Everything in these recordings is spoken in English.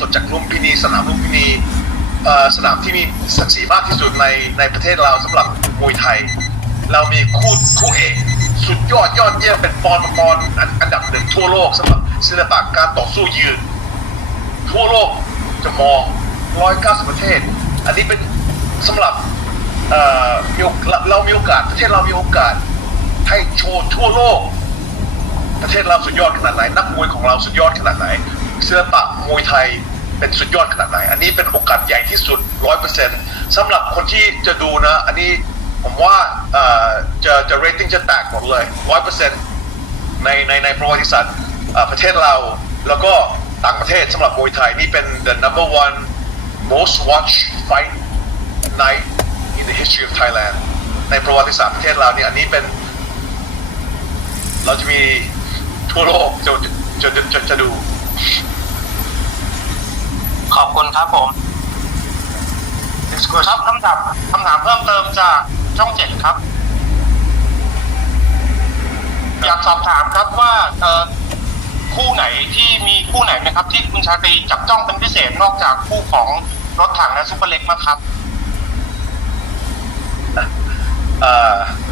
สดจากลุมพินีสนามลุมพินีสนามที่มีศักดิ์ศรีมากที่สุดในประเทศเราสำหรับมวยไทยเรามีคู่เอกสุดยอดเยี่ยมเป็นปอนอันดับหนึ่งทั่วโลกสำหรับศิลปะการต่อสู้ยืนทั่วโลกจะมอง190ประเทศอันนี้เป็นสำหรับเรามีโอกาสประเทศเรามีโอกาสให้โชว์ทั่วโลกประเทศเราสุดยอดขนาดไหนนักมวยของเราสุดยอดขนาดไหนศิลปะมวยไทยเป็นสุดยอดขนาดไหนอันนี้เป็นโอกาสใหญ่ที่สุด 100% สำหรับคนที่จะดูนะอันนี้ผมว่าจะ rating จะแตกหมดเลย 100% ในประวัติศาสตร์ประเทศเราแล้วก็ต่างประเทศสำหรับมวยไทยนี่เป็น the number one most watched fight night in the history of Thailand ในประวัติศาสตร์ประเทศเราเนี่ยอันนี้เป็นเราจะมีทั่วโลกจะดูขอบคุณครับผมครับคำถามเพิ่มเติมจากช่อง 7ครับอยากสอบถามครับว่าคู่ไหนที่มีคู่ไหนไหมครับที่คุณชาตรีจับจ้องเป็นพิเศษนอกจากคู่ของรถถังและซุปเปอร์เล็กมั้งครับ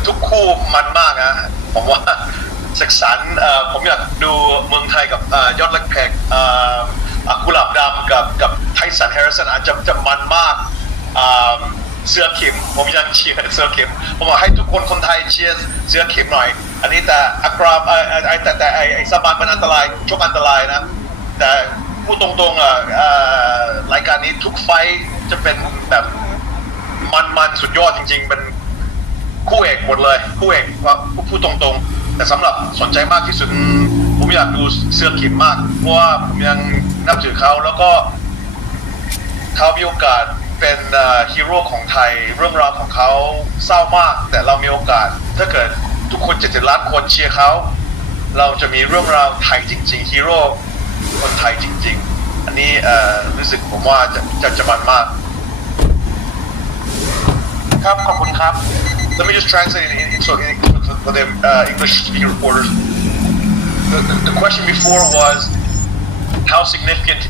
ทุกคู่มันมากนะผมว่าเสกสรรผมอยากดูเมืองไทยกับยอดเล็กเพกกุหลาบดำกับไทสันแฮร์ริสันอาจจะมันมากเสื้อเข็มผมยังเชียร์เสื้อเข็มผมบอกให้ทุกคนไทยเชียร์เสื้อเข็มหน่อยอันนี้แต่อักรามแต่ไอ้ซาบานมันอันตรายชกอันตรายนะแต่พูดตรงๆรายการนี้ทุกไฟจะเป็นแบบมันสุดยอดจริงๆเป็นคู่เอกหมดเลยคู่เอกว่าพูดตรงๆแต่สำหรับสนใจมากที่สุดผมอยากดูเสื้อเข็มมากเพราะว่าผมยังนับถือเขาแล้วก็เขามีโอกาสเป็นฮีโร่ของไทยเรื่องราวของเขาเศร้ามากแต่เรามีโอกาสถ้าเกิดทุกคน70 ล้านคนเชียร์เขาเราจะมีเรื่องราวไทยจริงๆฮีโร่คนไทยจริงๆอันนี้รู้สึกผมว่าจะมันมากครับขอบคุณครับ Let me just translate for the English speaking reporters. The question before was how significant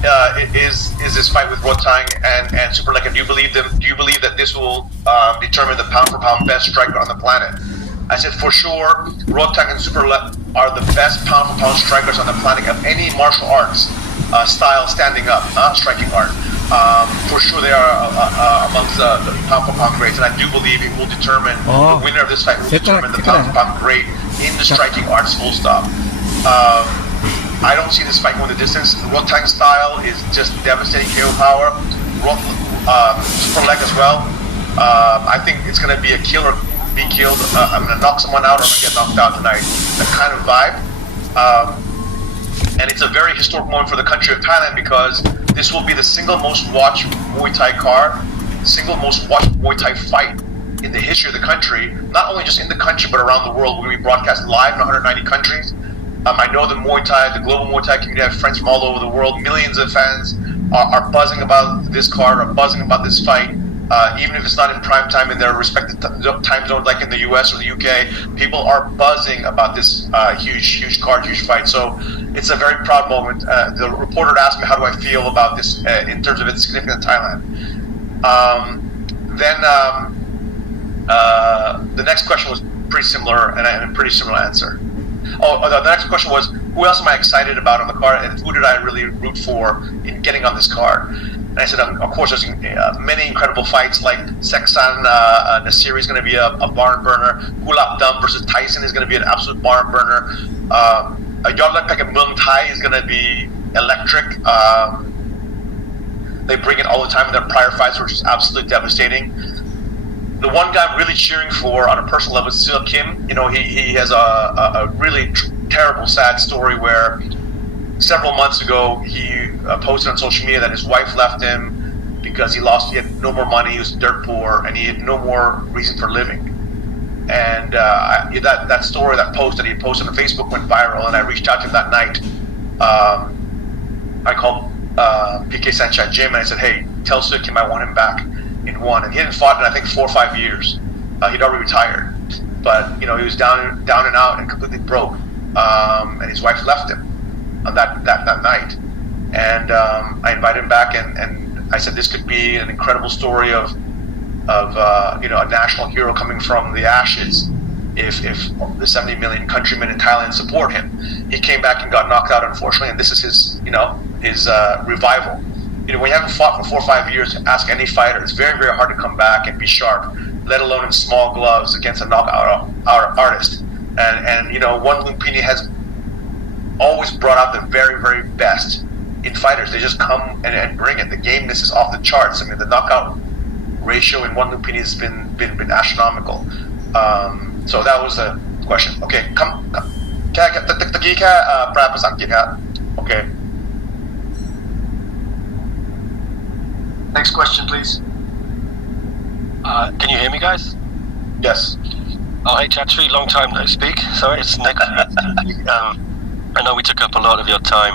is this fight with Rotang and Superlek? And do you believe that this will determine the pound for pound best striker on the planet? I said for sure, Rotang and Superlek are the best pound for pound strikers on the planet of any martial arts style, standing up, striking art. For sure, they are amongst the pound for pound greats, and I do believe it will determine the winner of this fight will determine the pound for pound great in the striking arts. Full stop. I don't see this fight going the distance. Rotang's style is just devastating KO power. Superlek as well. I think it's going to be a kill or be killed. I'm going to knock someone out or I'm going to get knocked out tonight. That kind of vibe. And it's a very historic moment for the country of Thailand because this will be the single most watched Muay Thai card, single most watched Muay Thai fight in the history of the country. Not only just in the country but around the world. We're going to be broadcast live in 190 countries. I know the Muay Thai, the global Muay Thai community, I have friends from all over the world. Millions of fans are buzzing about this card, are buzzing about this fight. Even if it's not in prime time in their respective time zones, like in the US or the UK, people are buzzing about this huge card, huge fight. So it's a very proud moment. The reporter asked me how do I feel about this in terms of its significance in Thailand. The next question was pretty similar and a pretty similar answer. The next question was, who else am I excited about on the card, and who did I really root for in getting on this card? And I said, of course, there's many incredible fights, like Sek Srn, Naseri is going to be a barn burner. Kulabdam versus Tyson is going to be an absolute barn burner. Yodlekpet and Muangthai is going to be electric. They bring it all the time in their prior fights, which is absolutely devastating. The one guy I'm really cheering for on a personal level is Sil Kim. You know, he has a really terrible, sad story where several months ago he posted on social media that his wife left him because he had no more money, he was dirt poor, and he had no more reason for living. And that story, that post that he posted on Facebook went viral, and I reached out to him that night. I called PK Gym and I said, hey, tell Sil Kim I want him back in ONE. And he hadn't fought in I think 4 or 5 years. He'd already retired, but you know he was down and out and completely broke. And his wife left him on that night. and I invited him back, and I said this could be an incredible story of a national hero coming from the ashes. If the 70 million countrymen in Thailand support him, he came back and got knocked out, unfortunately, and this is his revival. When you haven't fought for 4 or 5 years, ask any fighter, it's very, very hard to come back and be sharp, let alone in small gloves against a knockout artist. And ONE Lumpinee has always brought out the very, very best in fighters. They just come and bring it. The gameness is off the charts. I mean, the knockout ratio in ONE Lumpinee has been astronomical. So that was the question. Okay, ตะกี้แค่แปลภาษาอังกฤษครับ Okay. Next question, please. Can you hear me, guys? Yes. Oh, hey, Chatri, long time no speak. Sorry, it's Nick. I know we took up a lot of your time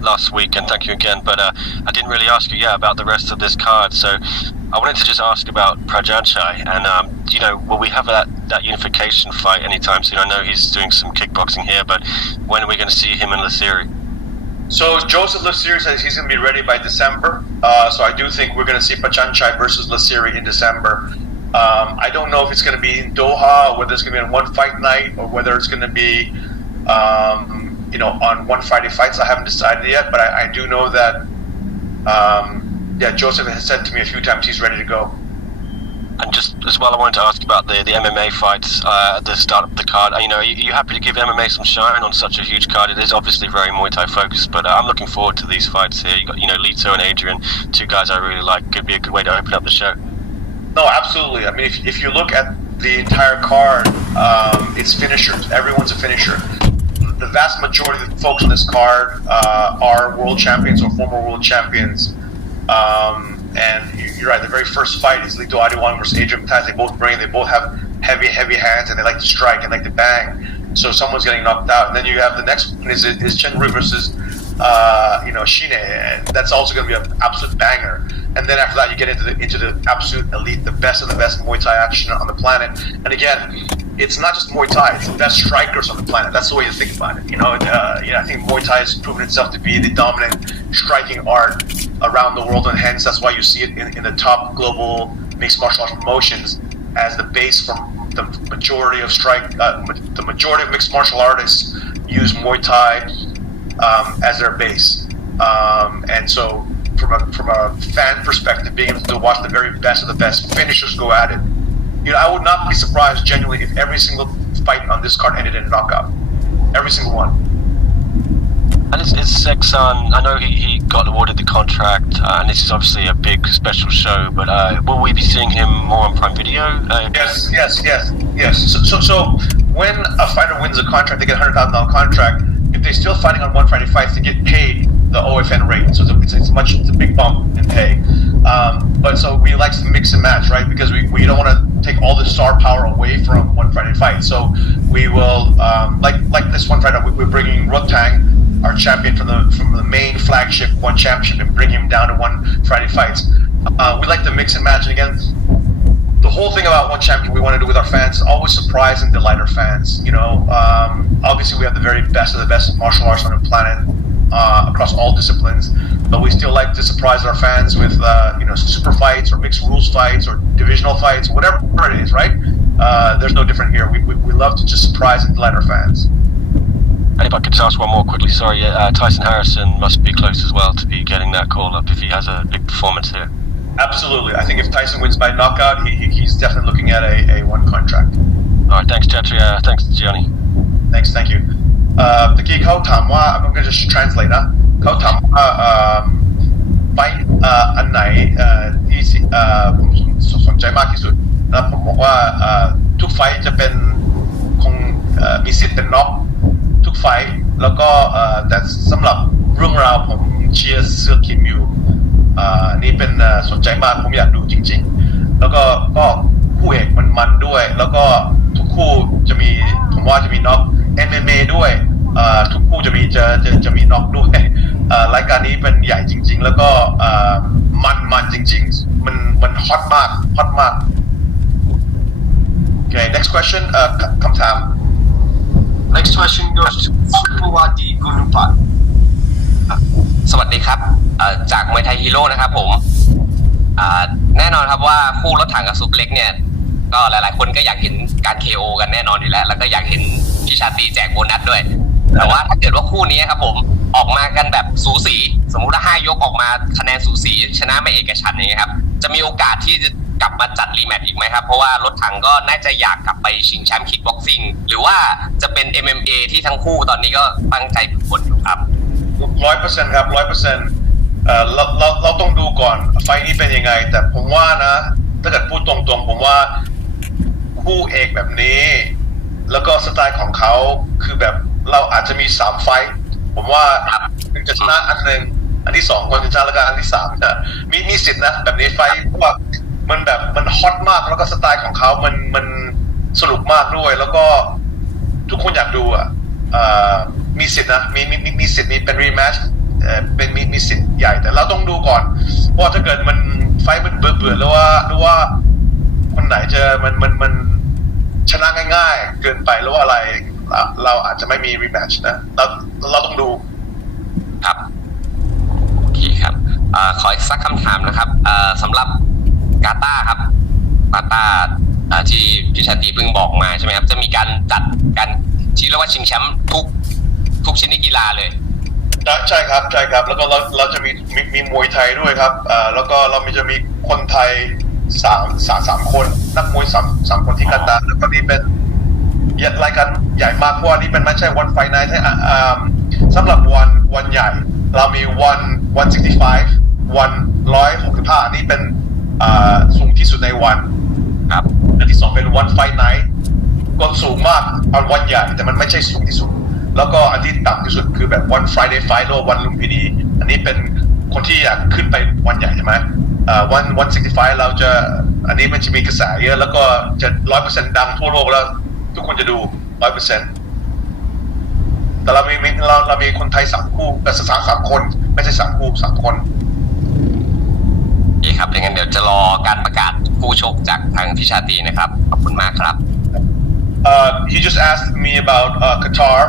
last week, and thank you again, but I didn't really ask you yet about the rest of this card, so I wanted to just ask about Prajanchai, and will we have that unification fight anytime soon? I know he's doing some kickboxing here, but when are we going to see him and Naseri? So Joseph Naseri says he's going to be ready by December. So I do think we're going to see Prajanchai versus Naseri in December. I don't know if it's going to be in Doha, or whether it's going to be on one fight night, or whether it's going to be on one Friday fights. I haven't decided yet, but I do know that Joseph has said to me a few times he's ready to go. And just as well, I wanted to ask about the MMA fights at the start of the card. Are you happy to give MMA some shine on such a huge card? It is obviously very Muay Thai focused, but I'm looking forward to these fights here. You got Lito and Adrian, two guys I really like. Could be a good way to open up the show. No, absolutely. I mean, if you look at the entire card, it's finishers. Everyone's a finisher. The vast majority of the folks on this card are world champions or former world champions. And you're right, the very first fight is Lito Adiwan versus Adrian Taz. They both have heavy hands, and they like to strike and like to bang. So someone's getting knocked out. And then you have the next one is Chen Rui versus Shine, and that's also going to be an absolute banger. And then after that, you get into the absolute elite, the best of the best Muay Thai action on the planet. And again, it's not just Muay Thai; it's the best strikers on the planet. That's the way to think about it. I think Muay Thai has proven itself to be the dominant striking art around the world, and hence that's why you see it in the top global mixed martial arts promotions as the base from the majority of the majority of mixed martial artists use Muay Thai as their base, and so from a fan perspective, being able to watch the very best of the best finishers go at it, I would not be surprised genuinely if every single fight on this card ended in a knockout, every single one. And is Sek-san, I know he got awarded the contract, and this is obviously a big special show, but will we be seeing him more on Prime Video? Yes. So when a fighter wins a contract, they get a $100,000 contract. If they're still fighting on one Friday fights, they get paid the OFN rate. So it's a big bump in pay. But so we like to mix and match, right? Because we don't want to take all the star power away from one Friday fight. So we will, like this one fighter, we're bringing Rotang, our champion from the main flagship ONE Championship, and bring him down to one Friday fights. We like to mix and match. And again, the whole thing about ONE Champion we want to do with our fans is always surprise and delight our fans. Obviously we have the very best of the best martial arts on the planet across all disciplines, but we still like to surprise our fans with super fights or mixed rules fights or divisional fights, whatever it is, right? There's no different here. We love to just surprise and delight our fans. And if I could just ask one more quickly, sorry, Tyson Harrison must be close as well to be getting that call up if he has a big performance here. Absolutely. I think if Tyson wins by knockout, he's definitely looking at a one contract. All right, thanks, Chatri. Thanks, Gianni. Thank you. ตะกี้เขาถามว่า I'm going to just translate นะเขาถามว่าไฟอันไหนที่ผมสนใจมากที่สุดแล้วผมบอกว่าทุกไฟจะเป็นคงมีสิทธิ์เป็นน็อกทุกไฟแล้วก็แต่สำหรับเรื่องราวผมเชียร์เสื้อคิมอยู่นี่เป็นสนใจมากผมอยากดูจริงๆแล้วก็คู่เอกมันด้วยแล้วก็ทุกคู่จะมีผมว่าจะมีน็อก MMA ด้วยทุกคู่จะมีน็อกด้วยรายการนี้เป็นใหญ่จริงๆแล้วก็มันจริงๆมันฮอตมาก Okay, next question คำถาม Next question goes to Suprawati Gulupat. สวัส สดีครับจากมวยไทยฮีโร่นะครับผมแน่นอนครับว่าคู่รถถังกับซุปเล็กเนี่ยก็หลายๆคนก็อยากเห็นการ KO กันแน่นอนอยู่แล้วแล้วก็อยากเห็นพี่ชาตรีแจกโบนัสด้วยแต่ว่าถ้าเกิดว่าคู่นี้ครับผมออกมากันแบบสูสีสมมุติว่า5 ยกออกมาคะแนนสูสีชนะไม่เอกฉันท์อย่างเงี้ยครับจะมีโอกาสที่จะกลับมาจัดรีแมตช์อีกไหมครับเพราะว่ารถถังก็น่าจะอยากกลับไปชิงแชมป์คิกบ็อกซิ่งหรือว่าจะเป็น MMA ที่ทั้งคู่ตอนนี้ก็ตั้งใจฝึกฝนอยู่ครับ 100%ครับ 100%เราต้องดูก่อนไฟนี้เป็นยังไงแต่ผมว่านะถ้าเกิดพูดตรงๆผมว่าคู่เอกแบบนี้แล้วก็สไตล์ของเขาคือแบบเราอาจจะมี3ไฟท์ผมว่าหนึ่งจะชนะอันหนึ่งอันที่2คนจะชนะแล้วก็อันที่3นะมีสิทธินะแบบนี้ไฟท์เพราะว่ามันแบบมันฮอตมากแล้วก็สไตล์ของเขามันสนุกมากด้วยแล้วก็ทุกคนอยากดูมีสิทธินะมีสิทธิ์นี้เป็นรีแมตช์เป็นมีสิทธิ์ใหญ่แต่เราต้องดูก่อนเพราะถ้าเกิดมันไฟท์มันเบื่อแล้วว่าคนไหนจะมันชนะง่ายๆเกินไปหรือว่าอะไรเราอาจจะไม่มีรีแมตช์นะเราต้องดูครับโอเคครับขออีกสักคำถามนะครับสำหรับกาตาร์ครับกาตาร์ที่พี่ชาตรีเพิ่งบอกมาใช่ไหมครับจะมีการจัดการที่เรียกว่าชิงแชมป์ทุกชนิดกีฬาเลยใช่ครับแล้วก็เราจะมีมวยไทยด้วยครับแล้วก็เราจะมีคนไทย3คนนักมวย3คนที่กาตาร์แล้วก็นี่เป็นรายการใหญ่มากเพราะว่านี่เป็นไม่ใช่วันไฟไนท์สำหรับวันใหญ่เรามี165วัน165นี่เป็นสูงที่สุดในวันครับอันที่2เป็นวันไฟไนท์ก็สูงมากเอาวันใหญ่แต่มันไม่ใช่สูงที่สุดแล้วก็อันที่ต่ำที่สุดคือแบบวัน Friday Fight หรือวันลุมพินีอันนี้เป็นคนที่อยากขึ้นไปวันใหญ่ใช่ไหมวัน65เราจะอันนี้มันจะมีกระแสเยอะแล้วก็จะ 100% ดังทั่วโลกแล้วทุกคนจะดู 100% แต่เรามีคนไทย3คู่แต่3คนไม่ใช่3คู่3คนโอเคครับอย่างนั้นเดี๋ยวจะรอการประกาศคู่ชกจากทางพี่ชาตรีนะครับขอบคุณมากครับHe just asked me about Qatar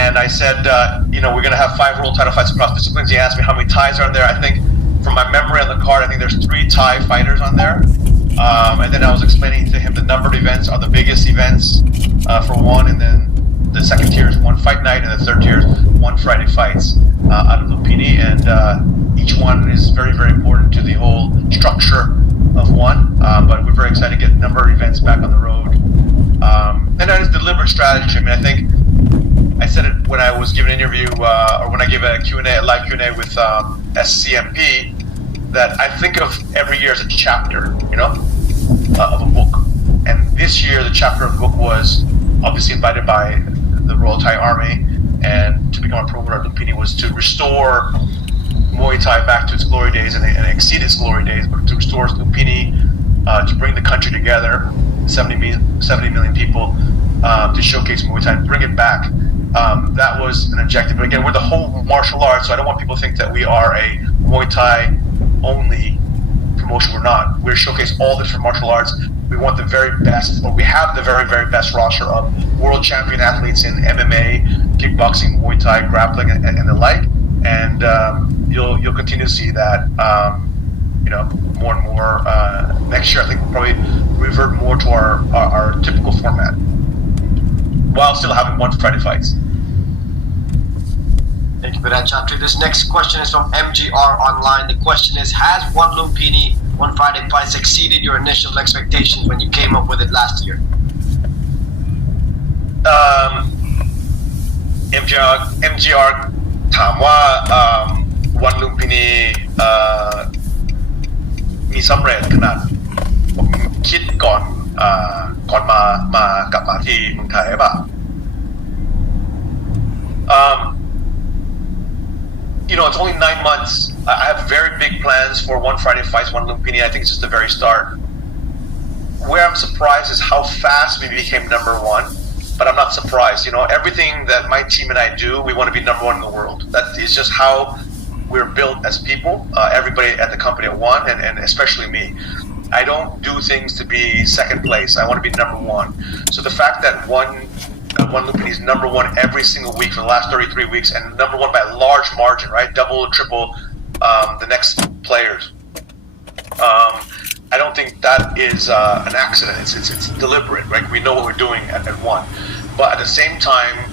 and I said we're going to have 5 world title fights across disciplines. He asked me how many Thais are on there. I think from my memory on the card I think there's 3 Thai fighters on there. And then I was explaining to him the numbered events are the biggest events for one, and then the second tier is 1 fight night, and the third tier is 1 Friday fights out of Lumpinee, and each one is very, very important to the whole structure of ONE. But we're very excited to get numbered events back on the road. And that is deliberate strategy. I mean, I think I said it when I was giving an interview or when I gave a live Q&A with SCMP, that I think of every year as a chapter, of a book. And this year, the chapter of the book was obviously invited by the Royal Thai Army, and to become a promoter of Lumpinee was to restore Muay Thai back to its glory days and exceed its glory days, but to restore Lumpinee, to bring the country together, 70 million people, to showcase Muay Thai and bring it back. That was an objective. But again, we're the whole martial arts, so I don't want people to think that we are a Muay Thai only promotion. We're not. We showcase all the different martial arts. We want the very best, or we have the very, very best roster of world champion athletes in MMA, kickboxing, Muay Thai, grappling, and the like. And you'll continue to see that, more and more. Next year, I think we'll probably revert more to our typical format, while still having 1 Friday fights. Thank you for that, Chatri. This next question is from MGR Online. The question is, has ONE Lumpinee 1 Friday fights exceeded your initial expectations when you came up with it last year? MGR ถามว่าONE Lumpinee มีสำเร็จขนาดผมคิดก่อนกลับมาที่เมืองไทยป่ะit's only 9 months. I have very big plans for 1 Friday fights, ONE Lumpinee. I think it's just the very start. Where I'm surprised is how fast we became number 1, but I'm not surprised. Everything that my team and I do, we want to be number 1 in the world. That is just how we're built as people. Everybody at the company at ONE, and especially me. I don't do things to be second place. I want to be number 1. So the fact that ONE Lumpinee is number 1 every single week for the last 33 weeks, and number 1 by a large large margin, right? Double, triple the next players. I don't think that is an accident. It's deliberate, right? We know what we're doing at ONE, but at the same time,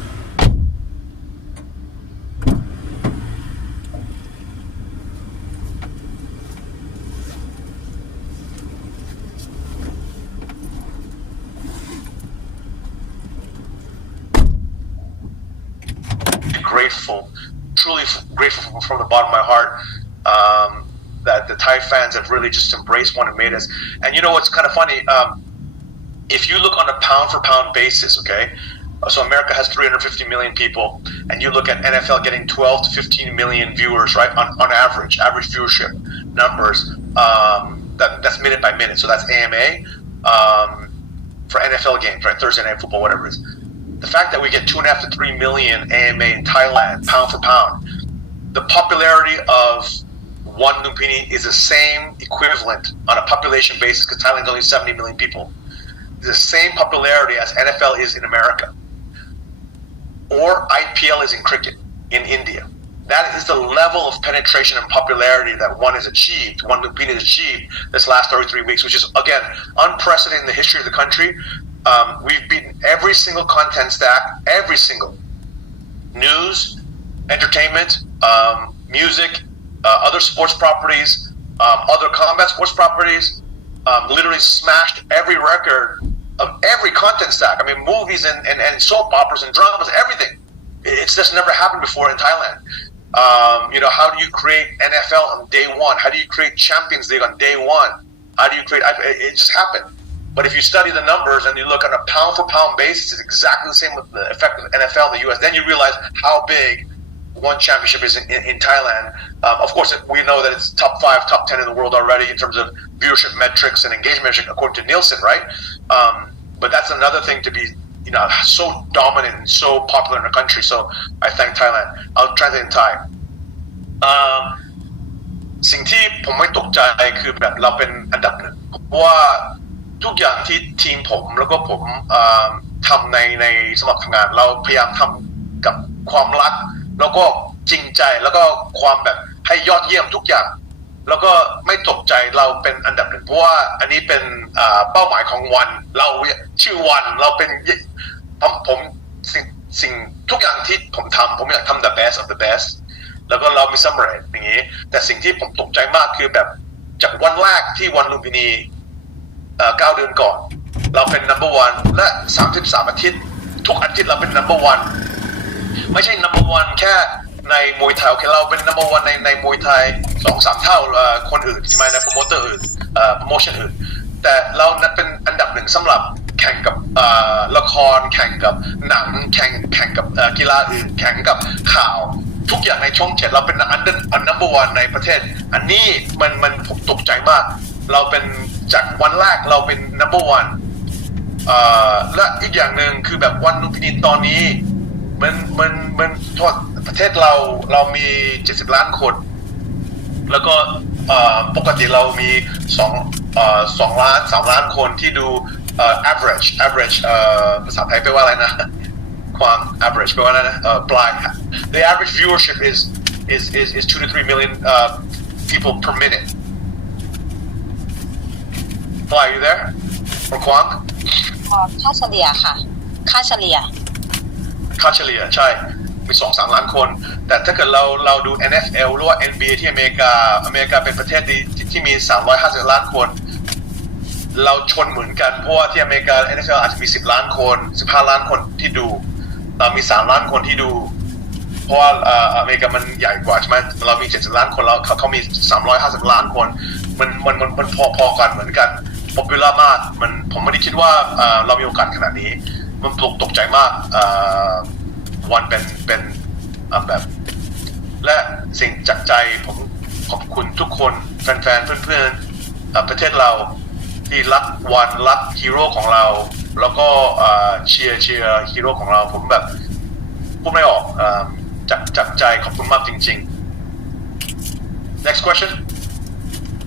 grateful, truly grateful from the bottom of my heart that the Thai fans have really just embraced ONE and made us. And you know what's kind of funny? If you look on a pound for pound basis, okay, so America has 350 million people, and you look at NFL getting 12 to 15 million viewers, right, on average viewership numbers. That's minute by minute, so that's AMA for NFL games, right, Thursday Night Football, whatever it is. The fact that we get 2.5 to 3 million AMA in Thailand, pound for pound, the popularity of ONE Lumpinee is the same equivalent on a population basis, because Thailand's only 70 million people. The same popularity as NFL is in America, or IPL is in cricket in India. That is the level of penetration and popularity that ONE has achieved, ONE Lumpinee has achieved this last 33 weeks, which is, again, unprecedented in the history of the country. We've beaten every single content stack, every single news, entertainment, music, other sports properties, other combat sports properties, literally smashed every record of every content stack. I mean, movies and soap operas and dramas, everything. It's just never happened before in Thailand. How do you create NFL on day one? How do you create Champions League on day one? How do you create, it just happened. But if you study the numbers and you look on a pound for pound basis, it's exactly the same with the effect of NFL in the US. Then you realize how big ONE championship is in Thailand. Of course, we know that it's top 5, top 10 in the world already in terms of viewership metrics and engagement metrics according to Nielsen, right? But that's another thing to be, so dominant and so popular in the country. So I thank Thailand. I'll translate in Thai. สิ่งที่ผมไม่ตกใจคือแบบเราเป็นอันดับหนึ่งเพราะว่าทุกอย่างที่ทีมผมแล้วก็ผมทำในสมัครทำงานเราพยายามทำกับความรักแล้วก็จริงใจแล้วก็ความแบบให้ยอดเยี่ยมทุกอย่างแล้วก็ไม่ตกใจเราเป็นอันดับหนึ่งเพราะว่าอันนี้เป็นเป้าหมายของONEเราชื่อONEเราเป็นผมสิ่งทุกอย่างที่ผมทำผมอยากทำ the best of the best แล้วก็เรามีสำเร็จอย่างนี้แต่สิ่งที่ผมตกใจมากคือแบบจากวันแรกที่ONE Lumpinee 9 เดือนก่อนเราเป็น number one และ33 อาทิตย์ทุกอาทิตย์เราเป็น number one ไม่ใช่ number one แค่ในมวยไทยโอเคเราเป็น number one ในมวยไทย 2-3 เท่าคนอื่นใช่ไหมในโปรโมเตอร์อื่นโปรโมชั่นอื่นแต่เราเป็นอันดับหนึ่งสำหรับแข่งกับละครแข่งกับหนังแข่งกับกีฬาอื่นแข่งกับข่าวทุกอย่างในช่อง7เราเป็นnumber one ในประเทศอันนี้มันผมตกใจมากเราเป็นจากวันแรกเราเป็น number one และอีกอย่างหนึ่งคือแบบONE Lumpineeตอนนี้มันโทษประเทศเรามี70 ล้านคนแล้วก็ปกติเรามี2 ล้าน 3 ล้านคนที่ดูaverage ภาษาไทยแปลว่าอะไรนะความ average แปลว่าอะไรนะปลาย the average viewership is 2 to 3 million people per minute. Are you there? Or Kwang? ค่าเฉลี่ยค่ะค่าเฉลี่ยใช่มี 2-3 ล้านคนแต่ถ้าเกิดเราดู NFL หรือว่า NBA ที่อเมริกาเป็นประเทศที่มี350 ล้านคนเราชนเหมือนกันเพราะว่าที่อเมริกา NFL อาจจะมี10 ล้านคน15 ล้านคนที่ดูมี3 ล้านคนที่ดูเพราะว่าอเมริกามันใหญ่กว่าใช่ไหมเรามี70 ล้านคนเขามี350 ล้านคนมันพอกันเหมือนกันpopular มากผมไม่ได้คิดว่าเรามีโอกาสขนาดนี้มันตกใจมากONEเป็นแบบและสิ่งจากใจผมขอบคุณทุกคนแฟนๆเพื่อนๆประเทศเราที่รักONEรักฮีโร่ของเราแล้วก็เชียร์ฮีโร่ของเราผมแบบพูดไม่ออกจากใจขอบคุณมากจริงๆ Next question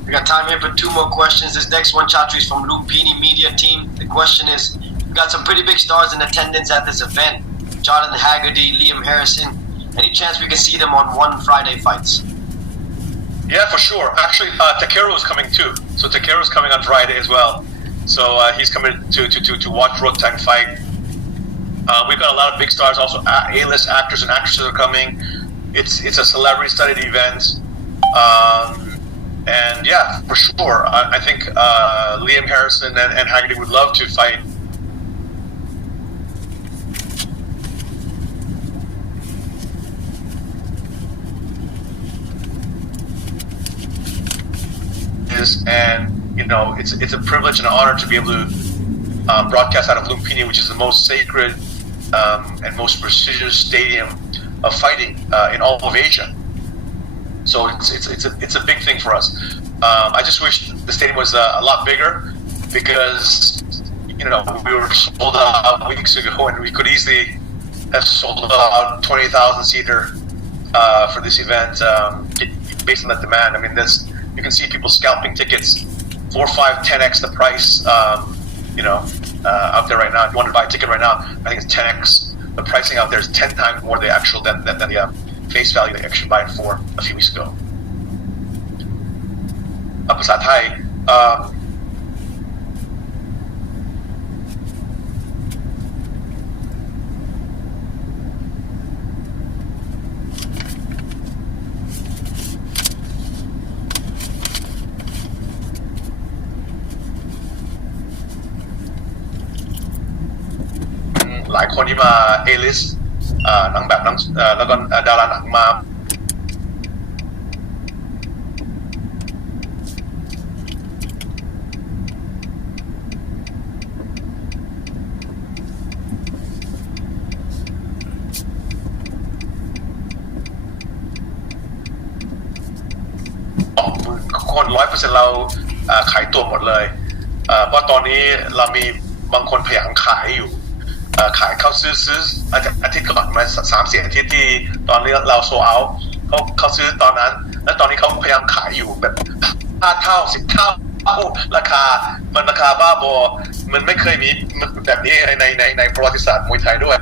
We got time here for 2 more questions. This next one, Chatri, is from Lumpinee Media Team. The question is, we got some pretty big stars in attendance at this event. Jonathan Haggerty, Liam Harrison, Any chance we can see them on ONE Friday fights? Yeah, for sure. Actually, Takeru is coming too. So Takeru is coming on Friday as well. So he's coming to watch Rotang fight. We've got a lot of big stars, also A-list actors and actresses are coming. It's a celebrity-studded event. And yeah, for sure, I think Liam Harrison and Haggerty would love to fight. And you know, it's a privilege and an honor to be able to broadcast out of Lumpinee, which is the most sacred and most prestigious stadium of fighting in all of Asia. So it's a big thing for us. I just wish the stadium was a lot bigger because you know we were sold out weeks ago and we could easily have sold out 20,000 seater for this event based on the demand. I mean, you can see people scalping tickets 4, 5, 10x the price. You know, out there right now. If you want to buy a ticket right now, I think it's 10x. The pricing out there is 10 times more the actual than the face value they actually buy it for a few weeks ago. ภาษาไทยหลายคนที่มา A-list หนังแบบแล้วก็ดาราหนังมาคน 100% เราขายตัวหมดเลยเพราะตอนนี้เรามีบางคนพยายามขายอยู่ขายเข้าซื้ออาทิตย์ก่อนมา3-4 อาทิตย์ที่ตอนนี้เราโซเอาเขาซื้อตอนนั้นแล้วตอนนี้เขาพยายามขายอยู่แบบ5 เท่า 10 เท่าราคาบ้าบอมันไม่เคยมีแบบนี้ในประวัติศาสตร์มวยไทยด้วย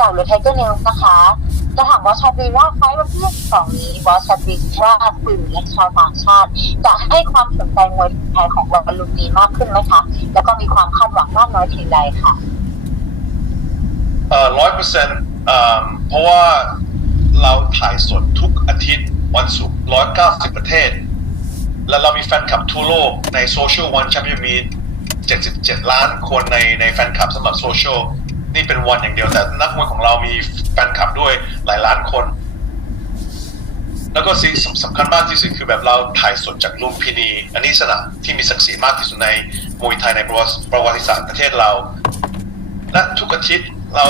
จากหรือไทเกอร์นิวส์นะคะจะถามบอสชาตรีว่าไฟล์วันที่22นี้บอสชาตรีว่าสื่อและชาวต่างชาติจะให้ความสนใจมวยไทยของวันลุมพินีมากขึ้นไหมคะแล้วก็มีความคาดหวังมากน้อยเพียงใดค่ะ100%เพราะว่าเราถ่ายสดทุกอาทิตย์วันศุกร์190 ประเทศแล้วเรามีแฟนคลับทั่วโลกในโซเชียลวันแชมเปี้ยนมี77 ล้านคนในแฟนคลับสำหรับโซเชียลนี่เป็นวันอย่างเดียวแต่นักมวยของเรามีแฟนคลับด้วยหลายล้านคนแล้วก็สิ่งสำคัญมากที่สุดคือแบบเราถ่ายสดจากลุมพินีอันนี้สนามที่มีศักดิ์ศรีมากที่สุดในมวยไทยในประวัติศาสตร์ประเทศเราและทุกอาทิตย์เรา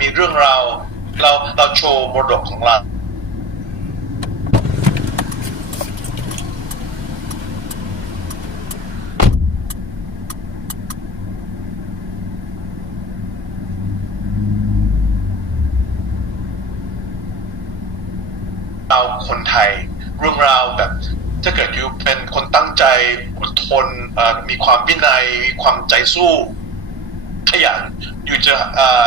มีเรื่องราวเราโชว์มรดกของเราคนไทยเรื่องราวแบบถ้าเกิดอยู่เป็นคนตั้งใจอดทนมีความวินัยมีความใจสู้ขยันอยู่จะ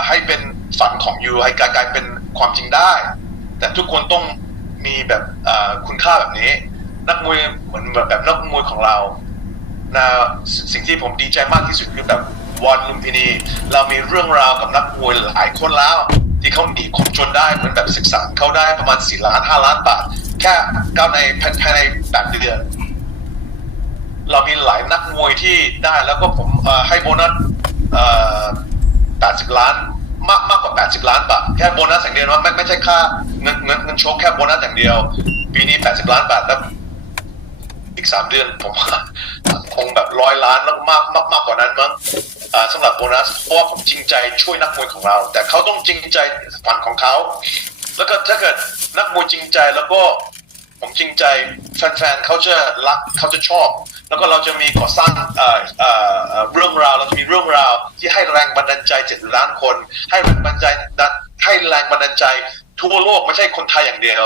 ให้เป็นฝันของอยู่ให้กลายเป็นความจริงได้แต่ทุกคนต้องมีแบบคุณค่าแบบนี้นักมวยเหมือนแบบนักมวยของเรานะสิ่งที่ผมดีใจมากที่สุดคือแบบวันลุมพินีเรามีเรื่องราวกับนักมวยหลายคนแล้วที่เขาหนีความจนได้เหมือนแบบศึกษาเขาได้ประมาณ4 ล้าน 5 ล้านบาทแค่ก้าวในภายใน8 เดือนเรามีหลายนักมวยที่ได้แล้วก็ผมให้โบนัส80 ล้านมากกว่า80 ล้านบาทแค่โบนัสอย่างเดียวนะไม่ใช่ค่าเงินโชคแค่โบนัสอย่างเดียวปีนี้80 ล้านบาทแล้วอีก3 เดือนผมคงแบบ100 ล้านแล้วมากกว่านั้นมั้งสำหรับโบนัสเพราะว่าผมจริงใจช่วยนักมวยของเราแต่เขาต้องจริงใจฝันของเขาแล้วก็ถ้าเกิดนักมวยจริงใจแล้วก็ผมจริงใจแฟนๆเขาจะรักเขาจะชอบ แล้วก็เราจะมีก่อสร้างเรื่องราวเราจะมีเรื่องราวที่ให้แรงบันดาลใจ7 ล้านคนให้แรงบันดาลใจทั่วโลกไม่ใช่คนไทยอย่างเดียว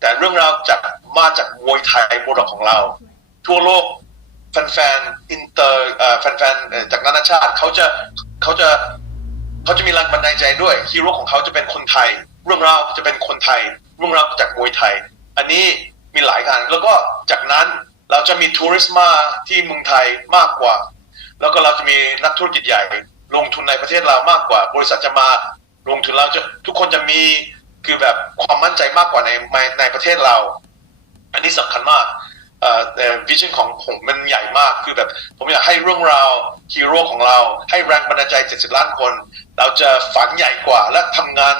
แต่เรื่องราวมาจากมวยไทยโบราณของเราทั่วโลกแฟนๆอินเตอร์แฟนๆจากนานาชาติเขาจะมีแรงบันดาลใจด้วยฮีโร่ของเขาจะเป็นคนไทยเรื่องราวจะเป็นคนไทยเรื่องราวจากมวยไทยอันนี้มีหลายงานแล้วก็จากนั้นเราจะมีทัวริสต์มาที่เมืองไทยมากกว่าแล้วก็เราจะมีนักธุรกิจใหญ่ลงทุนในประเทศเรามากกว่าบริษัทจะมาลงทุนเราจะทุกคนจะมีคือแบบความมั่นใจมากกว่าในประเทศเราอันนี้สำคัญมากแต่วิชั่นของผมมันใหญ่มากคือแบบผมอยากให้เรื่องราวฮีโร่ของเราให้แรงบันดาลใจ70 ล้านคนเราจะฝันใหญ่กว่าและทำงาน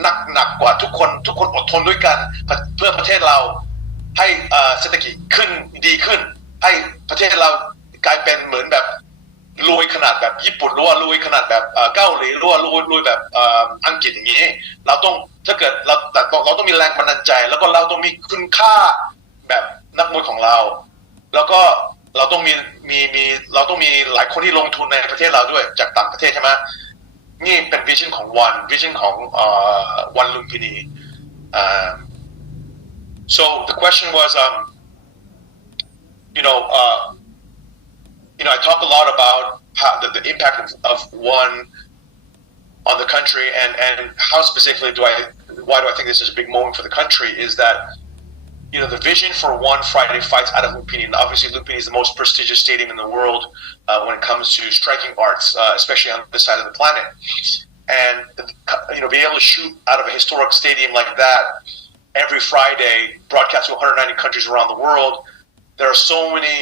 หนักกว่าทุกคนอดทนด้วยกันเพื่อประเทศเราให้เศรษฐกิจขึ้นดีขึ้นให้ประเทศเรากลายเป็นเหมือนแบบรวยขนาดแบบญี่ปุ่นหรือว่ารวยขนาดแบบเกาหลีหรือว่ารวยแบบอังกฤษอย่างนี้เราต้องถ้าเกิดเราต้องมีแรงบันดาลใจแล้วก็เราต้องมีคุณค่าแบบนักมวยของเราแล้วก็เราต้องมีหลายคนที่ลงทุนในประเทศเราด้วยจากต่างประเทศใช่ไหมนี่เป็นวิชั่นของวิชั่นของONE Lumpinee so the question was I talk a lot about how the impact of ONE on the country and how specifically why do I think this is a big moment for the country is that the vision for ONE Friday fights out of Lumpinee. And obviously, Lumpinee is the most prestigious stadium in the world when it comes to striking arts, especially on this side of the planet. And be able to shoot out of a historic stadium like that every Friday, broadcast to 190 countries around the world. There are so many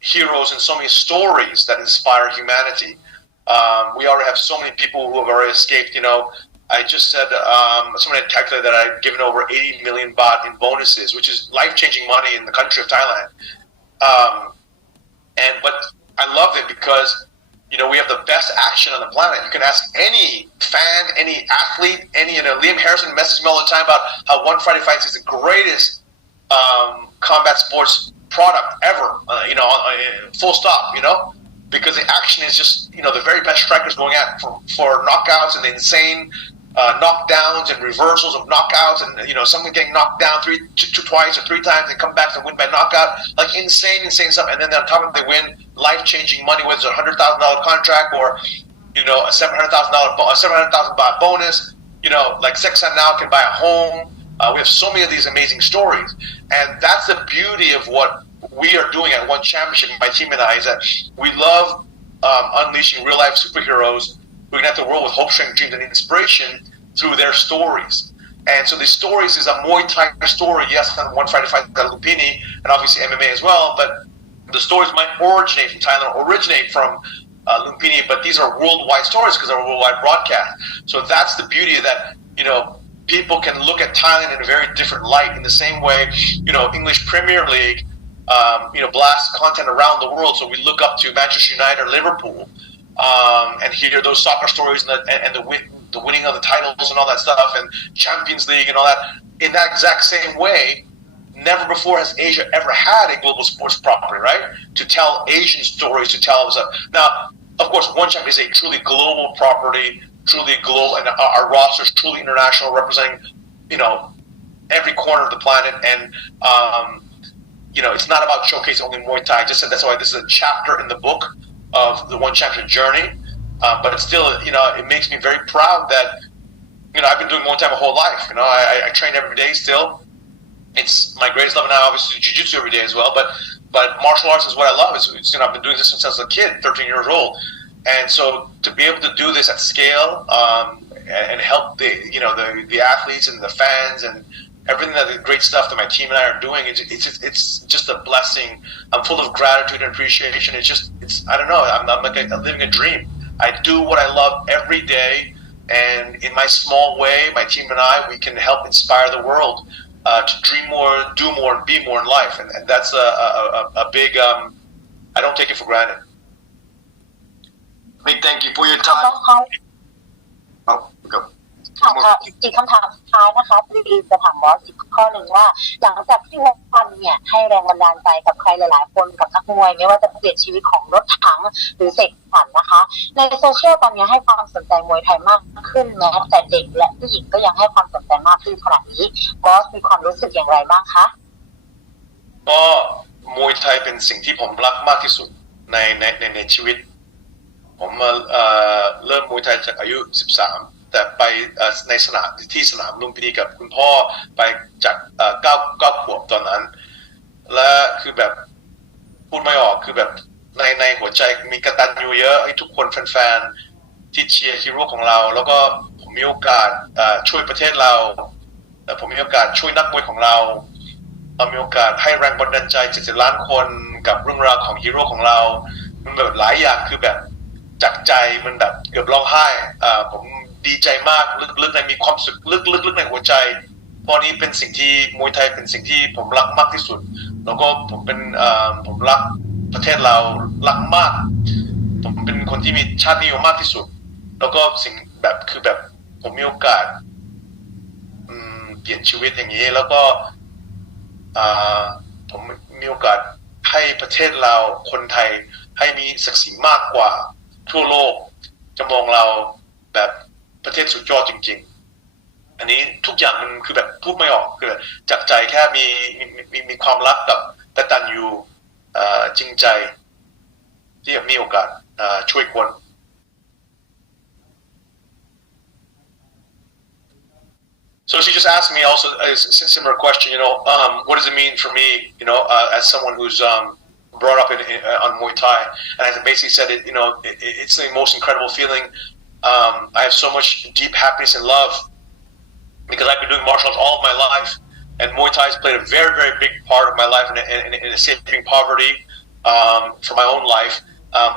heroes and so many stories that inspire humanity. We already have so many people who have already escaped. I just said someone had calculated that I've given over 80 million baht in bonuses, which is life-changing money in the country of Thailand. But I love it because we have the best action on the planet. You can ask any fan, any athlete, Liam Harrison messages me all the time about how ONE Friday Fights is the greatest combat sports product ever. Full stop. Because the action is just the very best strikers going at for knockouts and the insane knockdowns and reversals of knockouts and someone getting knocked down twice or 3 times and come back and win by knockout, like insane stuff. And then on top of it, they win life-changing money, whether it's a $100,000 contract or a $700,000 baht bonus. Like Seksan now can buy a home. We have so many of these amazing stories, and that's the beauty of what we are doing at ONE Championship. My team and I is that we love unleashing real-life superheroes who ignite the world with hope, strength, dreams, and inspiration through their stories. And so these stories is a Muay Thai story, yes, on ONE Friday Fight Lumpinee, and obviously MMA as well, but the stories might originate from Thailand, originate from Lumpinee, but these are worldwide stories because they're a worldwide broadcast. So that's the beauty of that, people can look at Thailand in a very different light in the same way, English Premier League, blast content around the world. So we look up to Manchester United or Liverpool, and hear those soccer stories and the winning of the titles and all that stuff and Champions League and all that. In that exact same way, never before has Asia ever had a global sports property, right? To tell Asian stories, to tell us. Now, of course, ONE Champ is a truly global property, truly global, and our roster is truly international, representing, every corner of the planet. And, it's not about showcasing only Muay Thai. I just said that's why this is a chapter in the book of the ONE Championship journey. But it's still, it makes me very proud that, I've been doing Muay Thai my whole life. I train every day still. It's my greatest love now, obviously jiu-jitsu every day as well. But martial arts is what I love. I've been doing this since I was a kid, 13 years old. And so to be able to do this at scale and help the athletes and the fans and everything that the great stuff that my team and I are doing, it's just a blessing. I'm full of gratitude and appreciation. I don't know. I'm like I'm living a dream. I do what I love every day, and in my small way, my team and I, we can help inspire the world to dream more, do more, and be more in life. And that's a big. I don't take it for granted. Big thank you for your time. Oh, go. ค่ะอีกคำถามสุดท้ายนะคะพี่จะถามบอสอีกข้อหนึ่งว่าหลังจากที่วันเนี่ยให้แรงบันดาลใจกับใครหลายๆคนกับนักมวยไม่ว่าจะเปลี่ยนชีวิตของรถถังหรือเสกสรรนะคะในโซเชียลตอนนี้ให้ความสนใจมวยไทยมากขึ้นแม้แต่เด็กและผู้หญิงก็ยังให้ความสนใจมากขึ้นขนาดนี้บอสมีความรู้สึกอย่างไรบ้างคะก็มวยไทยเป็นสิ่งที่ผมรักมากที่สุดในชีวิตผมมาเริ่มมวยไทยจากอายุ13แต่ไปในสนามลุมพินีกับคุณพ่อไปจาก9 ขวบตอนนั้นและคือแบบพูดไม่ออกคือแบบในหัวใจมีกตัญญูเยอะให้ทุกคนแฟนๆที่เชียร์ฮีโร่ของเราแล้วก็ผมมีโอกาสช่วยประเทศเราผมมีโอกาสช่วยนักมวยของเรามีโอกาสให้แรงบันดาลใจ70 ล้านคนกับเรื่องราวของฮีโร่ของเรามันแบบหลายอย่างคือแบบจากใจมันแบบเกือบร้องไห้ผมดีใจมากลึกๆในมีความสุขลึกๆในหัวใจเพราะนี้เป็นสิ่งที่มวยไทยเป็นสิ่งที่ผมรักมากที่สุดแล้วก็ผมรักประเทศเรารักมากผมเป็นคนที่มีชาตินิยมมากที่สุดแล้วก็สิ่งแบบคือแบบผมมีโอกาสเปลี่ยนชีวิตอย่างนี้แล้วก็ผมมีโอกาสให้ประเทศเราคนไทยให้มีศักดิ์ศรีมากกว่าทั่วโลกจะมองเราแบบประเทศสุดยอดจริงๆอันนี้ทุกอย่างมันคือแบบพูดไม่ออกคือจากใจแค่มีความรักกับกตัญญูจริงใจที่มีโอกาสช่วยคน So she just asked me also a similar question, what does it mean for me, as someone who's brought up on Muay Thai, and I basically said it's the most incredible feeling. I have so much deep happiness and love because I've been doing martial arts all of my life, and Muay Thai has played a very, very big part of my life in escaping poverty for my own life,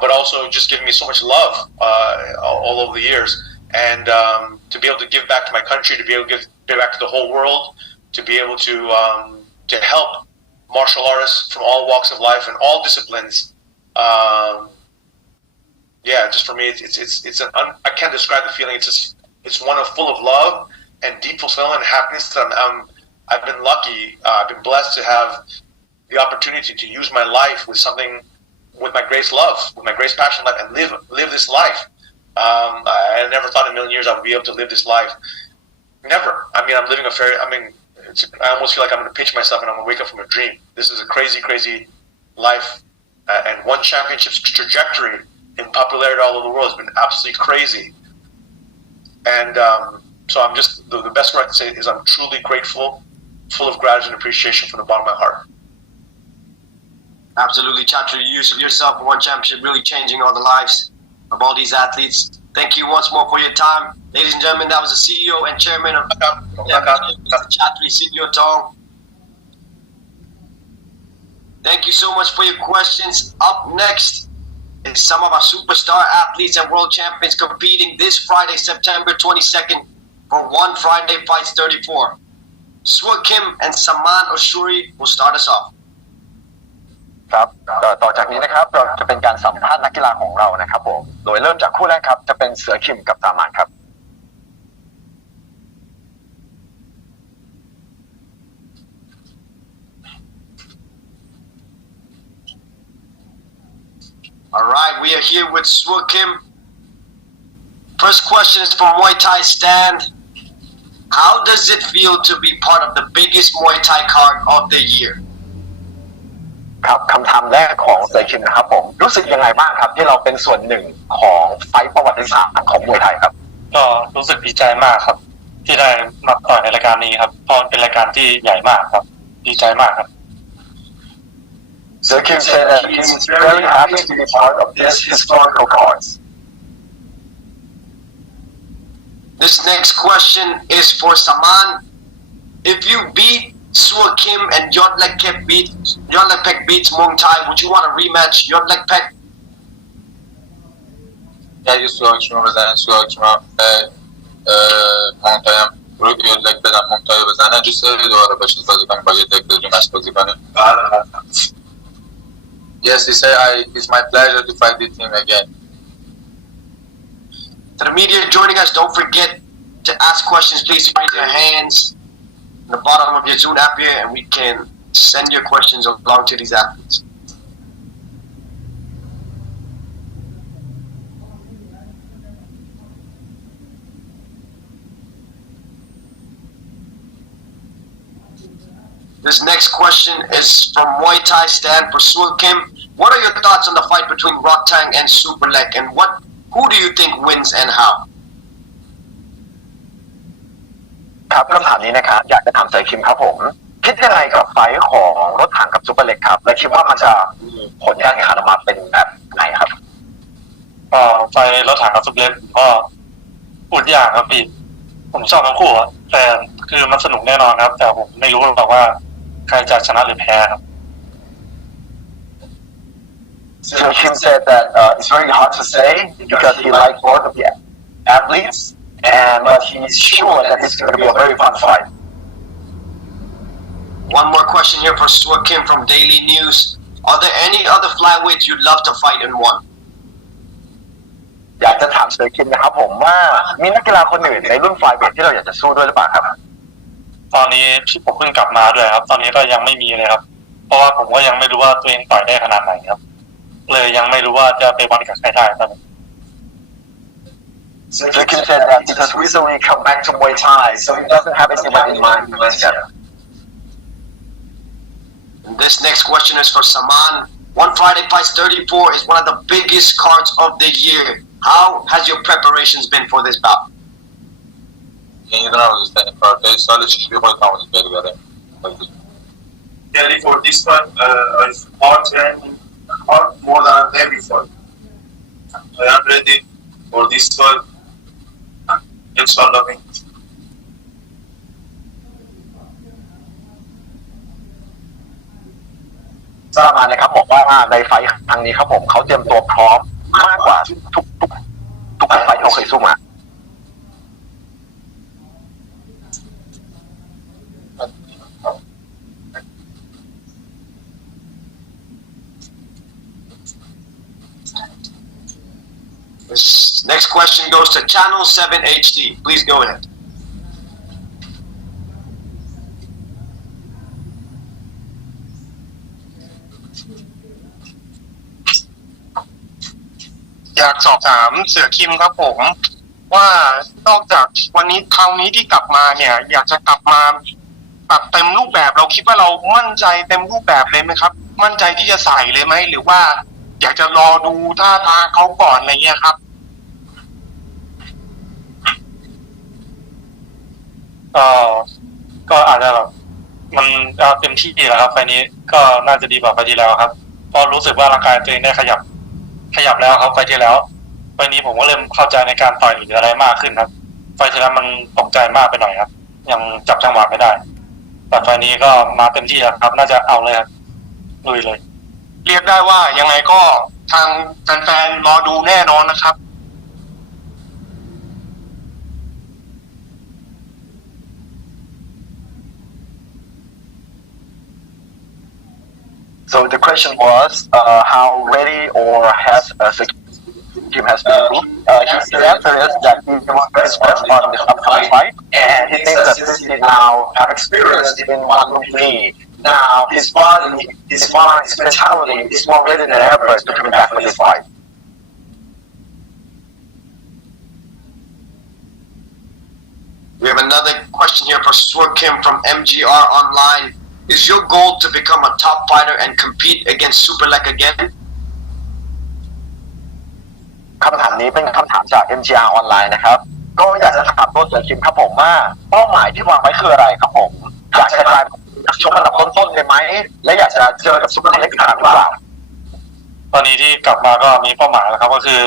but also just giving me so much love all over the years. And to be able to give back to my country, to be able to give back to the whole world, to be able to help martial artists from all walks of life and all disciplines. Just for me, I can't describe the feeling. It's one full of love and deep fulfillment and happiness. I've been lucky. I've been blessed to have the opportunity to use my life with my greatest love, with my greatest passion in life, and live this life. I never thought in a million years I would be able to live this life. Never. I'm living I almost feel like I'm going to pinch myself and I'm going to wake up from a dream. This is a crazy, crazy life. And ONE Championship's trajectory in popularity all over the world has been absolutely crazy. And so I'm just, the best word I can say is I'm truly grateful, full of gratitude and appreciation from the bottom of my heart. Absolutely, Chatri. You yourself, ONE Championship, really changing all the lives of all these athletes. Thank you once more for your time. Ladies and gentlemen, that was the CEO and chairman of Chatri Sityo Tong. Thank you so much for your questions. Up next is some of our superstar athletes and world champions competing this Friday, September 22nd for ONE Friday Fights 34. Swoo Kim and Saman Oshuri will start us off. ครับต่อจากนี้นะครับเราจะเป็นการสัมภาษณ์นักกีฬาของเรานะครับผมโดยเริ่มจากคู่แรกครับจะเป็นเสือคิมกับสามานครับ All right, we are here with Swoo Kim. First question is from Muay Thai Stand. How does it feel to be part of the biggest Muay Thai card of the year?ครับคำถามแรกของเสือคิมนะครับผมรู้สึกยังไงบ้างครับที่เราเป็นส่วนหนึ่งของไฟท์ประวัติศาสตร์ของมวยไทยครับก็รู้สึกดีใจมากครับที่ได้มาต่อยในรายการนี้ครับเพราะเป็นรายการที่ใหญ่มากครับดีใจมากครับ Sir Kim said that he's very happy to be part of this historical cards. This next question is for Saman. If you beat Swoo Kim and Yodlekpet beats Muangthai, would you want a rematch? Yodlekpet? اگه سواکشما بزنن سواکشما مونتای هم روی یودلکپت هم مونتای بزنن دوست داری دوباره باشه بازی کنیم با یودلکپت ریمچ بازی کنیم Yes, he said it's my pleasure to fight with him again. To the media joining us, don't forget To ask questions, please raise your hands in the bottom of your Zoom app here, and we can send your questions along to these athletes. This next question is from Muay Thai stand for Suol Kim. What are your thoughts on the fight between Rodtang and Superlek, and who do you think wins and how? ครับคำถามนี้นะครับอยากจะถามเซคิมครับผมคิดยังไงกับไฟท์ของรถถังกับซูเปอร์เล็กครับและคิดว่ามันจะมีผลการแข่งขันออกมาเป็นแบบไหนครับไฟรถถังกับซุปเปอร์เล็กก็พูดยากครับพี่ผมชอบทั้งคู่อะแต่คือมันสนุกแน่นอนครับแต่ผมไม่รู้หรอกว่าใครจะชนะหรือแพ้ครับ So Kim said that it's very hard to say because he likes both of the athletes, but he's sure that it's going to be a very fun fight. One more question here for Suol Kim from Daily News. Are there any other flyweights you'd love to fight and won? อยากจะถามเซคิมนะครับผมว่ามีนักกีฬาคนอื่นในรุ่นไฟเวทที่เราอยากจะสู้ด้วยหรือเปล่าครับตอนนี้ผมเพิ่งกลับมาด้วยครับตอนนี้ก็ยังไม่มีเลยครับเพราะว่าผมก็ยังไม่รู้ว่าตัวเองต่อยได้ขนาดไหนครับเลยยังไม่รู้ว่าจะไปวัดกับใครได้ตอนนี้ So Kim said that he just recently come back to Muay Thai, so he doesn't have anyone in mind yet. This next question is for Saman. One Friday Fights 34 is one of the biggest cards of the year. How has your preparations been for this bout? Really for this one, it's hard training, hard more than day before. I am ready for this one. Inshallah. ทราบมานะครับบอกว่าในไฟท์ครั้งนี้ครับผมเขาเตรียมตัวพร้อมมากกว่าทุกไฟท์ที่เขาเคยสู้มา This next question goes to Channel 7 HD. Please go ahead. อยากสอบถามเสือคิมครับผมว่านอกจากวันนี้คราวนี้ที่กลับมาเนี่ยอยากจะกลับมาแบบเต็มรูปแบบเราคิดว่าเรามั่นใจเต็มรูปแบบเลยไหมครับมั่นใจที่จะใส่เลยไหมหรือว่าอยากจะรอดูท่าทางเขาก่อนอะไรเงี้ยครับก็อาจจะแบบมันเต็มที่แล้วครับไฟนี้ก็น่าจะดีกว่าไฟที่แล้วครับเพราะรู้สึกว่าร่างกายตัวเองได้ขยับแล้วครับไฟที่แล้วไฟนี้ผมก็เริ่มเข้าใจในการต่อยหรืออะไรมากขึ้นครับไฟที่แล้วมันตกใจมากไปหน่อยครับยังจับจังหวะไม่ได้แต่ไฟนี้ก็มาเต็มที่แล้วครับน่าจะเอาเลยครับลุยเลยเรียกได้ว่ายังไงก็ทางแฟนๆรอดูแน่นอนนะครับ So the question was how ready or has Kim has been. His answer is that he was very stressed on this upcoming fight, and he thinks that this is now have experience in ONE Lumpinee. Now his body, his mind, his mentality is more ready than ever to come back for this fight. We have another question here for Suol Kim from MGR Online. Is your goal to become a top fighter and compete against Superlek again? คำถามนี้เป็นคำถามจาก MGR ออนไลน์นะครับก็อยากจะถามตัวเสือคิมครับผมว่าเป้าหมายที่วางไว้คืออะไรครับผมอยากจะกลายเป็นนักชกระดับต้นๆเลยไหมและอยากจะเจอกับซุปเปอร์เล็กอีกครั้งหรือเปล่าตอนนี้ที่กลับมาก็มีเป้าหมายแล้วครับก็คือ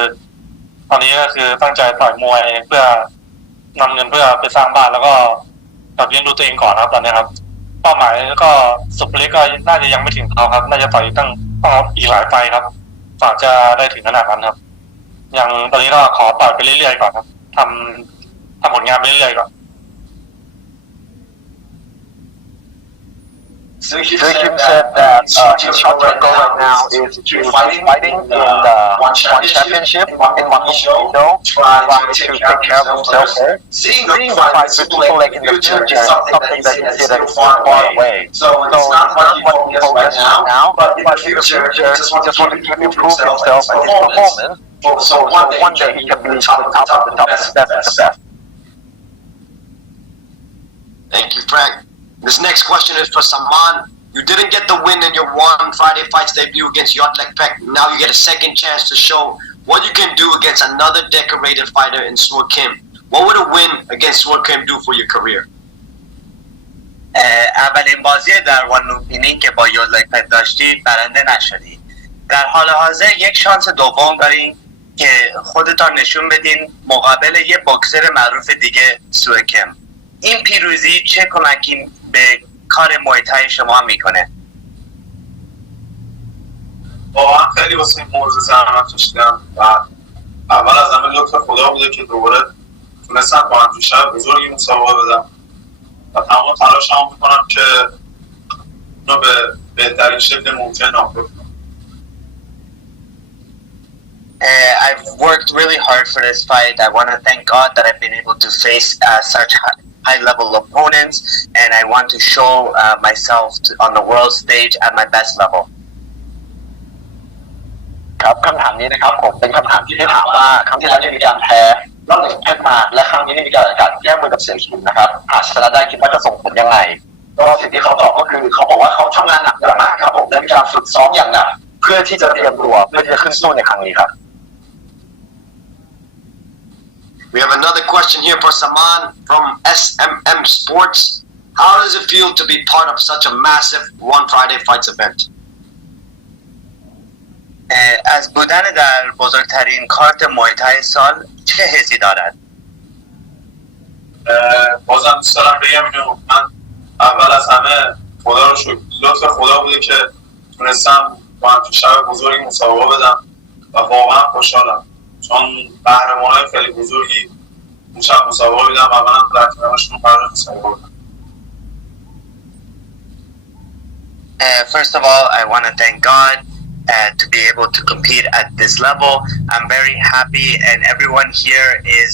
ตอนนี้ก็คือตั้งใจต่อยมวยเพื่อนำเงินเพื่อไปสร้างบ้านแล้วก็เลี้ยงดูตัวเองก่อนครับตอนนี้ครับเป้าหมายก็ซุปเปอร์เล็กก็น่าจะยังไม่ถึงเขาครับน่าจะต่อยต้องอีกหลายไฟครับฝากจะได้ถึงขนาดนั้นครับอย่างตอนนี้ก็ขอต่อยไปเรื่อยๆก่อนครับทำผลงานไปเรื่อยๆก่อน Kim said that his short goal right now is to keep fighting in the one championship in Muangthai, trying to take care of himself there. Seeing the fight with Superlek in the future is something that he said that is far away. So it's not what he focuses now, but in the future, he just wants to keep improving himself and his performance. So one day he can be the top of the top, the best. Thank you, Frank. This next question is for Saman. You didn't get the win in your one Friday Fights debut against Yodlekpet. Now you get a second chance to show what you can do against another decorated fighter in Suor Kim. What would a win against Suor Kim do for your career? اولین بازی در وان لومپینی که با یودلکپت داشتی برنده نشدی. در حال حاضر یک شانس دوم دارین که خودتان نشون بدین مقابل یه بوکسر معروف دیگه سوئ کیم. این پیروزی چه کمکی به کار مویتای شما میکنه؟ واقعا خیلی واسه این موضوع زحمت کشیدم و اول از همه لطف خدا بوده که دوباره تونستم با همچین شب بزرگی مسابقه بدم و تمام تلاشمو میکنم که اونو به بهترین شکل ممکن نابود کنم. I've worked really hard for this fight. I want to thank God that I've been able to face such high-level opponents, and I want to show myself on the world stage at my best level. ครับคำถามนี้นะครับผมเป็นคำถามที่ถามว่าครั้งที่แล้วมีการแพ้รอบ1เพชรมาและครั้งนี้มีการแย่งมือกับเสี่ยคิมนะครับหากชนะได้คิดว่าจะส่งผลยังไงก็สิ่งที่เขาตอบก็คือเขาบอกว่าเขาทำงานหนักมากครับผมและมีการฝึกซ้อมอย่างหนักเพื่อที่จะเตรียมตัวเพื่อที่จะขึ้นสู้ในครั้งนี้ครับ We have another question here for Saman from SMM Sports. How does it feel to be part of such a massive One Friday Fights event? از بودن در بزرگترین کارت مویتای سال چه حسی دارد؟ بازم دوست دارم بگم اینو من اول از همه خدا رو شکر لطف خدا بوده که تونستم با همچین شب بزرگی مسابقه بدم و واقعا خوشحالم چون قهرمانای خیلی بزرگی اون شب مسابقه بدم و منم در کنارشون قرار مسابقه بدم. First of all, I want to thank God to be able to compete at this level. I'm very happy, and everyone here is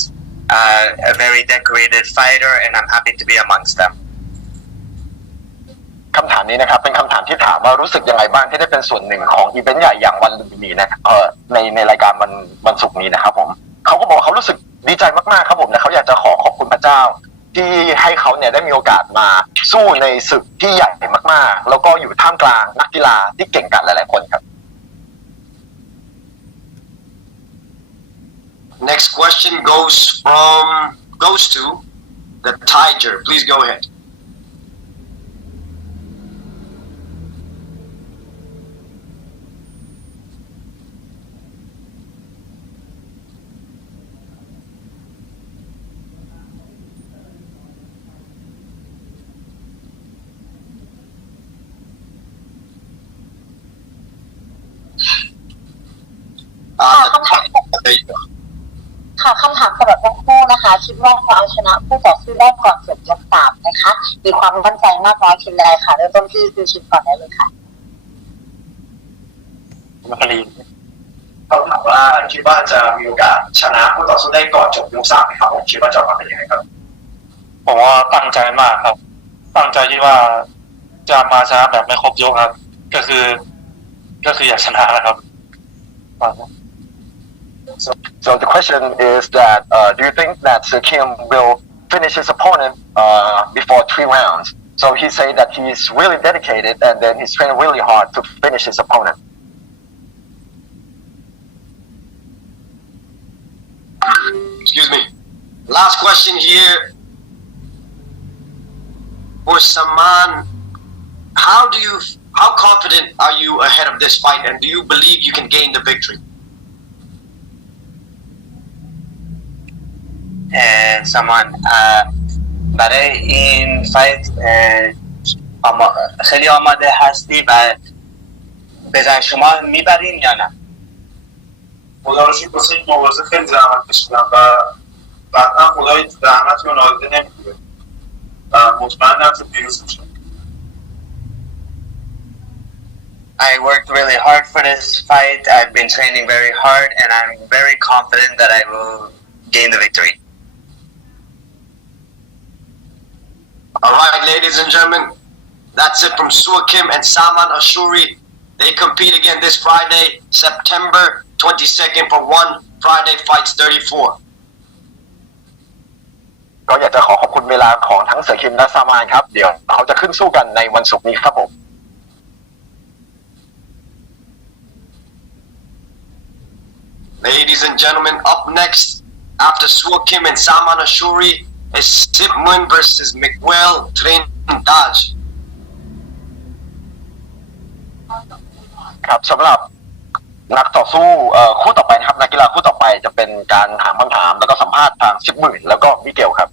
a very decorated fighter, and I'm happy to be amongst them. คำถามนี้นะครับเป็นคำถามที่ถามว่ารู้สึกยังไงบ้างที่ได้เป็นส่วนหนึ่งของอีเวนต์ใหญ่อย่างวันลุมพินีนะในรายการวันศุกร์นี้นะครับผมเขาก็บอกเขารู้สึกดีใจมากๆครับผมและเขาอยากจะขอบคุณพระเจ้าที่ให้เขาเนี่ยได้มีโอกาสมาสู้ในศึกที่ใหญ่มากๆแล้วก็อยู่ท่ามกลางนักกีฬาที่เก่งกันหลายๆคนครับ Next question goes to the Tiger. Please go ahead. There you go. ค่ะคำถามสำหรับทั้งคู่นะคะคิดว่าจะเอาชนะผู้ต่อสู้ได้ก่อนจบยก3นะคะมีความมั่นใจมากน้อยเพียงใดค่ะเริ่มต้นที่คือชิปก่อนได้เลยค่ะ เขาถามว่าคิดว่าจะมีโอกาสชนะผู้ต่อสู้ได้ก่อนจบยก3ไหมครับผมคิดว่าจะมาเป็นยังไงครับ ผมว่าตั้งใจมากครับตั้งใจที่ว่าจะมาชนะแบบไม่ครบยกครับก็คืออยากชนะนะครับ So the question is that do you think that Sir Kim will finish his opponent before 3 rounds? So he said that he's really dedicated and then he's training really hard to finish his opponent. Excuse me. Last question here for Saman. How confident are you ahead of this fight, and do you believe you can gain the victory? سامان برای این فایت خیلی آماده هستی و به نظر شما میبرین یا نه؟ خدا رو شکر واسه این مبارزه خیلی زحمت کشیدم و قطعا خدا هیچ زحمتی رو نادیده نمیگیره و مطمئنم که پیروز میشم. I worked really hard for this fight. I've been training very hard, and I'm very confident that I will gain the victory. All right, ladies and gentlemen, that's it from Sua Kim and Saman Ashuri. They compete again this Friday, September 22nd for ONE Friday Fights 34. ก็อยากจะขอบคุณเวลาของทั้งเสือคิมและซามานครับเดี๋ยวเขาจะขึ้นสู้กันในวันศุกร์นี้ครับผม Ladies and gentlemen, up next after Sua Kim and Saman Ashuri is Sip-muen versus Miguel Trindade. ครับสำหรับนักต่อสู้คู่ต่อไปนะครับนักกีฬาคู่ต่อไปจะเป็นการถามคำถามแล้วก็สัมภาษณ์ทาง10,000แล้วก็มิเกลครับ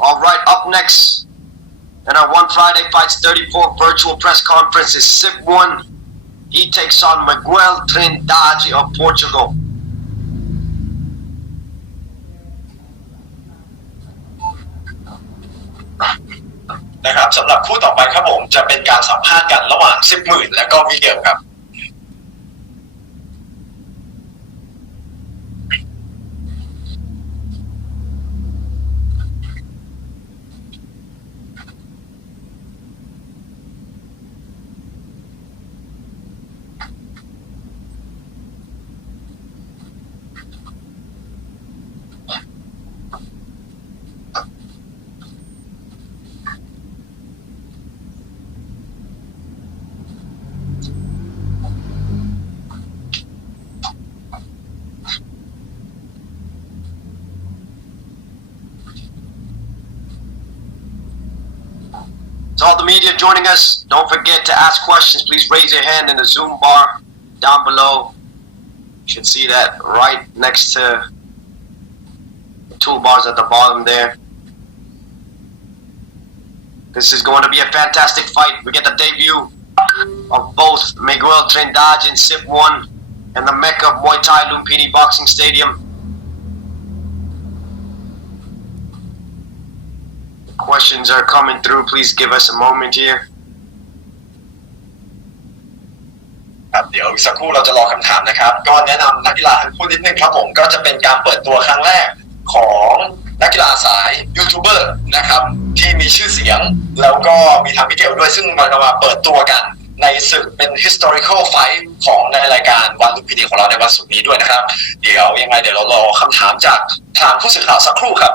All right, up next in our ONE Friday Fights 34 virtual press conference is Sip-muen. He takes on Miguel Trindade of Portugal. นะครับสำหรับคู่ต่อไปครับผมจะเป็นการสัมภาษณ์กันระหว่าง10,000และก็มิเกลครับ All To all the media joining us, don't forget to ask questions. Please raise your hand in the Zoom bar down below. You should see that right next to the toolbars at the bottom there. This is going to be a fantastic fight. We get the debut of both Miguel Trindade and Sip-muen in the Mecca of Muay Thai Lumpinee Boxing Stadium. Questions are coming through. Please give us a moment here. ครับเดี๋ยวอีกสักครู่เราจะรอคำถามนะครับก็แนะนำนักกีฬาทั้งคู่นิดนึงครับผมก็จะเป็นการเปิดตัวครั้งแรกของนักกีฬาสายยูทูบเบอร์นะครับที่มีชื่อเสียงแล้วก็มีทางมิเกลด้วยซึ่งมันจะมาเปิดตัวกันในศึกเป็น historical fight ของในรายการวันลุมพินีของเราในวันศุกร์นี้ด้วยนะครับเดี๋ยวยังไงเดี๋ยวเรารอคำถามจากทางผู้สื่อข่าวสักครู่ครับ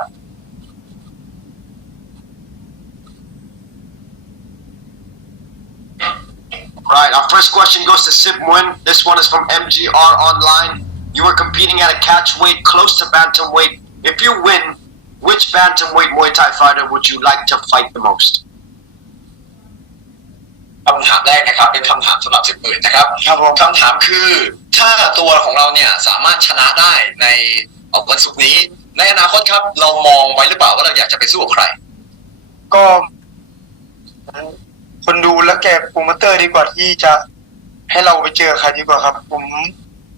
Right, our first question goes to Sip-muen. This one is from MGR Online. You are competing at a catch weight close to bantamweight. If you win, which bantamweight Muay Thai fighter would you like to fight the most? คำถามแรกนะครับเป็นคำถามสำหรับ10,000นะครับคำถามคือถ้าตัวของเราเนี่ยสามารถชนะได้ในวันศุกร์นี้ในอนาคตครับเรามองไว้หรือเปล่าว่าเราอยากจะไปสู้กับใครก็คนดูและแกโปรโมเตอร์ดีกว่าที่จะให้เราไปเจอใครดีกว่าครับผม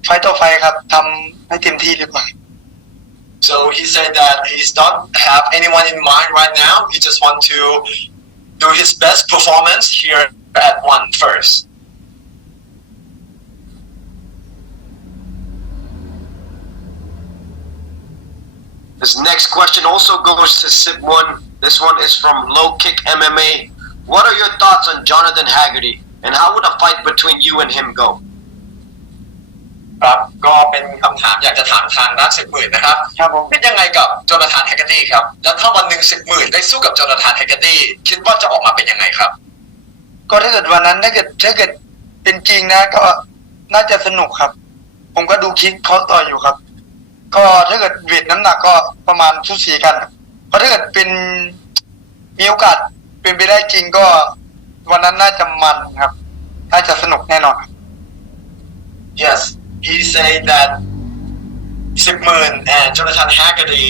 ไฟต่อไฟครับทำให้เต็มที่ดีกว่า So he said that he's don't have anyone in mind right now. He just want to do his best performance here at ONE first. This next question also goes to Sip-muen. This one is from Low Kick MMA. What are your thoughts on Jonathan Haggerty, and how would a fight between you and him go? ครับก็เป็นคำถามอยากจะถามทางด้าน10,000นะครับเป็นยังไงกับโจนาธานแฮกเกอร์ตี้ครับแล้วถ้าวันหนึ่ง10,000ได้สู้กับโจนาธานแฮกเกอร์ตี้คิดว่าจะออกมาเป็นยังไงครับก็ถ้าเกิดวันนั้นถ้าเกิดเป็นจริงนะก็น่าจะสนุกครับผมก็ดูคลิปเขาต่อยอยู่ครับก็ถ้าเกิดเวทน้ำหนักก็ประมาณสูสีกันเพราะถ้าเกิดเป็นมีโอกาสเป็นไปได้จริงก็วันนั้นน่าจะมันครับน่าจะสนุกแน่นอน Yes he said that Sip-muen and Jonathan Haggerty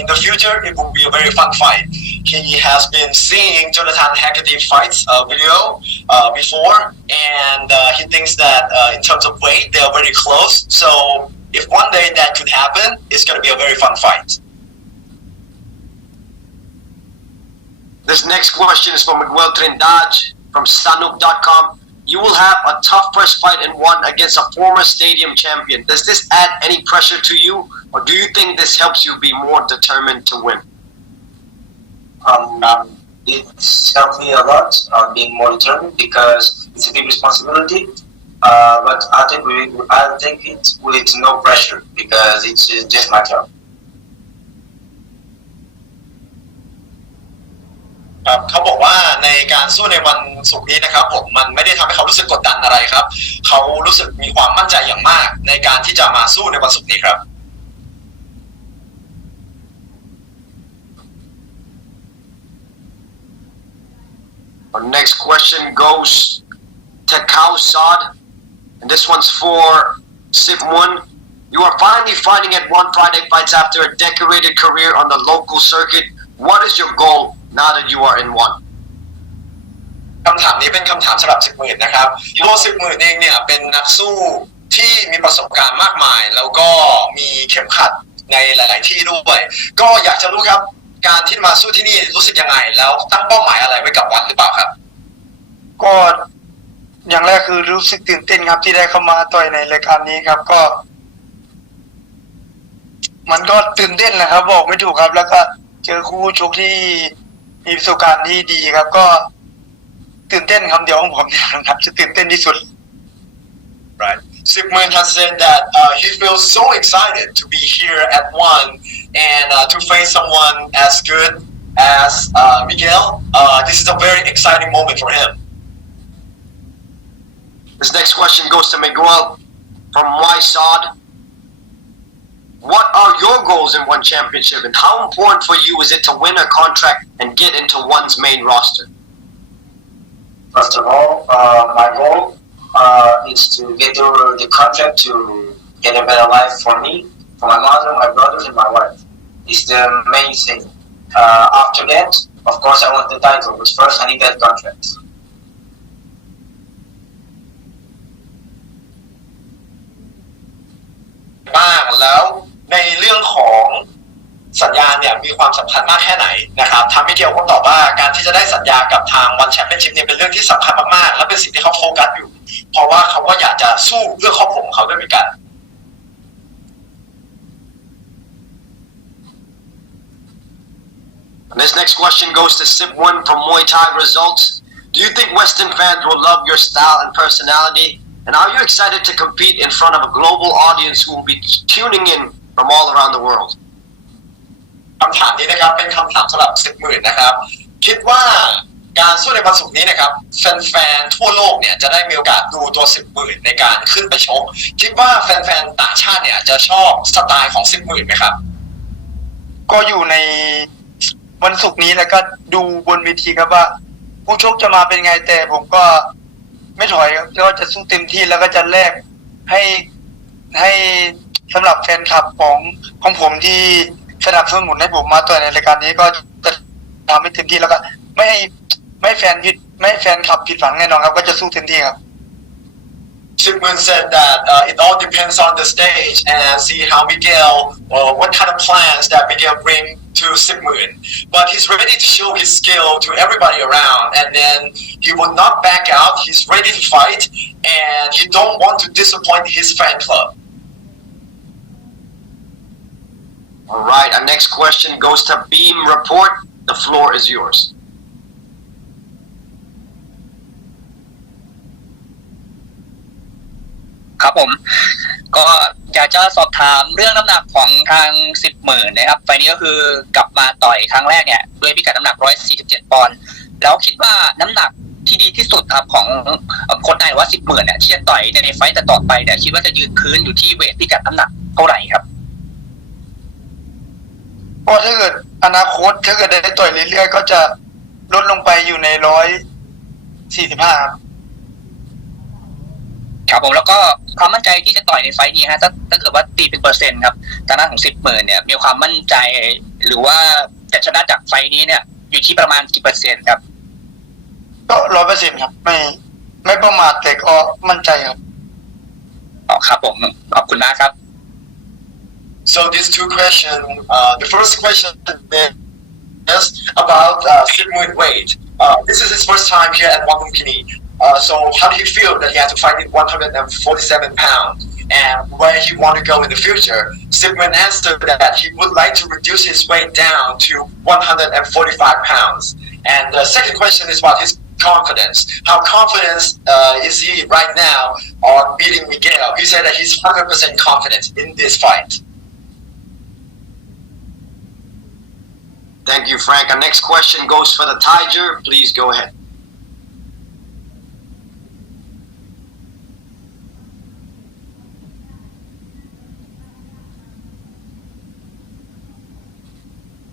in the future it will be a very fun fight. He has been seeing Jonathan Haggerty fights video before and he thinks that in terms of weight they are very close. So if one day that could happen, it's going to be a very fun fight. This next question is from Miguel Trindade from Sanuk.com. You will have a tough first fight in ONE against a former stadium champion. Does this add any pressure to you, or do you think this helps you be more determined to win? It's helped me a lot being more determined because it's a big responsibility. But I think it with no pressure because it's just my job. ครับเขาบอกว่าในการสู้ในวันศุกร์นี้นะครับผมมันไม่ได้ทำให้เขารู้สึกกดดันอะไรครับเขารู้สึกมีความมั่นใจอย่างมากในการที่จะมาสู้ในวันศุกร์นี้ครับ Our next question goes to Khao Saad, and this one's for Sip-muen. You are finally fighting at ONE Friday Fights after a decorated career on the local circuit. What is your goal now that you are in ONE? คำถามนี้เป็นคำถามสำหรับ10,000นะครับตัว10,000เองเนี่ยเป็นนักสู้ที่มีประสบการณ์มากมายแล้วก็มีเข็มขัดในหลายๆที่ด้วยก็อยากจะรู้ครับการที่มาสู้ที่นี่รู้สึกยังไงแล้วตั้งเป้าหมายอะไรไว้กับONEหรือเปล่าครับก็อย่างแรกคือรู้สึกตื่นเต้นครับที่ได้เข้ามาต่อยในรายการนี้ครับก็มันก็ตื่นเต้นนะครับบอกไม่ถูกครับแล้วก็เจอคู่ชกที่มีประสบการณ์ที่ดีครับก็ตื่นเต้นคำเดียวของผมนะครับจะตื่นเต้นที่สุด Right. Sip-muen has said that he feels so excited to be here at ONE and to face someone as good as Miguel. This is a very exciting moment for him. This next question goes to Miguel from Saad. What are your goals in ONE Championship, and how important for you is it to win a contract and get into ONE's main roster? First of all, my goal is to get over the contract to get a better life for me, for my mother, my brothers, and my wife. It's the main thing. After that, of course, I want the title, but first I need that contract. มากแล้วในเรื่องของสัญญาเนี่ยมีความสำคัญมากแค่ไหนนะครับทางมิเกลก็ตอบว่าการที่จะได้สัญญากับทางวันแชมเปี้ยนชิพเนี่ยเป็นเรื่องที่สำคัญมากๆและเป็นสิ่งที่เขาโฟกัสอยู่เพราะว่าเขาก็อยากจะสู้เพื่อครอบครัวของเขาด้วยเหมือนกัน This next question goes to Sip-muen from Muay Thai Results. Do you think Western fans will love your style and personality? And are you excited to compete in front of a global audience who will be tuning in from all around the world? คำถามนี้นะครับเป็นคำถามสำหรับ10,000นะครับคิดว่าการสู้ในวันศุกร์นี้นะครับแฟนๆทั่วโลกเนี่ยจะได้มีโอกาสดูตัว10,000ในการขึ้นไปชกคิดว่าแฟนๆต่างชาติเนี่ยจะชอบสไตล์ของ10,000ไหมครับก็อยู่ในวันศุกร์นี้แล้วก็ดูบนเวทีครับว่าผู้ชกจะมาเป็นไงแต่ผมก็ไม่ถอยก็จะสู้เต็มที่แล้วก็จะแลกให้สำหรับแฟนคลับของผมที่สนับสนุนให้ผมมาต่อยในรายการนี้ก็จะทำให้เต็มที่แล้วก็ไม่แฟนคลับผิดหวังแน่นอนครับก็จะสู้เต็มที่ครับSip-muen said that it all depends on the stage and see how Miguel, what kind of plans that Miguel bring to Sip-muen. But he's ready to show his skill to everybody around, and then he will not back out. He's ready to fight, and he don't want to disappoint his fan club. All right, our next question goes to Beam Report. The floor is yours. ครับผมก็อยากจะสอบถามเรื่องน้ำหนักของทาง10,000นะครับไฟนี้ก็คือกลับมาต่อยครั้งแรกเนี่ยด้วยพิกัดน้ำหนัก147ปอนด์แล้วคิดว่าน้ำหนักที่ดีที่สุดครับของคนไทยว่า10,000เนี่ยที่จะต่อยในไฟต์ต่อไปเนี่ยคิดว่าจะยืนพื้นอยู่ที่เวทพิกัดน้ำหนักเท่าไหร่ครับก็ถ้าเกิดอนาคตถ้าเกิดได้ต่อยเรื่อยๆก็จะลดลงไปอยู่ใน145ครับผมแล้วก็ความมั่นใจที่จะต่อยในไฟต์นี้ฮะถ้าเกิดว่าตีเป็นเปอร์เซ็นต์ครับทางด้านของ10,000เนี่ยมีความมั่นใจหรือว่าจะชนะจากไฟต์นี้เนี่ยอยู่ที่ประมาณกี่เปอร์เซ็นต์ครับก็100%ครับไม่ประมาทแต่ก็มั่นใจครับอ๋อครับผมขอบคุณมากครับ So these two questions, the first question is about Sip-muen weight. This is his first time here at ONE Lumpinee. So how do you feel that he had to fight in 147 pounds and where he want to go in the future? Sip-muen answered that he would like to reduce his weight down to 145 pounds. And the second question is about his confidence. How confident is he right now on beating Miguel? He said that he's 100% confident in this fight. Thank you, Frank. Our next question goes for the Tiger. Please go ahead.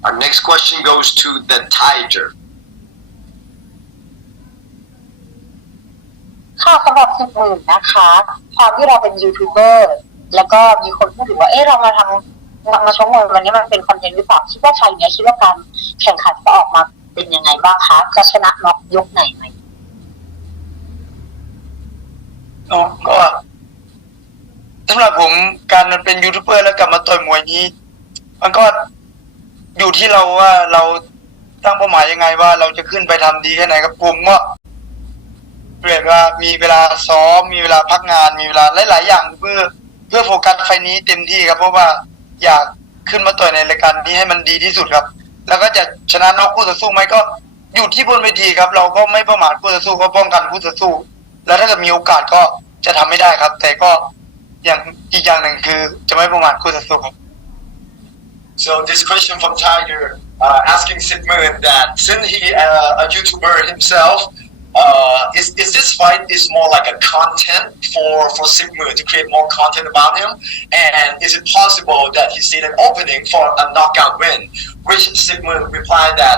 Our next question goes to the Tiger. ค่ะสำหรับ10,000นะคะความที่เราเป็นยูทูบเบอร์แล้วก็มีคนพูดถึงว่าเรามาชกมวยวันนี้มันเป็นคอนเทนต์หรือเปล่าคิดว่าไทยเนี้ยคิดว่าการแข่งขันจะออกมาเป็นยังไงบ้างคะจะชนะน็อกยกไหนไหมก็สำหรับผมการเป็นยูทูบเบอร์แล้วกลับมาต่อยมวยนี้มันก็อยู่ที่เราว่าเราตั้งเป้าหมายยังไงว่าเราจะขึ้นไปทำดีแค่ไหนครับผมก็เรียกว่ามีเวลาซ้อมมีเวลาพักงานมีเวลาหลายๆอย่างเพื่อโฟกัสไฟนี้เต็มที่ครับเพราะว่าอยากขึ้นมาต่อยในรายการนี้ให้มันดีที่สุดครับแล้วก็จะชนะน็อกคู่ต่อสู้ไหมก็อยู่ที่บนเวทีครับเราก็ไม่ประมาทคู่ต่อสู้ก็ป้องกันคู่ต่อสู้แล้วถ้าเกิดมีโอกาสก็จะทำไม่ได้ครับแต่ก็อย่างอีกอย่างหนึ่งคือจะไม่ประมาทคู่ต่อสู้ครับ So this question from Tiger asking Sip-muen that since he a YouTuber himself, is this fight is more like a content for Sip-muen to create more content about him, and is it possible that he seen an opening for a knockout win? Which Sip-muen replied that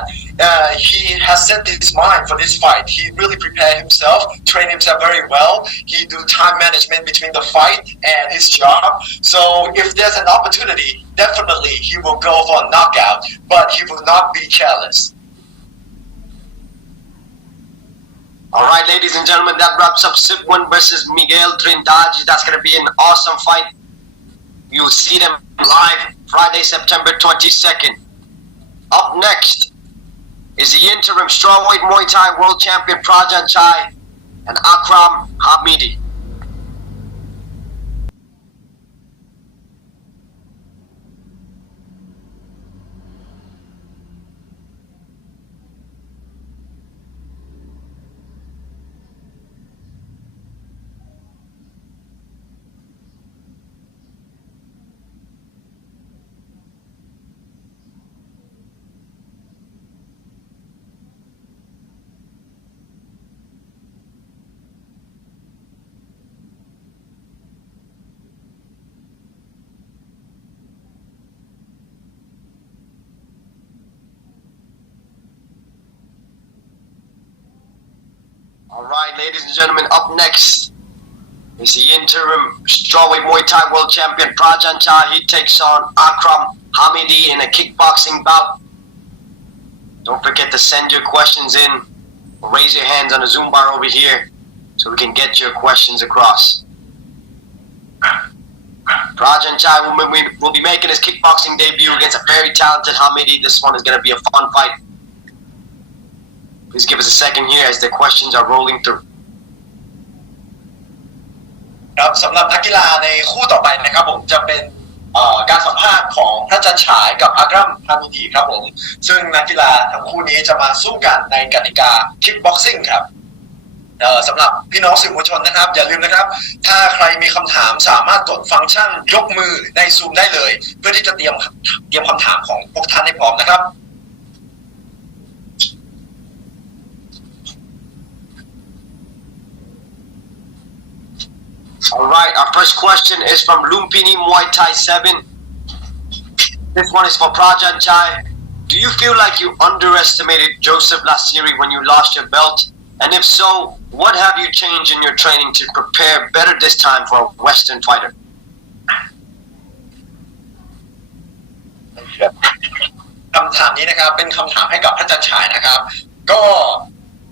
he has set his mind for this fight. He really prepared himself, trained himself very well. He do time management between the fight and his job. So if there's an opportunity, definitely he will go for a knockout, but he will not be careless. All right, ladies and gentlemen, that wraps up Sip-muen versus Miguel Trindade. That's going to be an awesome fight. You'll see them live Friday, September 22nd. Up next is the interim strawweight Muay Thai world champion Prajanchai and Akram Hamidi. All right, ladies and gentlemen, up next is the interim strawweight Muay Thai world champion Prajanchai. He takes on Akram Hamidi in a kickboxing bout. Don't forget to send your questions in. Raise your hands on the Zoom bar over here so we can get your questions across. Prajanchai will be making his kickboxing debut against a very talented Hamidi. This one is going to be a fun fight. Please give us a second here as the questions are rolling through. ครับสำหรับนักกีฬาในคู่ต่อไปนะครับผมจะเป็นการสัมภาษณ์ของพระจันฉายกับอักรัมฮามิดีครับผมซึ่งนักกีฬาทั้งคู่นี้จะมาสู้กันในกติกาคิกบ็อกซิ่งครับสำหรับพี่น้องสื่อมวลชนนะครับอย่าลืมนะครับถ้าใครมีคำถามสามารถกดฟังก์ชันยกมือในซูมได้เลยเพื่อที่จะเตรียมคำถามของพวกท่านให้พร้อมนะครับ All right, our first question is from Lumpinee Muay Thai 7. This one is for Prajanchai. Do you feel like you underestimated Joseph Naseri when you lost your belt? And if so, what have you changed in your training to prepare better this time for a Western fighter? คำถามนี้นะครับเป็นคำถามให้กับพระจันฉายนะครับก็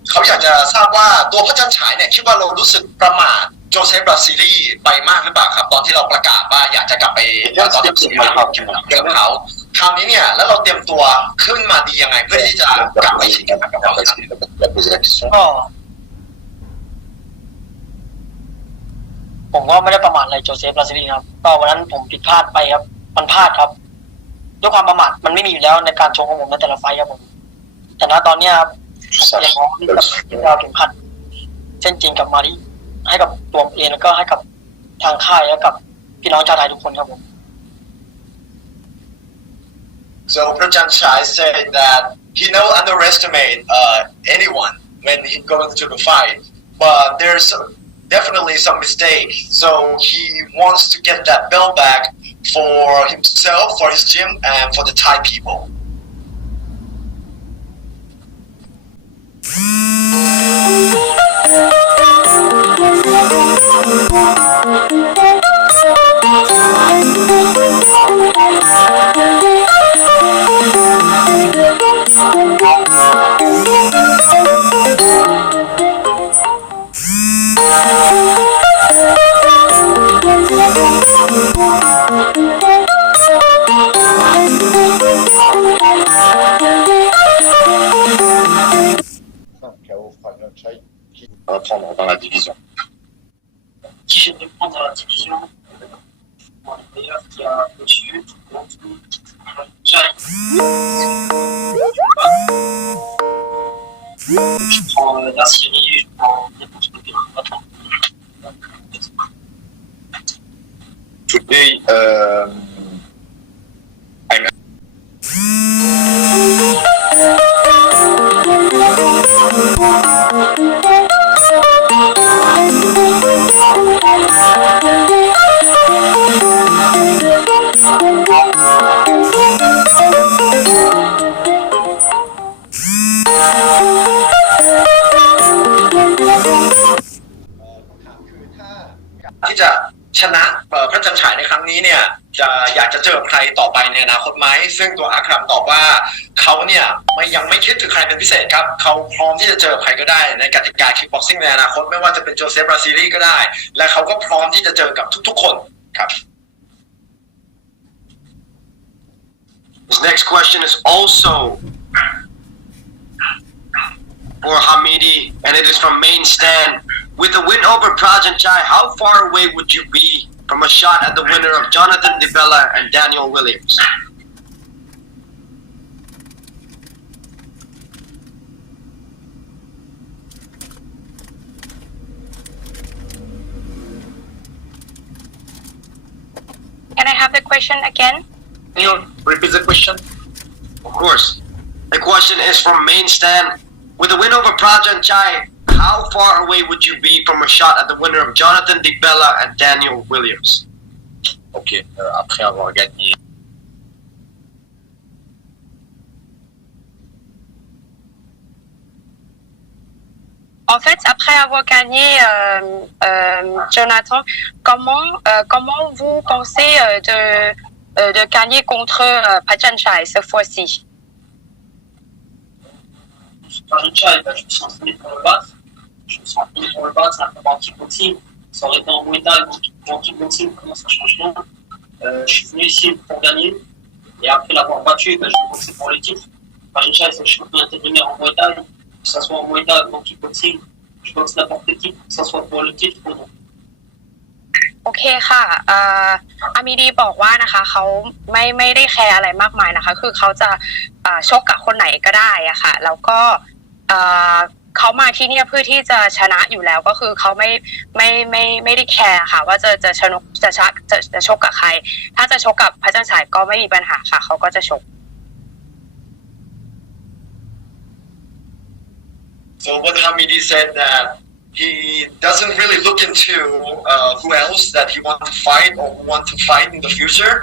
เขาอยากจะทราบว่าตัวพระจันฉายเนี่ยคิดว่าเรารู้สึกประมาทโจเซฟบราซิลีไปมากหรือเปล่าครับตอนที่เราประกาศว่าอยากจะกลับไปตอนที่เรื่องเขาคราวนี้เนี่ยแล้วเราเตรียมตัวขึ้นมาดียังไงเพื่อที่จะกลับไปชิงกันกับเขาครับก็ผมก็ไม่ได้ประมาทอะไรโจเซฟบราซิลีครับก็วันนั้นผมผิดพลาดไปครับมันพลาดครับด้วยความประมาทมันไม่มีอยู่แล้วในการชกของผมในแต่ละไฟครับผมแต่ณตอนนี้ครับยังมองที่กับเราเข็มขัดเส้นจริงกลับมาที่ให้กับตัวเองแล้วก็ให้กับทางค่ายและกับพี่น้องชาวไทยทุกคนครับผม So Prajanchai said that he never underestimate anyone when he goes to the fight, but there's definitely some mistake. So he wants to get that belt back for himself, for his gym, and for the Thai people. Reprendre dans la division. Qui j'aimerais prendre dans la division bon, d'ailleurs qui a au-dessus je prends Naseri et je prends n'importe quel autre. Today, I'm นี้เนี่ยจะอยากจะเจอใครต่อไปในอนาคตไหมซึ่งตัวอัครามตอบว่าเขาเนี่ยยังไม่คิดถึงใครเป็นพิเศษครับเขาพร้อมที่จะเจอใครก็ได้ในกติกาคิกบ็อกซิ่งในอนาคตไม่ว่าจะเป็นโจเซฟบราซิลีก็ได้และเขาก็พร้อมที่จะเจอกับทุกๆคนครับ This next question is also for Hamidi, and it is from main stand. With a win over Prajanchai, how far away would you be from a shot at the winner of Jonathan DeBella and Daniel Williams? Can I have the question again? Can you repeat the question? Of course. The question is from main stand. With a win over Prajanchai, how far away would you be from a shot at the winner of Jonathan DeBella and Daniel Williams? Ok, après avoir gagné. En fait, après avoir gagné Jonathan, comment vous pensez de gagner contre Prajanchai cette fois-ci? Prajanchai, je me sens fini pour le battre. Je me sens fini pour le battre, c'est un combat en kickboxing. Ça aurait été en Muay Thai, en kickboxing, comment ça change rien. Je suis venu ici pour gagner. Et après l'avoir battu, je vais boxer pour le titre. Prajanchai, c'est le champion intérimaire en Muay Thai. Que ce soit en Muay Thai ou en kickboxing, je boxe n'importe qui, que ce soit pour le titre ou non. โอเคค่ะอามิดีบอกว่านะคะเขาไม่ได้แคร์อะไรมากมายนะคะคือเขาจะชกกับคนไหนก็ได้อะค่ะแล้วก็เขามาที่นี่เพื่อที่จะชนะอยู่แล้วก็คือเขาไม่ได้แคร์ค่ะว่าจะชกกับใครถ้าจะชกกับพระจันทร์ฉายก็ไม่มีปัญหาค่ะเขาก็จะชก So what Hamidi said that he doesn't really look into who else that he wants to fight or want to fight in the future.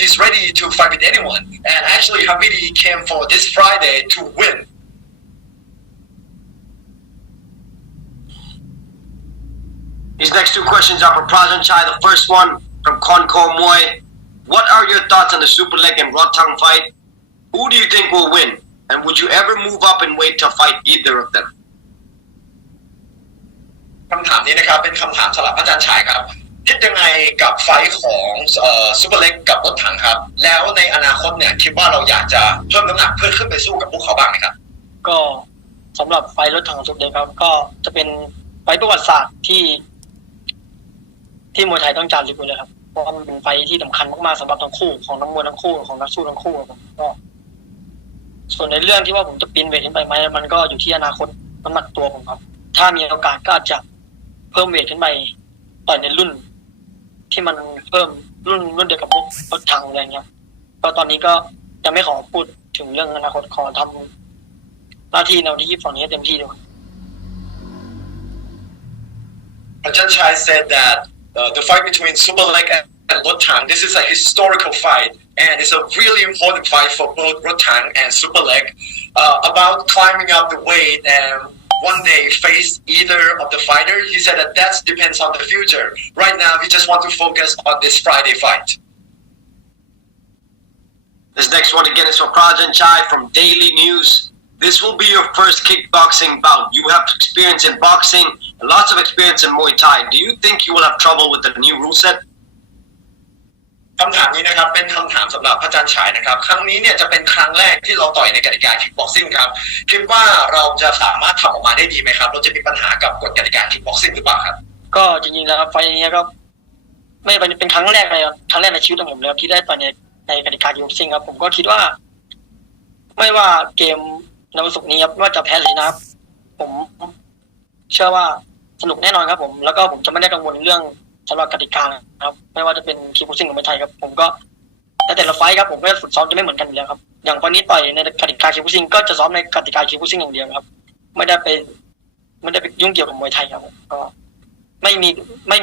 He's ready to fight with anyone. And actually, Hamidi came for this Friday to win. These next two questions are for Prajanchai. The first one from Konko Moy. What are your thoughts on the Superlek and Rotang fight? Who do you think will win? And would you ever move up and wait to fight either of them? คำถามนี้นะครับเป็นคำถามสำหรับอาจารย์ชายครับคิดยังไงกับไฟท์ของซูเปอร์เล็กกับรถถังครับแล้วในอนาคตเนี่ยคิดว่าเราอยากจะเพิ่มน้ำหนักเพื่อขึ้นไปสู้กับพวกเขาบ้างไหมครับ ก็สำหรับไฟรถถังซุปเล็กครับก็จะเป็นไฟประวัติศาสตร์ที่มวยไทยต้องจารึกไว้เลยครับเพราะมันเป็นไฟที่สำคัญมากๆสำหรับทั้งคู่ของนักมวยทั้งคู่ของนักสู้ทั้งคู่ครับผมก็ส่วนในเรื่องที่ว่าผมจะปีนเวทขึ้นไปไหมมันก็อยู่ที่อนาคตน้ำหนักตัวผมครับถ้ามีโอกาสก็อาจจะเพิ่มเวทขึ้นไปต่อยในรุ่นที่มันเพิ่มรุ่นเดียวกับพวกรถถังอะไรเงี้ยก็ตอนนี้ก็ยังไม่ขอพูดถึงเรื่องอนาคตขอทำหน้าที่ในวันที่22นี้ให้เต็มที่ด้วย Prajanchai said that the fight between Superlek and Rotang, this is a historical fight, and it's a really important fight for both Rotang and Superlek about climbing up the weight and one day face either of the fighters. He said that depends on the future. Right now, he just wants to focus on this Friday fight. This next one again is for Prajanchai from Daily News. This will be your first kickboxing bout. You have experience in boxing and lots of experience in Muay Thai. Do you think you will have trouble with the new rule set? คำถามนี้นะครับเป็นคำถามสำหรับพระจันทร์ฉายนะครับครั้งนี้เนี่ยจะเป็นครั้งแรกที่เราต่อยในกติกาคิกบ็อกซิ่งครับคิดว่าเราจะสามารถทำออกมาได้ดีไหมครับเราจะมีปัญหากับกฎกติกาคิกบ็อกซิ่งหรือเปล่าครับก็จริงๆแล้วครับไฟนี้ก็ไม่เป็นครั้งแรกเลยครับครั้งแรกในชีวิตของผมเลยครับที่ได้ต่อยในกติกาคิกบ็อกซิ่งครับผมก็คิดว่าไม่ว่าเกมในวันศุกร์นี้ครับว่าจะแพ้หรือชนะครับผมเชื่อว่าสนุกแน่นอนครับผมแล้วก็ผมจะไม่ได้กังวลเรื่องสำหรับกติกาครับไม่ว่าจะเป็นคิกบ็อกซิ่งหรือมวยไทยครับผมก็แต่ละไฟท์ครับผมก็ฝึกซ้อมจะไม่เหมือนกันอยู่แล้วครับอย่างวันนี้ต่อยในกติกาคิกบ็อกซิ่งก็จะซ้อมในกติกาคิกบ็อกซิ่งอย่างเดียวครับไม่ได้ไปยุ่งเกี่ยวกับมวยไทยครับผมก็ไม่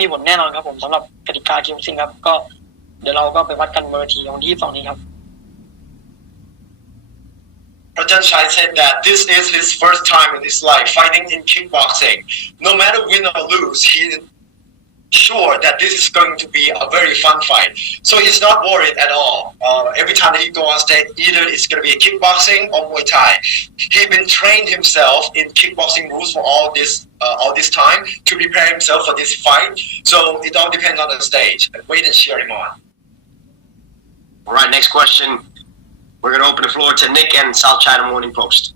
มีผลแน่นอนครับผมสำหรับกติกาคิกบ็อกซิ่งครับก็เดี๋ยวเราก็ไปวัดกันบนเวทีวันที่22นี้ครับ Prajanchai said that this is his first time in his life fighting in kickboxing. No matter win or lose, sure that this is going to be a very fun fight. So he's not worried at all. Every time that he goes on stage, either it's going to be kickboxing or Muay Thai. He's been trained himself in kickboxing rules for all this time to prepare himself for this fight. So it all depends on the stage. Wait and cheer him on. All right, next question. We're going to open the floor to Nick and South China Morning Post.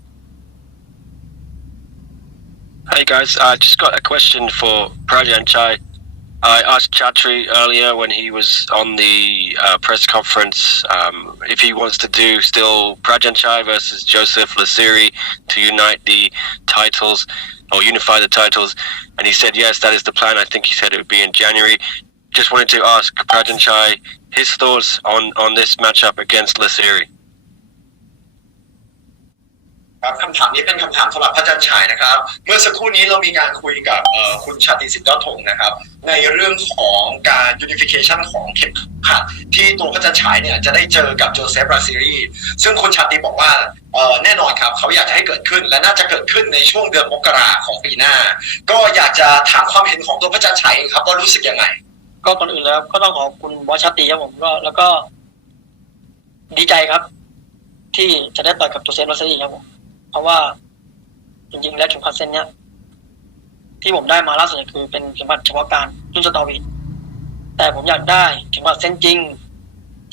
Hey guys, I just got a question for Prajanchai. I asked Chatri earlier when he was on the press conference if he wants to do still Prajanchai versus Joseph Naseri to unite the titles or unify the titles, and he said yes, that is the plan. I think he said it would be in January. Just wanted to ask Prajanchai his thoughts on this matchup against Naseri. คำถามนี้เป็นคำถามสำหรับพระจันทร์ฉายนะครับเมื่อสักครู่นี้เรามีการคุยกับคุณชาตรีสิทธิ์ยอดธงนะครับในเรื่องของการ unification ของเข็มขัดที่ตัวพระจันทร์ฉายเนี่ยจะได้เจอกับโจเซฟราซิรีซึ่งคุณชาตรีบอกว่าแน่นอนครับเขาอยากจะให้เกิดขึ้นและน่าจะเกิดขึ้นในช่วงเดือนมกราของปีหน้าก็อยากจะถามความเห็นของตัวพระจันทร์ฉายครับว่ารู้สึกยังไงก็ก่อนอื่นแล้วก็ต้องขอบคุณบอสชาตรีครับผมแล้วก็ดีใจครับที่จะได้ต่อยกับโจเซฟราซิรีครับผมเพราะว่าจริงๆแล้วเข็มขัดเส้นเนี้ยที่ผมได้มาล่าสุดคือเป็นเข็มขัดเฉพาะการรุ่นสตอวีแต่ผมอยากได้เข็มขัดเส้นจริง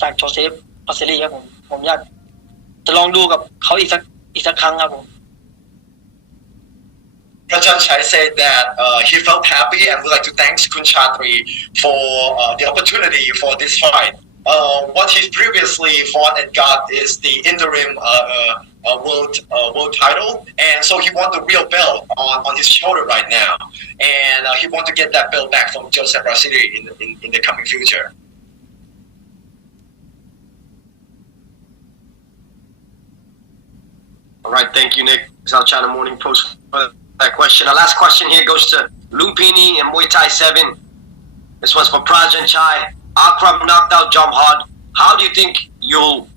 จากโจเซฟปาเซรีครับผมอยากจะลองดูกับเขาอีกสักครั้งครับผม Prajanchai said that he felt happy and would like to thank Kun Chatri for the opportunity for this fight. What he previously fought and got is the interim world title, and so he wants the real belt on his shoulder right now, and he wants to get that belt back from Joseph Rasiri in the coming future. All right, thank you, Nick. South China Morning Post for that question. The last question here goes to Lumpinee and Muay Thai 7. This one's for Prajanchai. Akram knocked out Jom Hod. How do you think you'll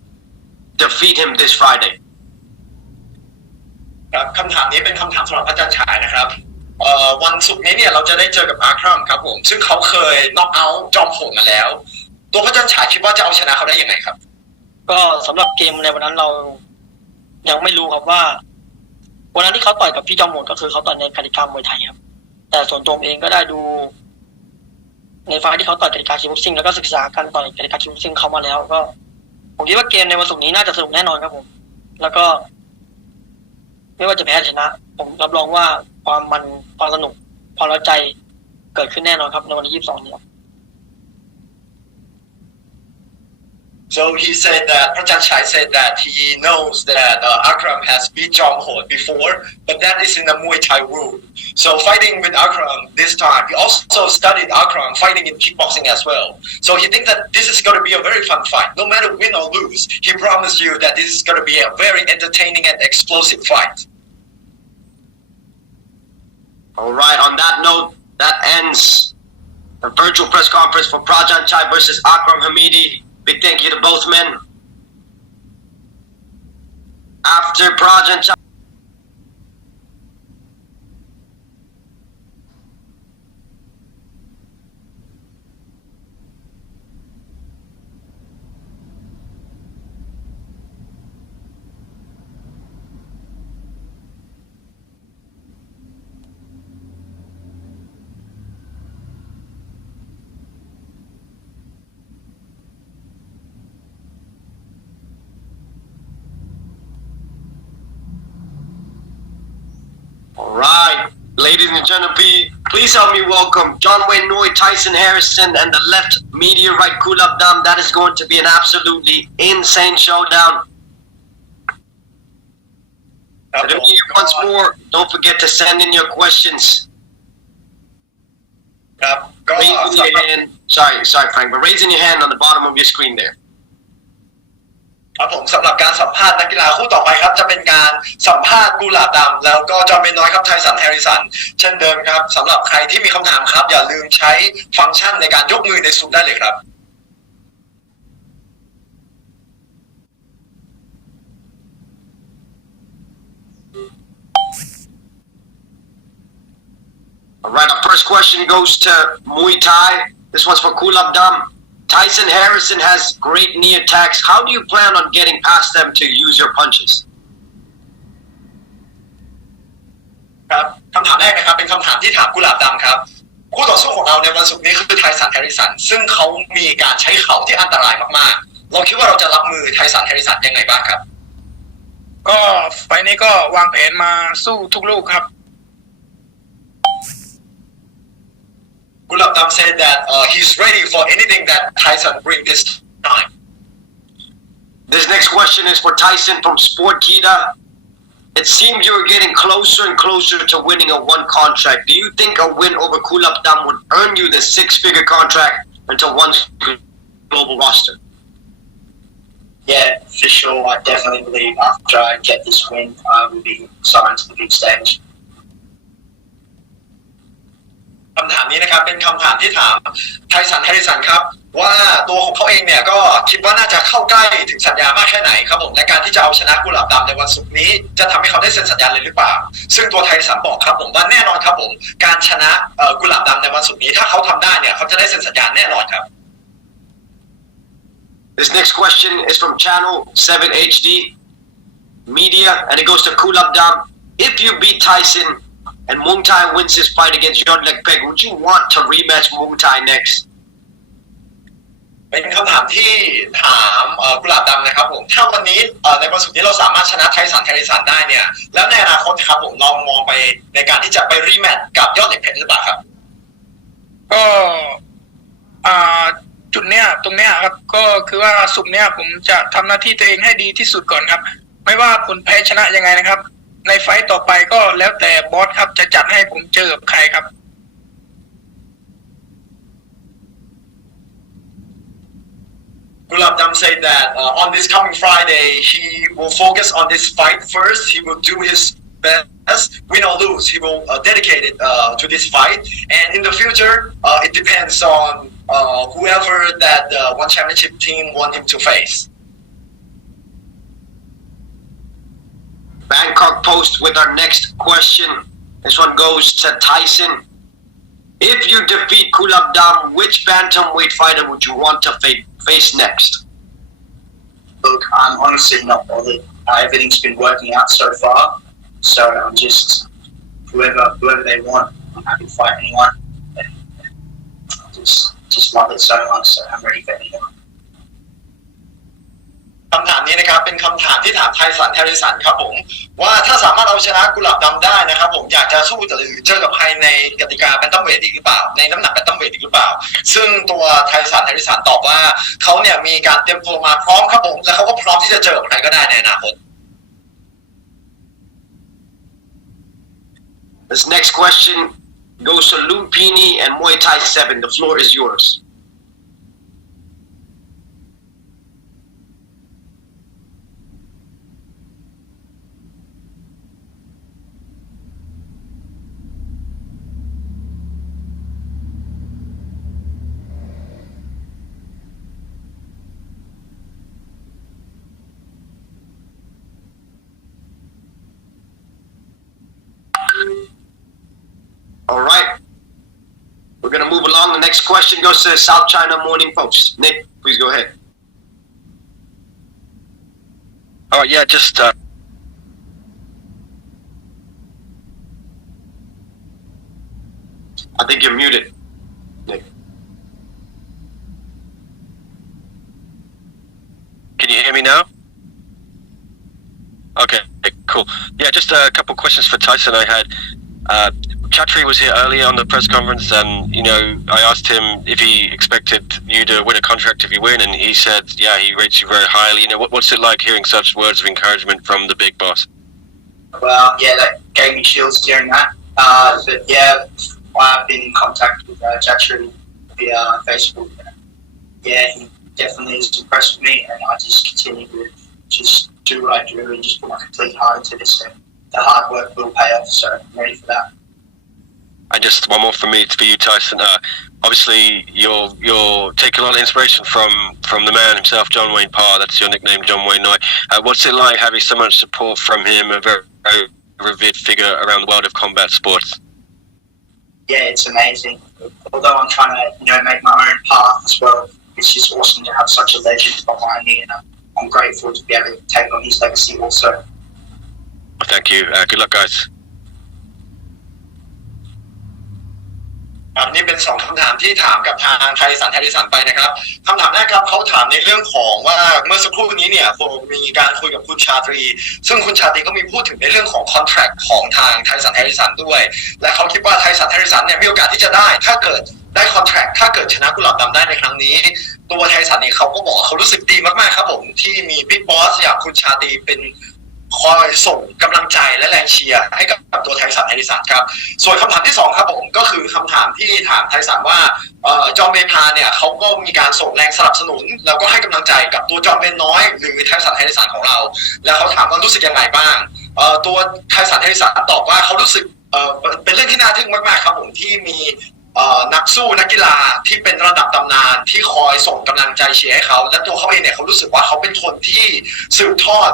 defeat him this Friday? ครับคำถามนี้เป็นคำถามสำหรับพระจันทร์ฉายนะครับวันศุกร์นี้เนี่ยเราจะได้เจอกับอาครัมครับผมซึ่งเขาเคยน็อกเอาท์จอมโหดมาแล้วตัวพระจันทร์ฉายคิดว่าจะเอาชนะเขาได้ยังไงครับก็สำหรับเกมในวันนั้นเรายังไม่รู้ครับว่าวันนั้นที่เขาต่อยกับพี่จอมโหดก็คือเขาต่อยในกติกามวยไทยครับแต่ส่วนตัวเองก็ได้ดูในไฟล์ที่เขาต่อยกติกาคิกบ็อกซิ่งแล้วก็ศึกษาการต่อยกติกาคิกบ็อกซิ่งเขามาแล้วก็ผมคิดว่าเกมในวันศุกร์นี้น่าจะสนุกแน่นอนครับผมแล้วก็ไม่ว่าจะแพ้ชนะผมรับรองว่าความมันความสนุกความร้อนใจเกิดขึ้นแน่นอนครับในวันที่22นี้ So he said that Prajanchai said that he knows that Akram has beat Jom Hod before, but that is in the Muay Thai rule. So fighting with Akram this time, he also studied Akram fighting in kickboxing as well. So he thinks that this is going to be a very fun fight. No matter win or lose, he promised you that this is going to be a very entertaining and explosive fight. All right, on that note, that ends the virtual press conference for Prajanchai versus Akram Hamidi. Big thank you to both men. After Prajanchai. All right, ladies and gentlemen, please help me welcome John Wayne Noy, Tyson Harrison, and the left meteorite Kulabdam. That is going to be an absolutely insane showdown. Once more, don't forget to send in your questions. Raising your hand. Sorry, Frank, but raising your hand on the bottom of your screen there. ครับผมสำหรับการสัมภาษณ์นักกีฬาคู่ต่อไปครับจะเป็นการสัมภาษณ์กุหลาบดำแล้วก็จอห์นเบนน้อยครับไทสันแฮร์ริสันเช่นเดิมครับสำหรับใครที่มีคำถามครับอย่าลืมใช้ฟังก์ชันในการยกมือในซูมได้เลยครับ All right, our first first question goes to Muay Thai. This one's for Kulabdam. Tyson Harrison has great knee attacks. How do you plan on getting past them to use your punches? ครับคำถามแรกนะครับเป็นคำถามที่ถามกุหลาบดำครับคู่ต่อสู้ของเราในวันศุกร์นี้คือไทสันแฮร์ริสันซึ่งเขามีการใช้เข่าที่อันตรายมากๆเราคิดว่าเราจะรับมือไทสันแฮร์ริสันยังไงบ้างครับก็ไฟล์นี้ก็วางแผนมาสู้ทุกลูกครับ Kulabdam said that he's ready for anything that Tyson bring this time. This next question is for Tyson from Sport Kita. It seems you're getting closer and closer to winning a one contract. Do you think a win over Kulabdam would earn you the six-figure contract into one's global roster? Yeah, for sure. I definitely believe after I get this win, I will be signed to the big stage. คำถามนี้นะครับเป็นคำถามที่ถามไทสันแฮร์ริสันครับว่าตัวของเขาเองเนี่ยก็คิดว่าน่าจะเข้าใกล้ถึงสัญญามากแค่ไหนครับผมและการที่จะเอาชนะกุหลาบดำในวันศุกร์นี้จะทำให้เขาได้เซ็นสัญญาเลยหรือเปล่าซึ่งตัวไทสันบอกครับผมว่าแน่นอนครับผมการชนะกุหลาบดำในวันศุกร์นี้ถ้าเขาทำได้เนี่ยเขาจะได้เซ็นสัญญาแน่นอนครับ This next question is from Channel 7 HD Media and it goes to Kulabdam. If you beat Tyson and Muangthai wins his fight against Yodlekpet, would you want to rematch Muangthai next? เป็นคำถามที่ถามกุหลาบดำนะครับผมถ้าวันนี้ในวันศุกร์นี้เราสามารถชนะไทสันแฮร์ริสันได้เนี่ยแล้วในอนาคตครับผมเรามองไปในการที่จะไปรีแมตช์กับยอดเหล็กเพชรหรือเปล่าครับก็จุดเนี้ยตรงเนี้ยครับก็คือว่าศุกร์เนี้ยผมจะทำหน้าที่ตัวเองให้ดีที่สุดก่อนครับไม่ว่าผลแพ้ชนะยังไงนะครับในไฟต์ต่อไปก็แล้วแต่บอสครับจะจัดให้ผมเจอกับใครครับ Kulabdam said that on this coming Friday he will focus on this fight first. He will do his best, win or lose. He will dedicate it to this fight, and in the future, it depends on whoever that one championship team want him to face. Bangkok Post with our next question. This one goes to Tyson. If you defeat Kulabdam, which bantamweight fighter would you want to face next? Look, I'm honestly not bothered. Everything's been working out so far, so I'm just whoever they want. I'm happy to fight anyone. I just love it so much, so I'm ready for anyone. คำถามนี้นะครับเป็นคำถามที่ถามไทสันแฮร์ริสันครับผมว่าถ้าสามารถเอาชนะกุหลาบดำได้นะครับผมอยากจะสู้หรือเจอกับใครในกติกาแบนตัมเวทอีกหรือเปล่าในน้ำหนักแบนตัมเวทอีกหรือเปล่าซึ่งตัวไทสันแฮร์ริสันตอบว่าเขาเนี่ยมีการเตรียมตัวมาพร้อมครับผมและเขาก็พร้อมที่จะเจอกับใครก็ได้ในอนาคต This next question goes to Lumpinee and Muay Thai 7. The floor is yours. All right. We're going to move along. The next question goes to the South China Morning Post. Nick, please go ahead. Oh, yeah, just... I think you're muted, Nick. Can you hear me now? Okay, cool. Yeah, just a couple questions for Tyson I had. Chatri was here earlier on the press conference and, you know, I asked him if he expected you to win a contract if you win, and he said, yeah, he rates you very highly. You know, what's it like hearing such words of encouragement from the big boss? Well, yeah, that gave me chills hearing that. But yeah, I've been in contact with Chatri via Facebook. Yeah, he definitely is impressed with me, and I just continue to just do what I do and just put my complete heart into this. And the hard work will pay off, so I'm ready for that. And just one more for me, for you, Tyson. Obviously, you're taking a lot of inspiration from the man himself, John Wayne Parr. That's your nickname, John Wayne Noi. What's it like having so much support from him, a very, very revered figure around the world of combat sports? yeah, it's amazing. Although I'm trying to, make my own path as well, it's just awesome to have such a legend behind me, and I'm grateful to be able to take on his legacy also. Thank you. Good luck, guys. นี่เป็น2คำถามที่ถามกับทางไทยสันไปนะครับคำถามแรกครับเขาถามในเรื่องของว่าเมื่อสักครู่นี้เนี่ยผมมีการคุยกับคุณชาตรีซึ่งคุณชาตรีก็มีพูดถึงในเรื่องของคอนแทรคของทางไทยสันด้วยและเขาคิดว่าไทยสันเนี่ยมีโอกาสที่จะได้ถ้าเกิดได้คอนแทรคถ้าเกิดชนะกุหลาบดำได้ในครั้งนี้ตัวไทยสันเนี่ยเขาก็บอกเขารู้สึกดีมากๆครับผมที่มีบิ๊กบอสอย่างคุณชาตรีเป็นคอยส่งกำลังใจและแรงเชียร์ให้กับตัวไทยสันครับส่วนคำถามที่2ครับผมก็คือคำถามที่ถามไทยสันว่าจอมเบพาเนี่ยเขาก็มีการส่งแรงสนับสนุนแล้วก็ให้กำลังใจกับตัวจอมเบนน้อยหรือไทยสันของเราแล้วเขาถามว่ารู้สึกยังไงบ้างตัวไทยสันตอบว่าเขารู้สึกเป็นเรื่องที่น่าทึ่งมากๆครับผมที่มีนักสู้นักกีฬาที่เป็นระดับตำนานที่คอยส่งกำลังใจเชียร์ให้เขาและตัวเขาเองเนี่ยเขารู้สึกว่าเขาเป็นคนที่สืบทอด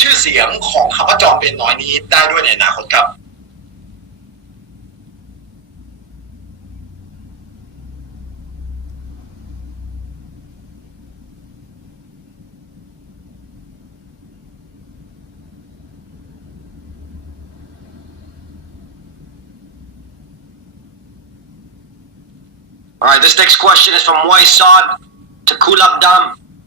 ชื่อเสียงของคำว่าจอมเบนน้อยนี้ได้ด้วยในอนาคตครับ All right, this next question is from Waisad to Kulabdam.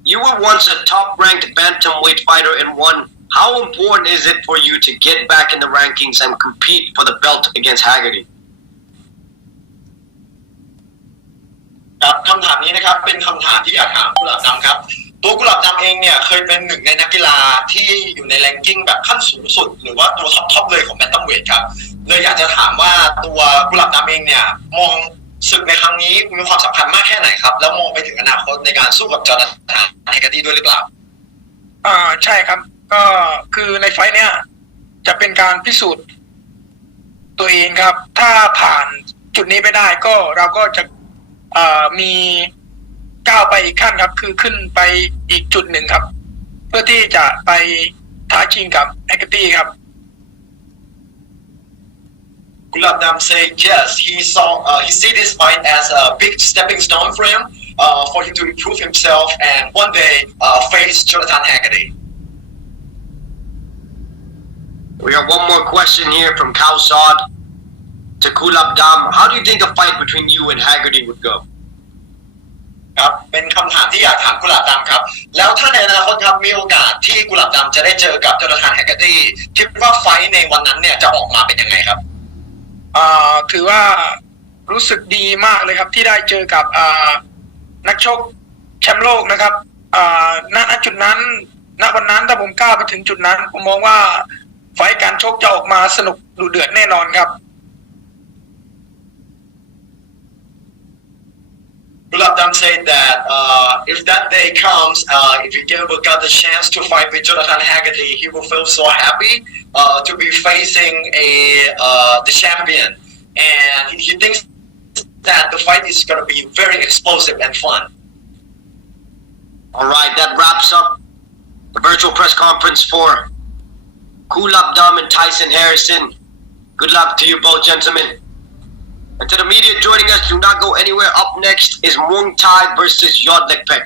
You were once a top-ranked bantamweight fighter and won. How important is it for you to get back in the rankings and compete for the belt against Haggerty? ครับคำถามนี้นะครับเป็นคำถามที่อยากถามกุหลาบดำครับตัวกุหลาบดำเองเนี่ยเคยเป็นหนึ่งในนักกีฬาที่อยู่ในแรงกิ้งแบบขั้นสูงสุดหรือว่าตัวท็อปเลยของแบนตัมเวทครับเลยอยากจะถามว่าตัวกุหลาบดำเองเนี่ยมองศึกในครั้งนี้มีความสำคัญมากแค่ไหนครับแล้วมองไปถึงอนาคตในการสู้กับจอร์แดนแฮกเกอร์ตี้ด้วยหรือเปล่าใช่ครับก็คือในไฟท์เนี่ยจะเป็นการพิสูจน์ตัวเองครับถ้าผ่านจุดนี้ไปได้ก็เราก็จะมีก้าวไปอีกขั้นครับคือขึ้นไปอีกจุดหนึ่งครับเพื่อที่จะไปท้าชิงกับแฮกเกอร์ตี้ครับKulabdam said yes, he see this fight as a big stepping stone for him, for him to improve himself and one day face Jonathan Haggerty. We have one more question here from Kausad to Kulabdam. How do you think the fight between you and Haggerty would go? ครับเป็นคำถามที่อยากถามกุหลาบดำครับแล้วถ้าในอนาคตครับมีโอกาสที่กุหลาบดำจะได้เจอกับโจนาธานแฮกเกอร์ตี้คิดว่าไฟท์ในวันนั้นเนี่ยจะออกมาเป็นยังไงครับถือว่ารู้สึกดีมากเลยครับที่ได้เจอกับนักชกแชมป์โลกนะครับณจุดนั้นณวันนั้นถ้าผมก้าวไปถึงจุดนั้นผมมองว่าไฟท์การชกจะออกมาสนุกดุเดือดแน่นอนครับ Kulabdam said that if that day comes, if he ever got the chance to fight with Jonathan Haggerty, he will feel so happy to be facing the champion, and he thinks that the fight is going to be very explosive and fun. All right, that wraps up the virtual press conference for Kulabdam and Tyson Harrison. Good luck to you both, gentlemen. And to the media joining us, do not go anywhere. Up next is Muangthai versus Yodlekpet.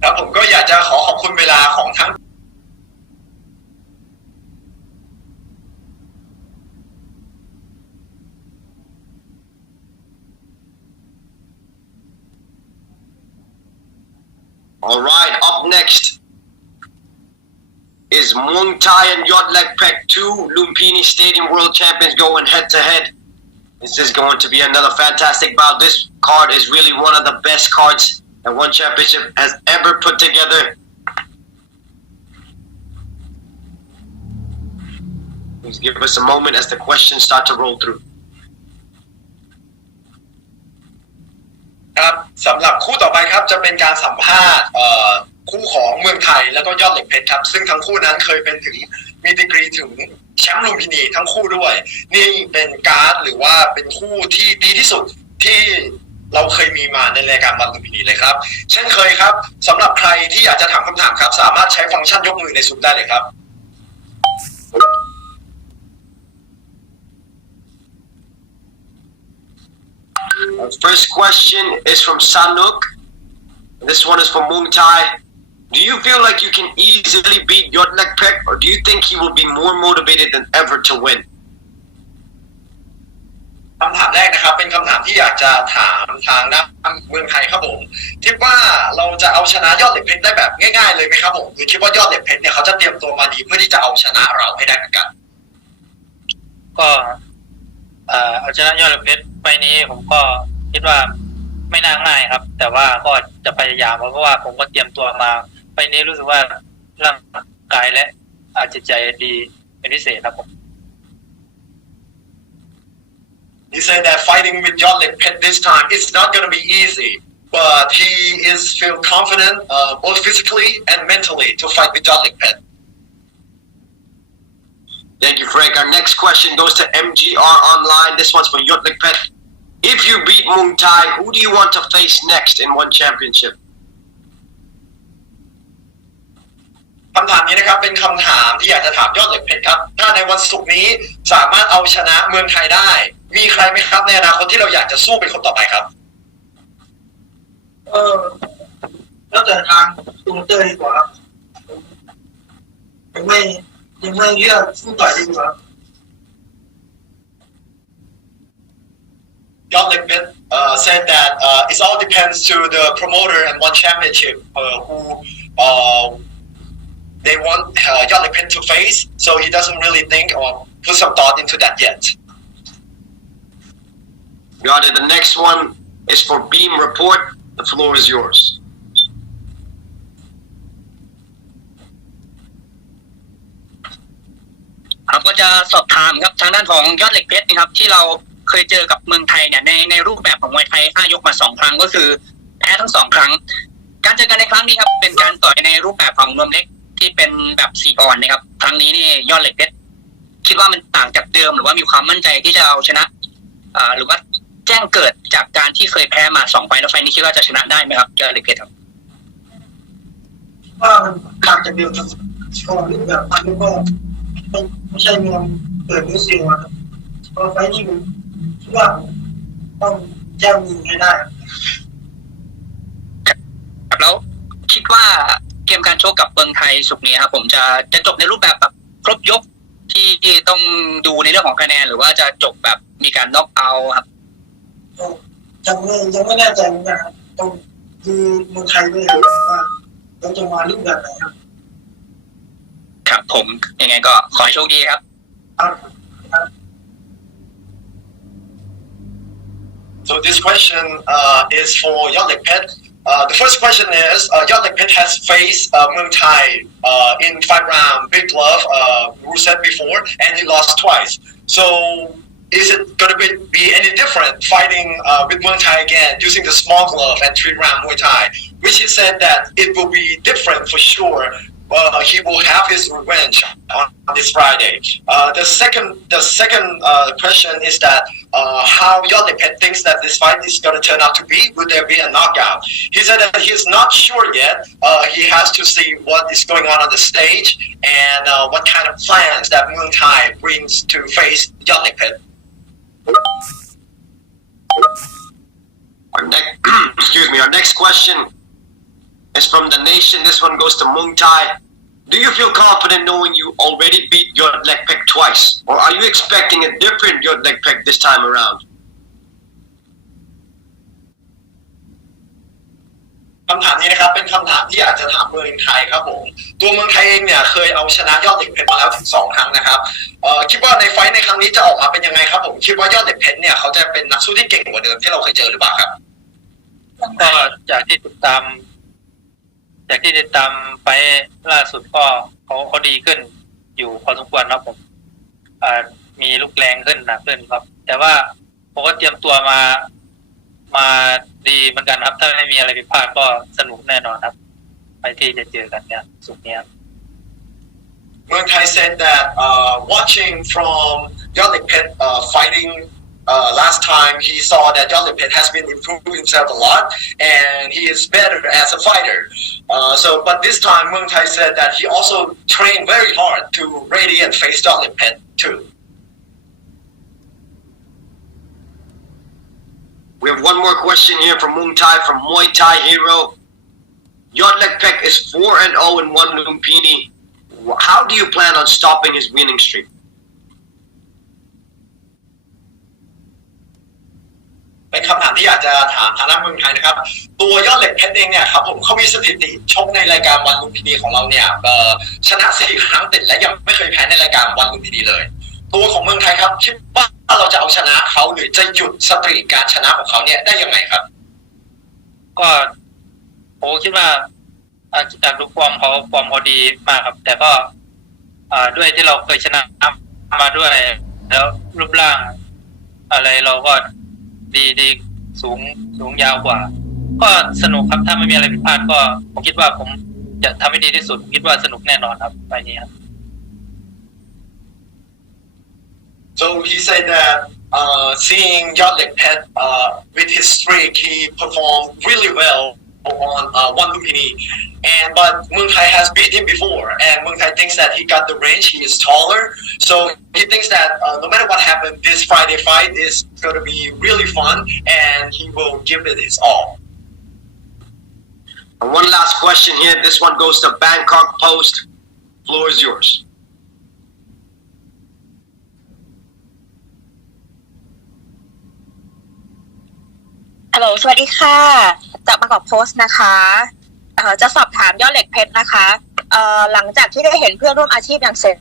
แล้วผมก็อยากจะขอบคุณเวลาของทั้ง All right, up next is Muangthai and Yodlekpet, 2 Lumpinee Stadium world champions going head to head. This is going to be another fantastic bout. This card is really one of the best cards that ONE Championship has ever put together. Please give us a moment as the questions start to roll through. ครับสำหรับคู่ต่อไปครับจะเป็นการสัมภาษณ์คู่ของเมืองไทยแล้วก็ยอดเหล็กเพชรครับซึ่งทั้งคู่นั้นเคยเป็นถึงมีดีกรีถึงแชมป์ลุมพินีทั้งคู่ด้วยนี่เป็นการ์ดหรือว่าเป็นคู่ที่ดีที่สุดที่เราเคยมีมาในรายการวันลุมพินีเลยครับเช่นเคยครับสำหรับใครที่อยากจะถามคำถามครับสามารถใช้ฟังก์ชันยกมือในซูมได้เลยครับ First question is from Sanuk. This one is from Muangthai. Do you feel like you can easily beat Yodlekpet, or do you think he will be more motivated than ever to win? คำถามแรกนะครับเป็นคำถามที่อยากจะถามทางนักเมืองไทยครับผมคิดว่าเราจะเอาชนะยอดเหล็กเพชรได้แบบง่ายๆเลยไหมครับผมหรือคิดว่ายอดเหล็กเพชรเนี่ยเขาจะเตรียมตัวมาดีเพื่อที่จะเอาชนะเราให้ได้เหมือนกันก็เอาชนะยอดเหล็กเพชรไปนี้ผมก็คิดว่าไม่น่าง่ายครับแต่ว่าก็จะพยายามเพราะว่าผมก็เตรียมตัวมาไปนี้รู้สึกว่าร่างกายและจิตใจดีเป็นพิเศษครับผมHe said that fighting with Yodlekpet this time it's not going to be easy, but he is feel confident both physically and mentally to fight with Yodlekpet. Thank you, Frank. Our next question goes to MGR Online. This one's for Yodlekpet. If you beat Muangthai, who do you want to face next in ONE Championship? คำถามนี้นะครับเป็นคำถามที่อยากจะถามยอดเหล็กเพชรครับถ้าในวันศุกร์นี้สามารถเอาชนะเมืองไทยได้มีใครไหมครับในอนาคตที่เราอยากจะสู้เป็นคนต่อไปครับแล้วแต่ทางตูนเตอร์ดีกว่ายังไม่เลือกสู้ต่อยดีกว่า Yodlekpet said that it all depends to the promoter and ONE Championship who they want Yodlekpet to face, so he doesn't really think or put some thought into that yet. Got it. The next one is for Beam Report. The floor is yours. ครับก็จะสอบถามครับทางด้านของยอดเหล็กเพชรนะครับที่เราเคยเจอกับเมืองไทยเนี่ยในรูปแบบของมวยไทย5ยกมา2ครั้งก็คือแพ้ทั้ง2ครั้งการเจอกันในครั้งนี้ครับเป็นการต่อยในรูปแบบของนวมเล็กที่เป็นแบบ4 ปอนด์นะครับครั้งนี้นี่ยอดเหล็กเพชรคิดว่ามันต่างจากเดิมหรือว่ามีความมั่นใจที่จะเอาชนะหรือว่าแจ้งเกิดจากการที่เคยแพ้มา2 ไฟล์แล้วไฟล์นี้คิดว่าจะชนะได้ไหมครับยอดเหล็กเพชรครับว่ามันต่างจากเดิมครับก็แบบมันก็ไม่ใช่เมืองเปิดมือเสียครับเพราะไฟล์นี้ผมคิดว่าต้องแจ้งยิงให้ได้ครับแล้วคิดว่าเกมการชกกับเมืองไทยศุกร์นี้ครับผมจะจบในรูปแบบครบยกที่ต้องดูในเรื่องของคะแนนหรือว่าจะจบแบบมีการน็อกเอาท์ครับยังไม่แน่ใจเหมือนกันครับต้องดูเมืองไทยด้วยว่าเราจะมารูปแบบไหนครับครับผมยังไงก็ขอให้โชคดีครับ So this question is for Yodlekpet. The first question is Yodlekpet has faced Muangthai in 5-round big glove Rusev before and he lost twice. So is it going to be any different fighting with Muangthai again using the small glove and 3-round Muay Thai, which he said that it will be different for sure. He will have his revenge on this Friday. The second question is that how Yodlekpet thinks that this fight is going to turn out to be. Will there be a knockout? He said that he's not sure yet. He has to see what is going on the stage and what kind of plans that Muangthai brings to face Yodlekpet. Our next question is from the nation. This one goes to Muangthai. Do you feel confident knowing you already beat Yodlekpet twice? Or are you expecting a different Yodlekpet this time around? คำถามนี้นะครับเป็นคำถามที่อยากจะถามเมืองไทยครับผมตัวเมืองไทยเองเนี่ยเคยเอาชนะยอดเหล็กเพชรมาแล้วถึง2 ครั้งนะครับคิดว่าในไฟท์ในครั้งนี้จะออกมาเป็นยังไงครับผมคิดว่ายอดเหล็กเพชรเนี่ยเขาจะเป็นนักสู้ที่เก่งกว่าเดิมที่เราเคยเจอหรือเปล่าครับก็จากที่ติดตามไปล่าสุดก็เขาดีขึ้นอยู่พอสมควรครับผมมีลูกแรงขึ้นหนักขึ้นครับแต่ว่าผมก็เตรียมตัวมาดีเหมือนกันครับถ้าไม่มีอะไรผิดพลาดก็สนุกแน่นอนครับไปที่จะเจอกันเนี่ยสุดนี้Muangthai said that watching from Yodlekpet fighting last time he saw that Yodlekpet has been improving himself a lot and he is better as a fighter. But this time Muangthai said that he also trained very hard to ready and face Yodlekpet too. We have one more question here from Muangthai from Muay Thai Hero. Yodlekpet is 4-0 in ONE Lumpinee. How do you plan on stopping his winning streak? เป็นคำถามที่อยากจะถามทางด้านเมืองไทยนะครับตัวยอดเหล็กเพชรเองเนี่ยครับผมเขามีสถิติชกในรายการวันลุมพินีของเราเนี่ยชนะ4 ครั้งติดและยังไม่เคยแพ้ในรายการวันลุมพินีเลยตัวของเมืองไทยครับคิดว่าเราจะเอาชนะเขาหรือจะหยุดสตรีกการชนะของเขาเนี่ยได้ยังไงครับก็ผมคิดว่าจากดูฟอร์มเขาดีมากครับแต่ก็ด้วยที่เราเคยชนะมาด้วยแล้วรูปร่างอะไรเราก็ดีสูงยาวกว่าก็สนุกครับถ้าไม่มีอะไรผิดพลาดก็ผมคิดว่าผมจะทำให้ดีที่สุดคิดว่าสนุกแน่นอนครับไปนี้ครับ So he said that seeing Yodlekpet with his streak he performed really well on ONE Lumpinee but Muangthai has beat him before and Muangthai thinks that he got the range, he is taller so he thinks that no matter what happened this Friday fight is going to be really fun and he will give it his all. And one last question here, this one goes to Bangkok Post. Floor is yours. ฮัลโหลสวัสดีค่ะจากบางกอกโพสต์นะคะจะสอบถามยอดเหล็กเพชรนะคะหลังจากที่ได้เห็นเพื่อนร่วมอาชีพอย่างเสก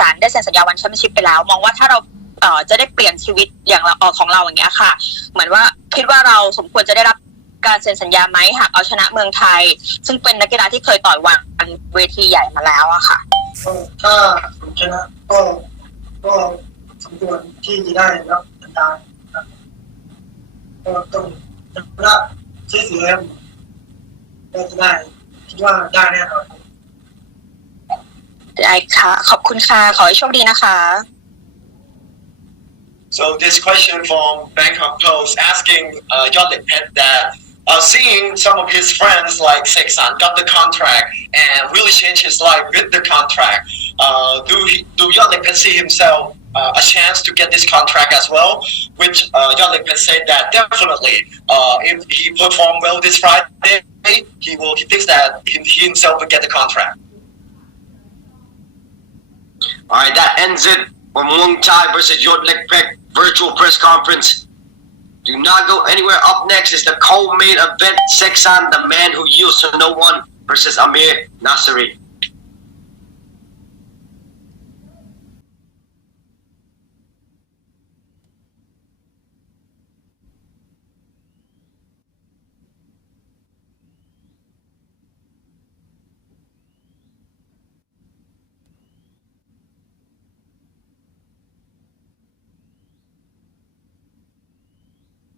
สรรได้เซ็นสัญญาวันแชมเปี้ยนชิพไปแล้วมองว่าถ้าเราจะได้เปลี่ยนชีวิตอย่างของเราอย่างเงี้ยค่ะเหมือนว่าคิดว่าเราสมควรจะได้รับการเซ็นสัญญาไหมหากเอาชนะเมืองไทยซึ่งเป็นนักกีฬาที่เคยต่อยวันเวทีใหญ่มาแล้วอะค่ะถ้าผมชนะก็สมควรที่จะได้รับสัญญาก็ต้องชนะชื่อเสียงก็จะได้คิดว่าได้แน่นอนได้ค่ะขอบคุณค่ะขอให้โชคดีนะคะ So this question from Bangkok Post asking Yodlekpet that seeing some of his friends like Sek-san got the contract and really changed his life with the contract do Yodlekpet see himself a chance to get this contract as well, which Yodlekpet said that definitely if he performed well this Friday, he thinks that he himself will get the contract. Alright, that ends it for Muangthai versus Yodlekpet virtual press conference. Do not go anywhere. Up next is the co-main event, Sek-san, the man who yields to no one, versus Amir Naseri.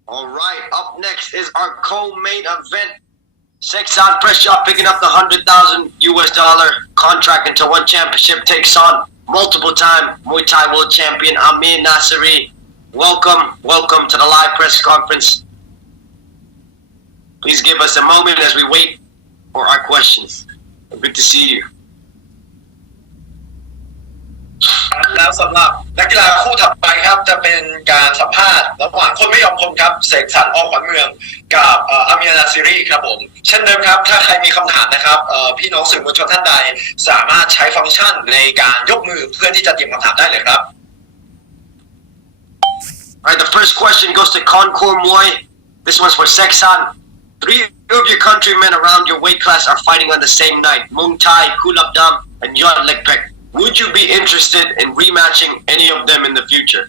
All right, up next is our co-main event. Sek-san press shot picking up the $100,000 contract into ONE Championship takes on multiple-time Muay Thai World Champion Amir Naseri. Welcome to the live press conference. Please give us a moment as we wait for our questions. Good to see you. แล้วสำหรับนักกีฬาคู่ถัดไปครับจะเป็นการสัมภาษณ์ระหว่างคนไม่ยอมคนครับเสกสรร อ.ขวัญเมืองกับอามีร์นาซิรีครับผมเช่นเดิมครับถ้าใครมีคำถามนะครับพี่น้องสื่อมวลชนท่านใดสามารถใช้ฟังก์ชันในการยกมือเพื่อที่จะเตรียมคำถามได้เลยครับ Alright, the first question goes to Concord Muay. This one's for Sek-san. 3 of your countrymen around your weight class are fighting on the same night. Muangthai, Kulabdam, and Yodlekpet. Would you be interested in rematching any of them in the future?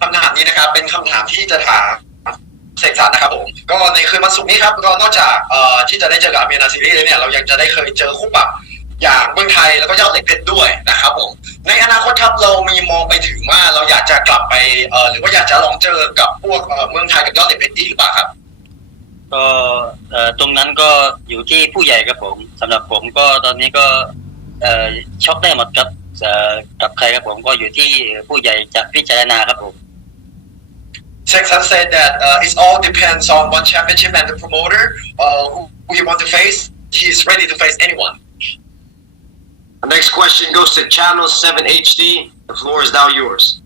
คำถามนี้นะครับเป็นคำถามที่จะถามเสกสรรนะครับผมก็ในคืนวันศุกร์นี้ครับก็นอกจากที่จะได้เจอกับอามีร์นาซิรีแล้วเนี่ยเรายังจะได้เคยเจอคู่ปรับอย่างเมืองไทยแล้วก็ยอดเหล็กเพชรด้วยนะครับผมในอนาคตครับเรามีมองไปถึงว่าเราอยากจะกลับไปหรือว่าอยากจะลองเจอกับพวกเมืองไทยกับยอดเหล็กเพชรอีกหรือเปล่าครับก็ตรงนั้นก็อยู่ที่ผู้ใหญ่ครับผมสำหรับผมก็ตอนนี้ก็ช็อกได้หมดครับกับใครครับผมก็อยู่ที่ผู้ใหญ่จะพิจารณาครับผม Sek-san said that it all depends on ONE Championship and the promoter who you want to face. He's ready to face anyone. The next question goes to Channel 7 HD. The floor is now yours.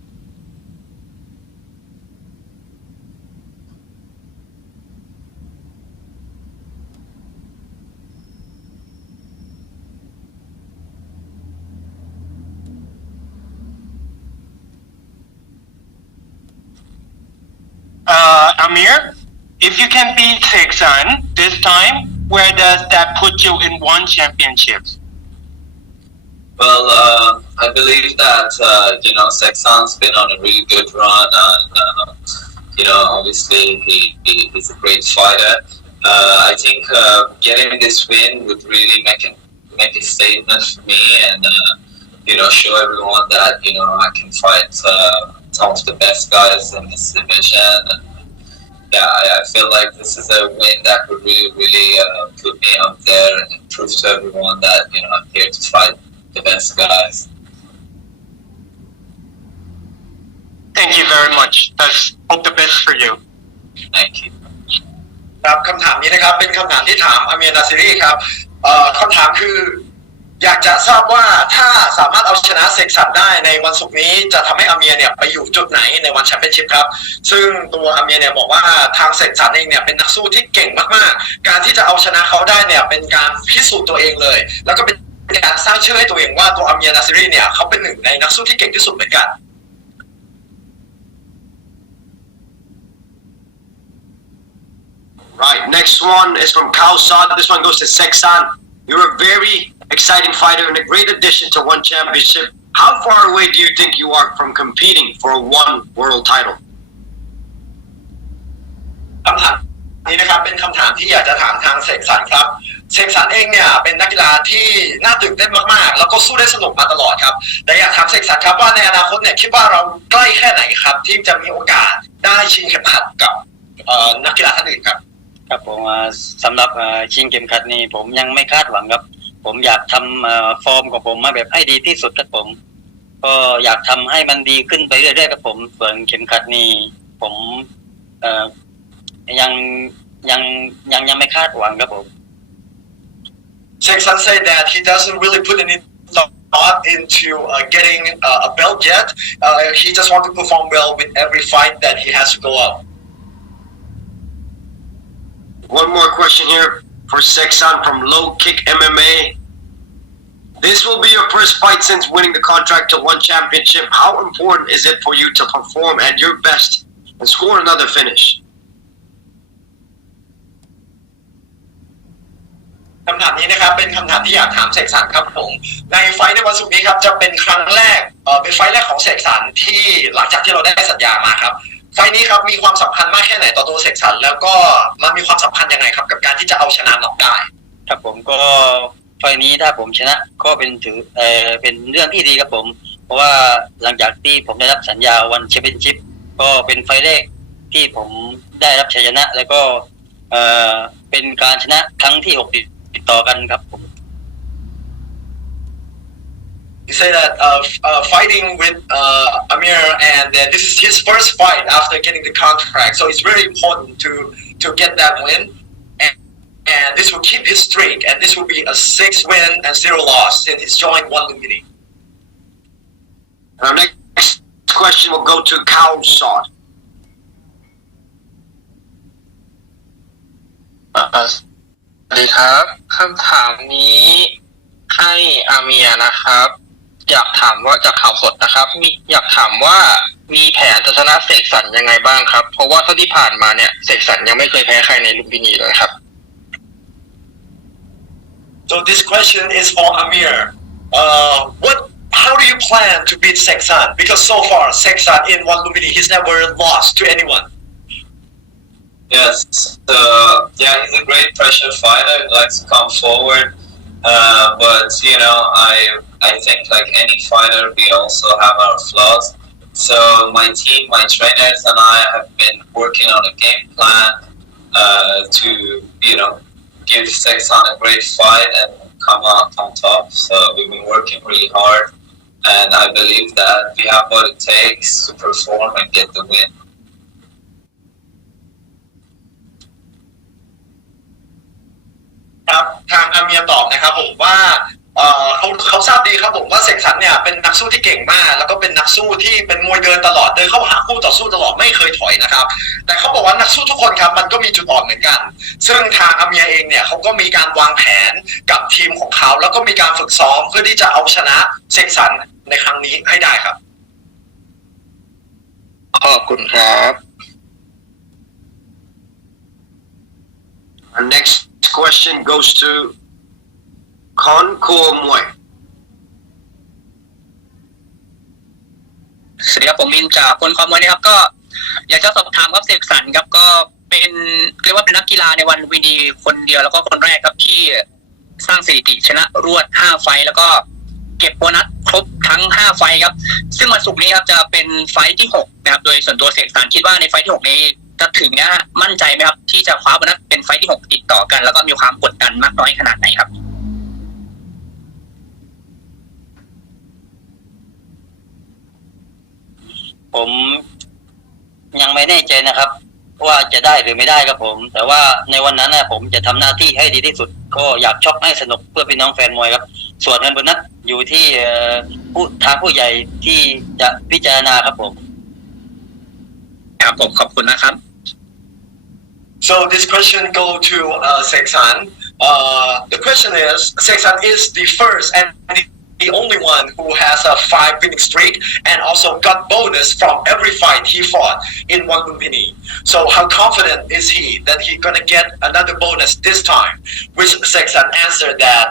Amir, if you can beat Tek San this time, where does that put you in one championship? Well, I believe that Seksan's been on a really good run, and obviously he's a great fighter. I think getting this win would really make a statement for me, and show everyone that I can fight some of the best guys in this division. And yeah, I feel like this is a win that would really put me up there and prove to everyone that I'm here to fight the best guys. Thank you very much. Let's hope the best for you. Thank you. ครับคำถามนี้นะครับเป็นคำถามที่ถามอาเมียร์ นาซิรีครับคำถามคืออยากจะทราบว่าถ้าสามารถเอาชนะเสกสรรได้ในวันศุกร์นี้จะทำให้อาเมียร์เนี่ยไปอยู่จุดไหนในวันแชมเปี้ยนชิพครับซึ่งตัวอาเมียร์เนี่ยบอกว่าทางเสกสรรเองเนี่ยเป็นนักสู้ที่เก่งมากๆการที่จะเอาชนะเขาได้เนี่ยเป็นการพิสูจน์ตัวเองเลยแล้วก็เป็นการสร้างชื่อให้ตัวเองว่าตัวอาเมียร์ นาซิรีเนี่ยเขาเป็นหนึ่งในนักสู้ที่เก่งที่สุดเหมือนกัน Right, next one is from Kaosad. This one goes to Seksan. You're a very exciting fighter and a great addition to ONE Championship. How far away do you think you are from competing for a ONE World title? คำถามนี้นะครับเป็นคำถามที่อยากจะถามทางเสกสรรครับเสกสรรเองเนี่ยเป็นนักกีฬาที่น่าตื่นเต้นมากๆแล้วก็สู้ได้สนุกมาตลอดครับแต่อยากถามเสกสรรครับว่าในอนาคตเนี่ยคิดว่าเราใกล้แค่ไหนครับที่จะมีโอกาสได้ชิงเข็มขัดกับนักกีฬาท่านอื่นครับครับผมสำหรับชิงเข็มขัดนี่ผมยังไม่คาดหวังครับผมอยากทำฟอร์มของผมมาแบบให้ดีที่สุดครับผมก็อยากทำให้มันดีขึ้นไปเรื่อยๆครับผมส่วนเข็มขัดนี่ผมยังไม่คาดหวังครับผม Seksan said that he doesn't really put any thought into getting a belt yet. He just wants to perform well with every fight that he has to go out. One more question here for Seksan from Low Kick MMA. This will be your first fight since winning the contract to ONE Championship. How important is it for you to perform at your best and score another finish? คำถามนี้นะครับเป็นคำถามที่อยากถามเสกสรรครับผมในไฟท์ในวันศุกร์นี้ครับจะเป็นครั้งแรกเป็นไฟท์แรกของเสกสรรที่หลังจากที่เราได้สัญญามาครับไฟท์นี้ครับมีความสำคัญมากแค่ไหนต่อตัวเสกสรรแล้วก็มันมีความสำคัญยังไงครับกับการที่จะเอาชนะน็อกได้ครับผมก็ไฟท์นี้ถ้าผมชนะก็เป็นเรื่องที่ดีครับผมเพราะว่าหลังจากที่ผมได้รับสัญญาONE Championshipก็เป็นไฟท์แรกที่ผมได้รับชัยชนะแล้วก็เป็นการชนะครั้งที่6ติดต่อกันครับผม He said that fighting with Amir and this is his first fight after getting the contract so it's very important to get that win and this will keep his streak and this will be a 6 win and 0 loss since he's joined ONE Lumpinee. Our next question will go to Kaosad. สวัสดีครับคำถามนี้ให้อาเมียนะครับอยากถามว่าจากข่าวสดนะครับอยากถามว่ามีแผนจะชนะเสกสรรยังไงบ้างครับเพราะว่าเท่าที่ผ่านมาเนี่ยเสกสรรยังไม่เคยแพ้ใครในลุมพินีเลยครับ So this question is for Amir. How do you plan to beat Seksan? Because so far Seksan in ONE Lumpinee he's never lost to anyone.Yes, he's a great pressure fighter. He likes to come forward, but I think like any fighter, we also have our flaws. So my team, my trainers, and I have been working on a game plan to give Seksan a great fight and come out on top. So we've been working really hard, and I believe that we have what it takes to perform and get the win.ครับทางอาเมียตอบนะครับผมว่า เขาทราบดีครับผมว่าเสกสรรเนี่ยเป็นนักสู้ที่เก่งมากแล้วก็เป็นนักสู้ที่เป็นมวยเดินตลอดเดินเข้าหาคู่ต่อสู้ตลอดไม่เคยถอยนะครับแต่เขาบอกว่านักสู้ทุกคนครับมันก็มีจุดอ่อนเหมือนกันซึ่งทางอาเมียเองเนี่ยเขาก็มีการวางแผนกับทีมของเขาแล้วก็มีการฝึกซ้อมเพื่อที่จะเอาชนะเสกสรรในครั้งนี้ให้ได้ครับขอบคุณครับ Our next question goes to Concours Mui. สวัสดีครับผมมินจากคนคอมมวยนะครับก็อยากจะสอบถามครับเสกสรรครับก็เป็นเรียกว่าเป็นนักกีฬาในวันลุมพินีคนเดียวแล้วก็คนแรกครับที่สร้างสถิติชนะรวด5ไฟแล้วก็เก็บโบนัสครบทั้ง5ไฟครับซึ่งวันศุกร์นี้ครับจะเป็นไฟที่6นะครับโดยส่วนตัวเสกสรรคิดว่าในไฟที่6นี้จะถึงนะฮะมั่นใจไหมครับที่จะคว้าโบนัสเป็นไฟที่6ติดต่อกันแล้วก็มีความกดดันมากน้อยขนาดไหนครับผมยังไม่แน่ใจนะครับว่าจะได้หรือไม่ได้ครับผมแต่ว่าในวันนั้นนะผมจะทำหน้าที่ให้ดีที่สุดก็อยากชกให้สนุกเพื่อพี่น้องแฟนมวยครับส่วนเงินโบนัสอยู่ที่ทางผู้ใหญ่ที่จะพิจารณาครับผมครับผมขอบคุณนะครับ So this question go to Seksan. The question is, Seksan is the first and the only one who has a 5 winning streak and also got bonus from every fight he fought in ONE Lumpinee. So how confident is he that he's gonna get another bonus this time? Which Seksan answered that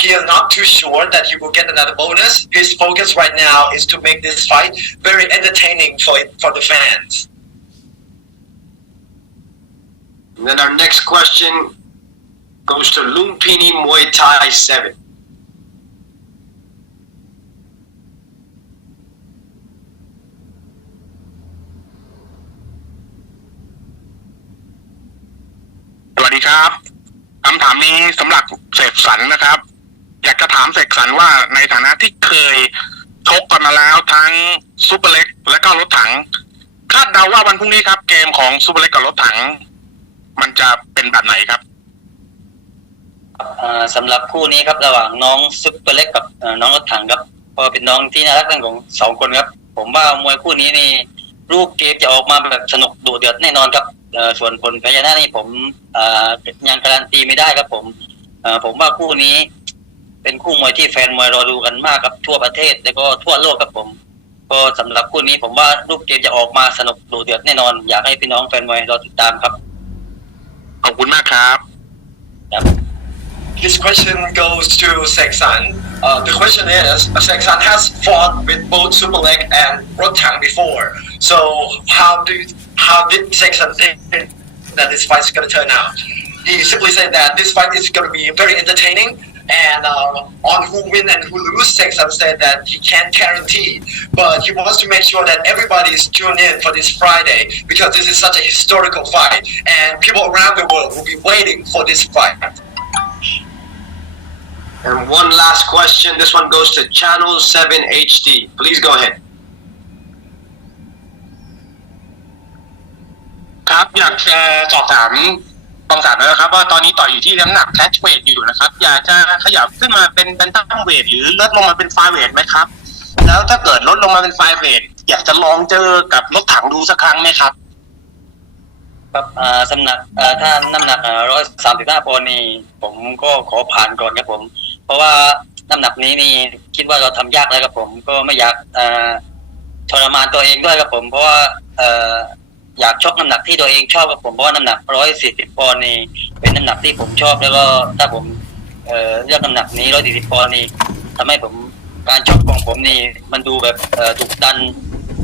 he is not too sure that he will get another bonus. His focus right now is to make this fight very entertaining for the fans. And then our next question goes to Lumpinee Muay Thai 7. สวัสดีครับคำถามนี้สำหรับเสกสรรนะครับ อยากจะถามเสกสรรว่าในฐานะที่เคยชกกันมาแล้วทั้งซูเปอร์เล็กและก็รถถังคาดเดาว่าวันพรุ่งนี้ครับเกมของซูเปอร์เล็กกับรถถังมันจะเป็นแบบไหนครับสำหรับคู่นี้ครับระหว่างน้องซุปเปอร์เล็กกับน้องรถถังครับก็เป็นน้องที่น่ารักทั้งของ2คนครับผมว่ามวยคู่นี้นี่รูปเกมจะออกมาแบบสนุกดุเดือดแน่นอนครับส่วนผลแพ้ชนะนี่ผมยังการันตีไม่ได้ครับผมว่าคู่นี้เป็นคู่มวยที่แฟนมวยรอดูกันมากครับทั่วประเทศแล้วก็ทั่วโลกครับผมก็สำหรับคู่นี้ผมว่ารูปเกมจะออกมาสนุกดุเดือดแน่นอนอยากให้พี่น้องแฟนมวยรอติดตามครับขอบคุณมากครับ His question goes to Seksan. The question is, Seksan has fought with both Superlek and Rotang before. So how did Seksan think that this fight is going to turn out? He simply said that this fight is going to be very entertaining. And on who win and who lose, Seksan said that he can't guarantee, but he wants to make sure that everybody is tuned in for this Friday because this is such a historical fight, and people around the world will be waiting for this fight. And one last question. This one goes to Channel 7 HD. Please go ahead. ครับอยากจะสอบถามกองสารนะครับว่าตอนนี้ต่อยอยู่ที่น้ำหนักแคชเวทอยู่นะครับอยากจะขยับขึ้นมาเป็นแบนตัมเวทหรือลดลงมาเป็นไฟเวทไหมครับแล้วถ้าเกิดลดลงมาเป็นไฟเวทอยากจะลองเจอกับรถถังดูสักครั้งไหมครับครับสำหรับถ้าน้ำหนัก135ปอนด์นี่ผมก็ขอผ่านก่อนครับผมเพราะว่าน้ำหนักนี้นี่คิดว่าเราทำยากแล้วครับผมก็ไม่อยากทรมานตัวเองด้วยครับผมเพราะว่าอยากชกน้ำหนักที่ตัวเองชอบครับผมเพราะว่าน้ำหนัก140ปอนด์นี่เป็นน้ำหนักที่ผมชอบแล้วก็ถ้าผมเลือกน้ำหนักนี้140ปอนด์นี่ทำให้ผมการชกของผมนี่มันดูแบบดุดัน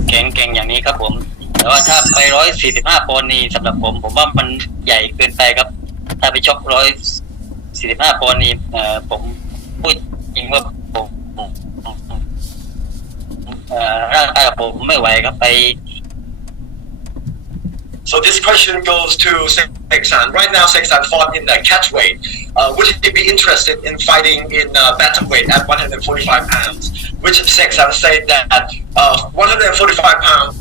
แข็งแกร่งอย่างนี้ครับผมแต่ว่าถ้าไป145ปอนด์นี่สำหรับผมว่ามันใหญ่เกินไปครับถ้าไปชก145ปอนด์นี่ผมพูดจริงว่าผมร่างกายผมไม่ไหวครับไปSo this question goes to Seksan. Right now, Seksan fought in the catchweight. Would he be interested in fighting in bantamweight at 145 pounds? Which Seksan said that 145 pounds.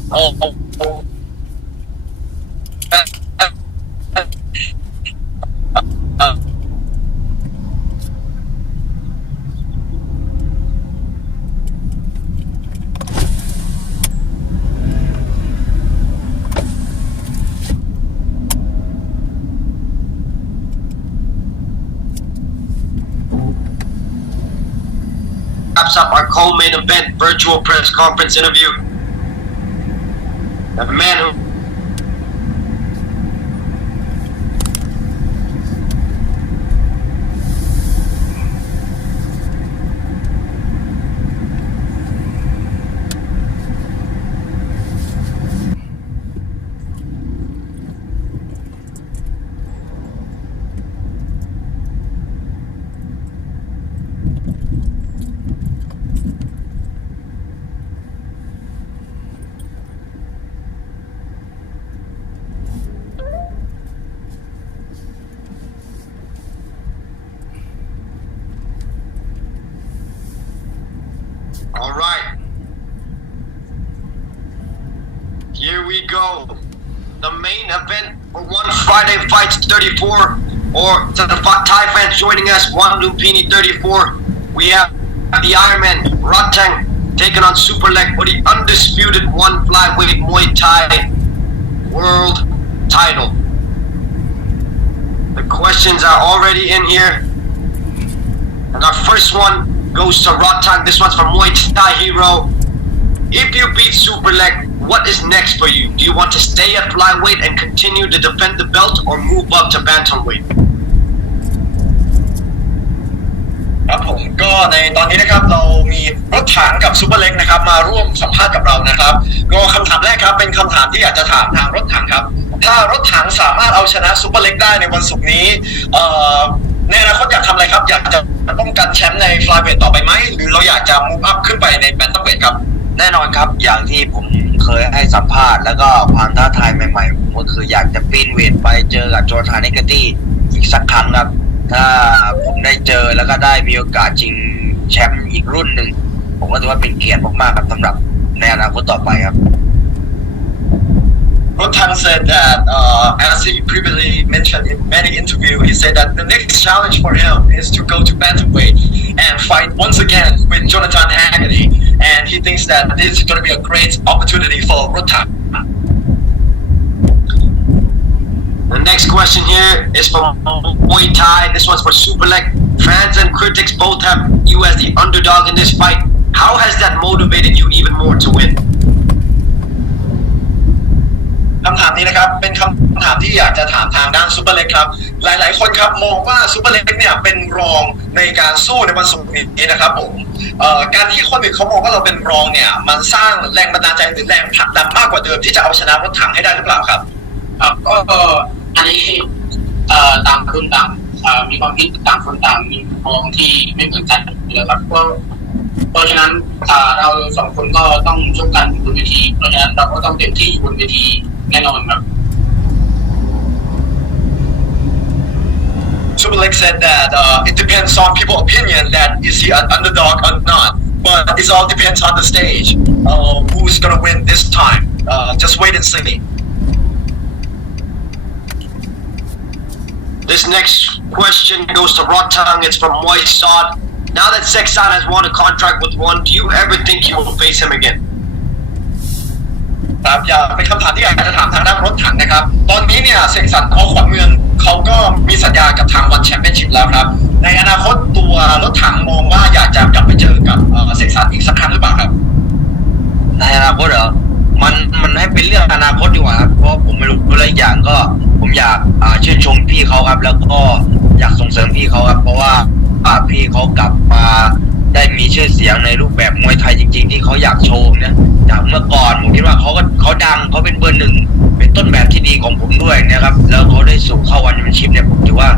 wraps up our co-main event virtual press conference interview. The man who All right. Here we go. The main event for One Friday Fights 34, or to the Thai fans joining us, ONE Lumpinee 34. We have the Ironman Prajanchai taking on Superlek for the undisputed one flyweight Muay Thai world title. The questions are already in here. And our first one goes to Prajanchai. This one's from Muay Thai Hero. If you beat Superlek, what is next for you? Do you want to stay at flyweight and continue to defend the belt, or move up to bantamweight? ครับผมก็ในตอนนี้นะครับเรามีรถถังกับซูเปอร์เล็กนะครับมาร่วมสัมภาษณ์กับเรานะครับก็คำถามแรกครับเป็นคำถามที่อยากจะถามทางรถถังครับถ้ารถถังสามารถเอาชนะซูเปอร์เล็กได้ในวันศุกร์นี้ในอนาคตอยากทำอะไรครับอยากจะป้องกันแชมป์ในฟลายเวทต่อไปไหมหรือเราอยากจะมูฟอัพขึ้นไปในแบนตัมเวทครับแน่นอนครับอย่างที่ผมเคยให้สัมภาษณ์แล้วก็ความท้าทายใหม่ๆผมก็คืออยากจะปีนเวทไปเจอกับโจทานิกาตี้อีกสักครั้งครับถ้าผมได้เจอแล้วก็ได้มีโอกาสชิงแชมป์อีกรุ่นหนึ่งผมก็ถือว่าเป็นเกียรติมากๆครับสำหรับในอนาคตต่อไปครับ Prajanchai said that as he previously mentioned in many interviews, he said that the next challenge for him is to go to bantamweight and fight once again with Jonathan Haggerty, and he thinks that this is going to be a great opportunity for Prajanchai. The next question here is from Muay Thai. This one's for Superlek. Fans and critics both have you as the underdog in this fight. How has that motivated you even more to win? คำถามนี้นะครับเป็นคำถามที่อยากจะถามทางด้านซูเปอร์เล็กครับหลายๆคนครับมองว่าซูเปอร์เล็กเนี่ยเป็นรองในการสู้ในวันศุกร์นี้นะครับผมการที่คนอื่นเขามองว่าเราเป็นรองเนี่ยมันสร้างแรงบันดาลใจหรือแรงผลักดันมากกว่าเดิมที่จะเอาชนะรถถังให้ได้หรือเปล่าครับก็อันนี้ต่างคนต่างมีความคิดต่างคนต่างมีมองที่ไม่เหมือนกันเลยครับเพราะฉะนั้นเราสองคนก็ต้องชกกันบนเวทีเพราะฉะนั้นเราก็ต้องเต็มที่บนเวทีแน่นอนครับ Superlek said that it depends on people's opinion that is he an underdog or not, but it all depends on the stage. Who's gonna win this time? Just wait and see. This next question goes to Prajanchai. It's from Muay Sod. Now that Seksan has won a contract with ONE, do you ever think you will face him again? ครับอยากเป็นคำถามที่อยากจะถามทางด้านรถถังนะครับตอนนี้เนี่ยเสกสรรอ.ขวัญเมืองเขาก็มีสัญญากับทางวันแชมเปี้ยนชิพแล้วครับในอนาคตตัวรถถังมองว่าอยากจะกลับไปเจอกับเสกสรรอีกสักครั้งหรือเปล่าครับในอนาคตเหรอมันให้เป็นเรื่องอนาคตดีกว่าครับเพราะผมไม่รู้อะไรอย่างก็ผมอยากชื่นชมพี่เขาครับแล้วก็อยากส่งเสริมพี่เขาครับเพราะว่าพี่เขากลับมาได้มีชื่อเสียงในรูปแบบมวยไทยจริงๆที่เขาอยากโชว์เนี่ยจากเมื่อก่อนผมคิดว่าเขาดังเขาเป็นเบอร์หนึ่งเป็นต้นแบบที่ดีของผมด้วยนะครับแล้วเขาได้สู่เข้าวันแชมเปี้ยนชิพเนี่ยผมถือว่า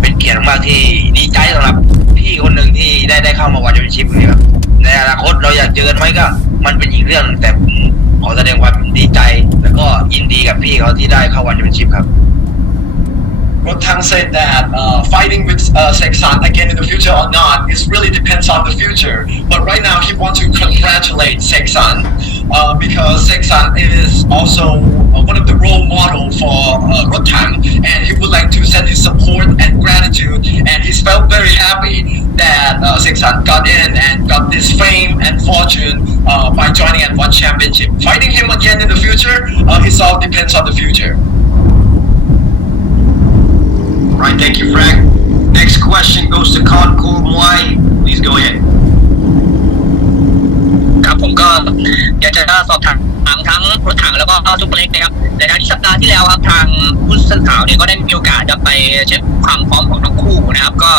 เป็นเกียรติมากที่ดีใจสำหรับพี่คนหนึ่งที่ได้เข้ามาวันแชมเปี้ยนชิพนี่ครับในอนาคตเราอยากเจอกันไหมก็มันเป็นอีกเรื่องแต่ผมขอแสดงความดีใจแล้วก็ยินดีกับพี่เขาที่ได้เข้าวันแชมเปี้ยนชิพครับPrajanchai said that fighting with Seksan again in the future or not, it really depends on the future. But right now, he wants to congratulate Seksan because Seksan is also one of the role models for Prajanchai, and he would like to send his support and gratitude. And he's felt very happy that Seksan got in and got this fame and fortune by joining at ONE Championship. Fighting him again in the future, it all depends on the future. Right, thank you, Frank. Next question goes to Concord Muay. Please go ahead. สอบถามทั้งรถถังแล้วก็ซุปเปอร์เล็กนะครับแต่ที่สัปดาห์ที่แล้วครับทางผู้สื่อข่าวเนี่ยก็ได้มีโอกาสจะไปเช็คความพร้อมของทั้งคู่นะครับก็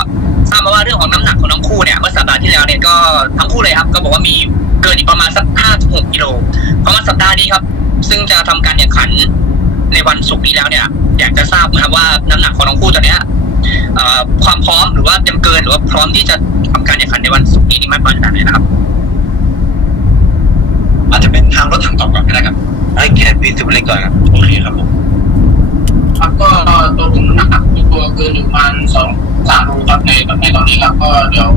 ทราบมาว่าเรื่องของน้ำหนักของทั้งคู่เนี่ยเมื่อสัปดาห์ที่แล้วเนี่ยก็ทั้งคู่เลยครับก็บอกว่ามีเกินอีกประมาณสัก 5-6 กิโลเพราะว่าสัปดาห์นี้ครับซึ่งจะทำการแข่งขันในวันศุกร์นี้แล้วเนี่ยอยากจะทราบนะครับว่าน้ำหนักของทั้งคู่ตอนนี้ความพร้อมหรือว่าเต็มเกินหรือว่าพร้อมที่จะทำการแข่งขันในวันศุกร์นี้มากน้อยขนาดไหนนะครับอาจจะเป็นทางรถถังตอบก่อนก็ได้ครับให้เกียรติพี่ซุปเปอร์เล็กก่อนครับโอเคครับผมครับก็ตัวผมน้ำหนักตัวเกินอยู่ประมาณ2-3 โลครับในตอนนี้ครับก็เดี๋ยว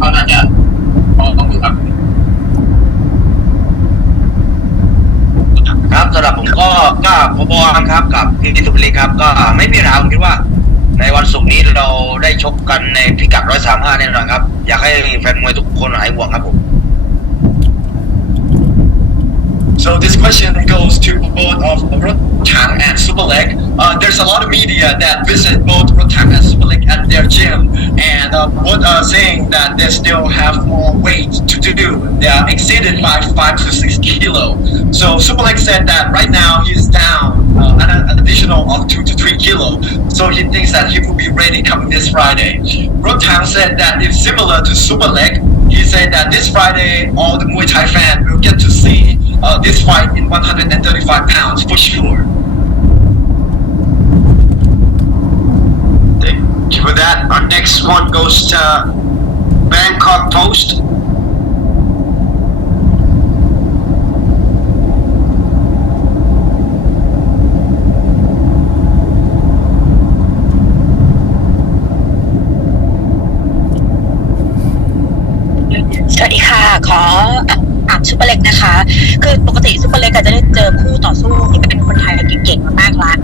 ก็น่าจะต้องดูครับครับสำหรับผมก็พอๆครับกับพี่ซุปเปอร์เล็กครับก็ไม่มีปัญหาผมคิดว่าในวันศุกร์นี้เราได้ชกกันในพิกัด135แน่นอนครับอยากให้แฟนมวยทุกคนหายห่วงครับผม So this question goes to both of Rotang and Superlek. There's a lot of media that visit both Rotang and Superlek at their gym, and both are saying that they still have more weight to do. They are exceeded by 5 to 6 kilo. So Superlek said that right now he's down an additional of 2 to 3 kilo. So he thinks that he will be ready coming this Friday. Rotang said that it's similar to Superlek. He said that this Friday all the Muay Thai fans will get to see this fight in 135 pounds for sure. Thank you for that. Our next one goes to Bangkok Post. สวัสดีค่ะขอถามซุปเปอร์เล็กนะคะคือปกติซุปเปอร์เล็กจะได้เจอคู่ต่อสู้ที่เป็นคนไทยเก่งๆมากๆมาก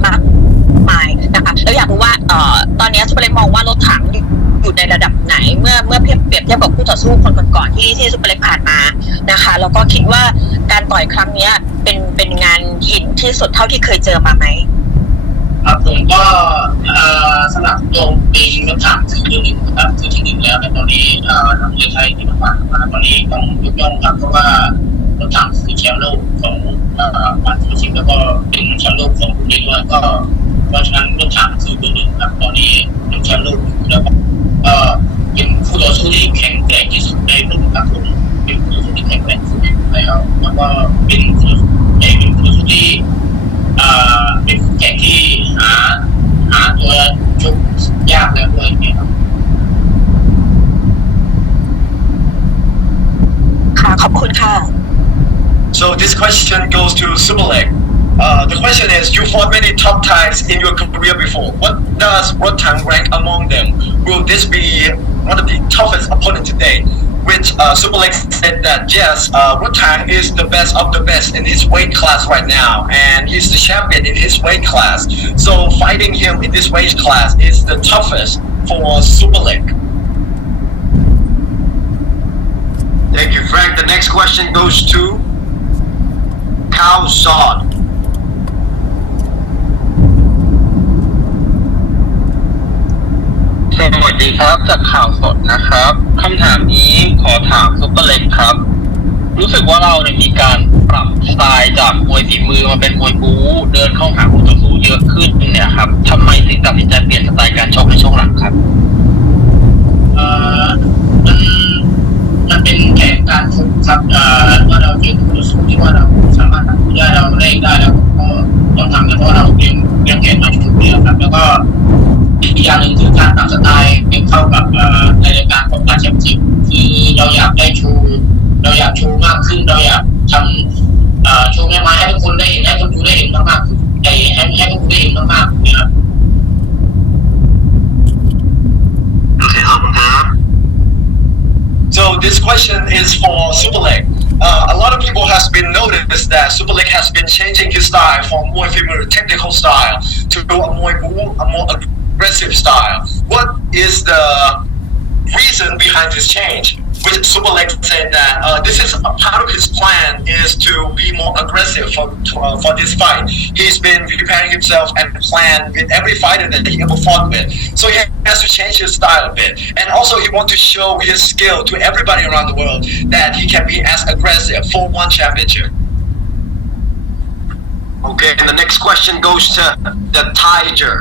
มายนะคะแล้วอยากรู้ว่าตอนนี้ซุปเปอร์เล็กมองว่ารถถังอยู่ในระดับไหนเมื่อเปรียบเทียบกับคู่ต่อสู้คนก่อนๆที่ซุปเปอร์เล็กผ่านมานะคะแล้วก็คิดว่าการต่อยครั้งนี้เป็นงานหินที่สุดเท่าที่เคยเจอมาไหมครับผมก็สำหรับตัวเองรถถังคือที่1ครับคือที่1แล้วในตอนนี้นักมวยไทยที่ผ่านมาตอนนี้ต้องยกย่องครับเพราะว่ารถถังคือแชมป์โลกของวันที่10แล้วก็เป็นแชมป์โลกของคุณเองด้วยก็เพราะฉะนั้นรถถังคือเบอร์ 1ครับตอนนี้เป็นแชมป์โลกแล้วก็เป็นคู่ต่อสู้ที่แข็งแกร่งที่สุดในโลกครับผมเป็นคู่ต่อสู้ที่แข็งแกร่งที่สุดแล้วก็เป็นคู่ต่อสู้ที่เป็นแข่งที่หาตัวชกยากแล้วด้วยเนี่ยครับค่ะขอบคุณค่ะ So this question goes to Superlek. The question is, you fought many top Thais in your career before. What does Rotang rank among them? Will this be one of the toughest opponents today? Which Superlek said that yes, Rotang is the best of the best in his weight class right now, and he's the champion in his weight class. So fighting him in this weight class is the toughest for Superlek. Thank you, Frank. The next question goes to Khao Sod. สวัสดีครับจากข่าวสดนะครับคำถามนี้ขอถามซุปเปอร์เล็กครับรู้สึกว่าเราเนี่ยมีการปรับสไตล์จากมวยฝีมือมาเป็นมวยบู๊เดินเข้าหาคู่ต่อสู้เยอะขึ้นเนี่ยครับทำไมถึงตัดสินใจเปลี่ยนสไตล์การชกในช่วงหลังครับมันเป็นแผนการชกครับว่าเราเจอคู่ต่อสู้ที่ว่าเราสามารถทำได้เราเล่นได้แล้วก็ต้องทำเพราะเราเตรียมแผนมาชุดนี้ครับแล้วก็อีกอย่างหนึ่งคือการปรับสไตล์เข้ากับในรายการของการแชมเปี้ยนคือเราอยากได้โชว์มากขึ้นเราอยากทำโชว์แม่ไม้ให้ทุกคนได้เห็นให้คนดูได้เห็นมากๆคือให้คนดูได้เห็นมากๆนะครับ Okay, ขอบคุณครับ So this question is for Superlek. A lot of people has been noticed that Superlek has been changing his style from more female technical style to a more aggressive style. What is the reason behind this change? Which Superlek said that this is a part of his plan is to be more aggressive for this fight. He's been preparing himself and planned with every fighter that he ever fought with. So he has to change his style a bit. And also he wants to show his skill to everybody around the world that he can be as aggressive for one championship. Okay, and the next question goes to the Tiger.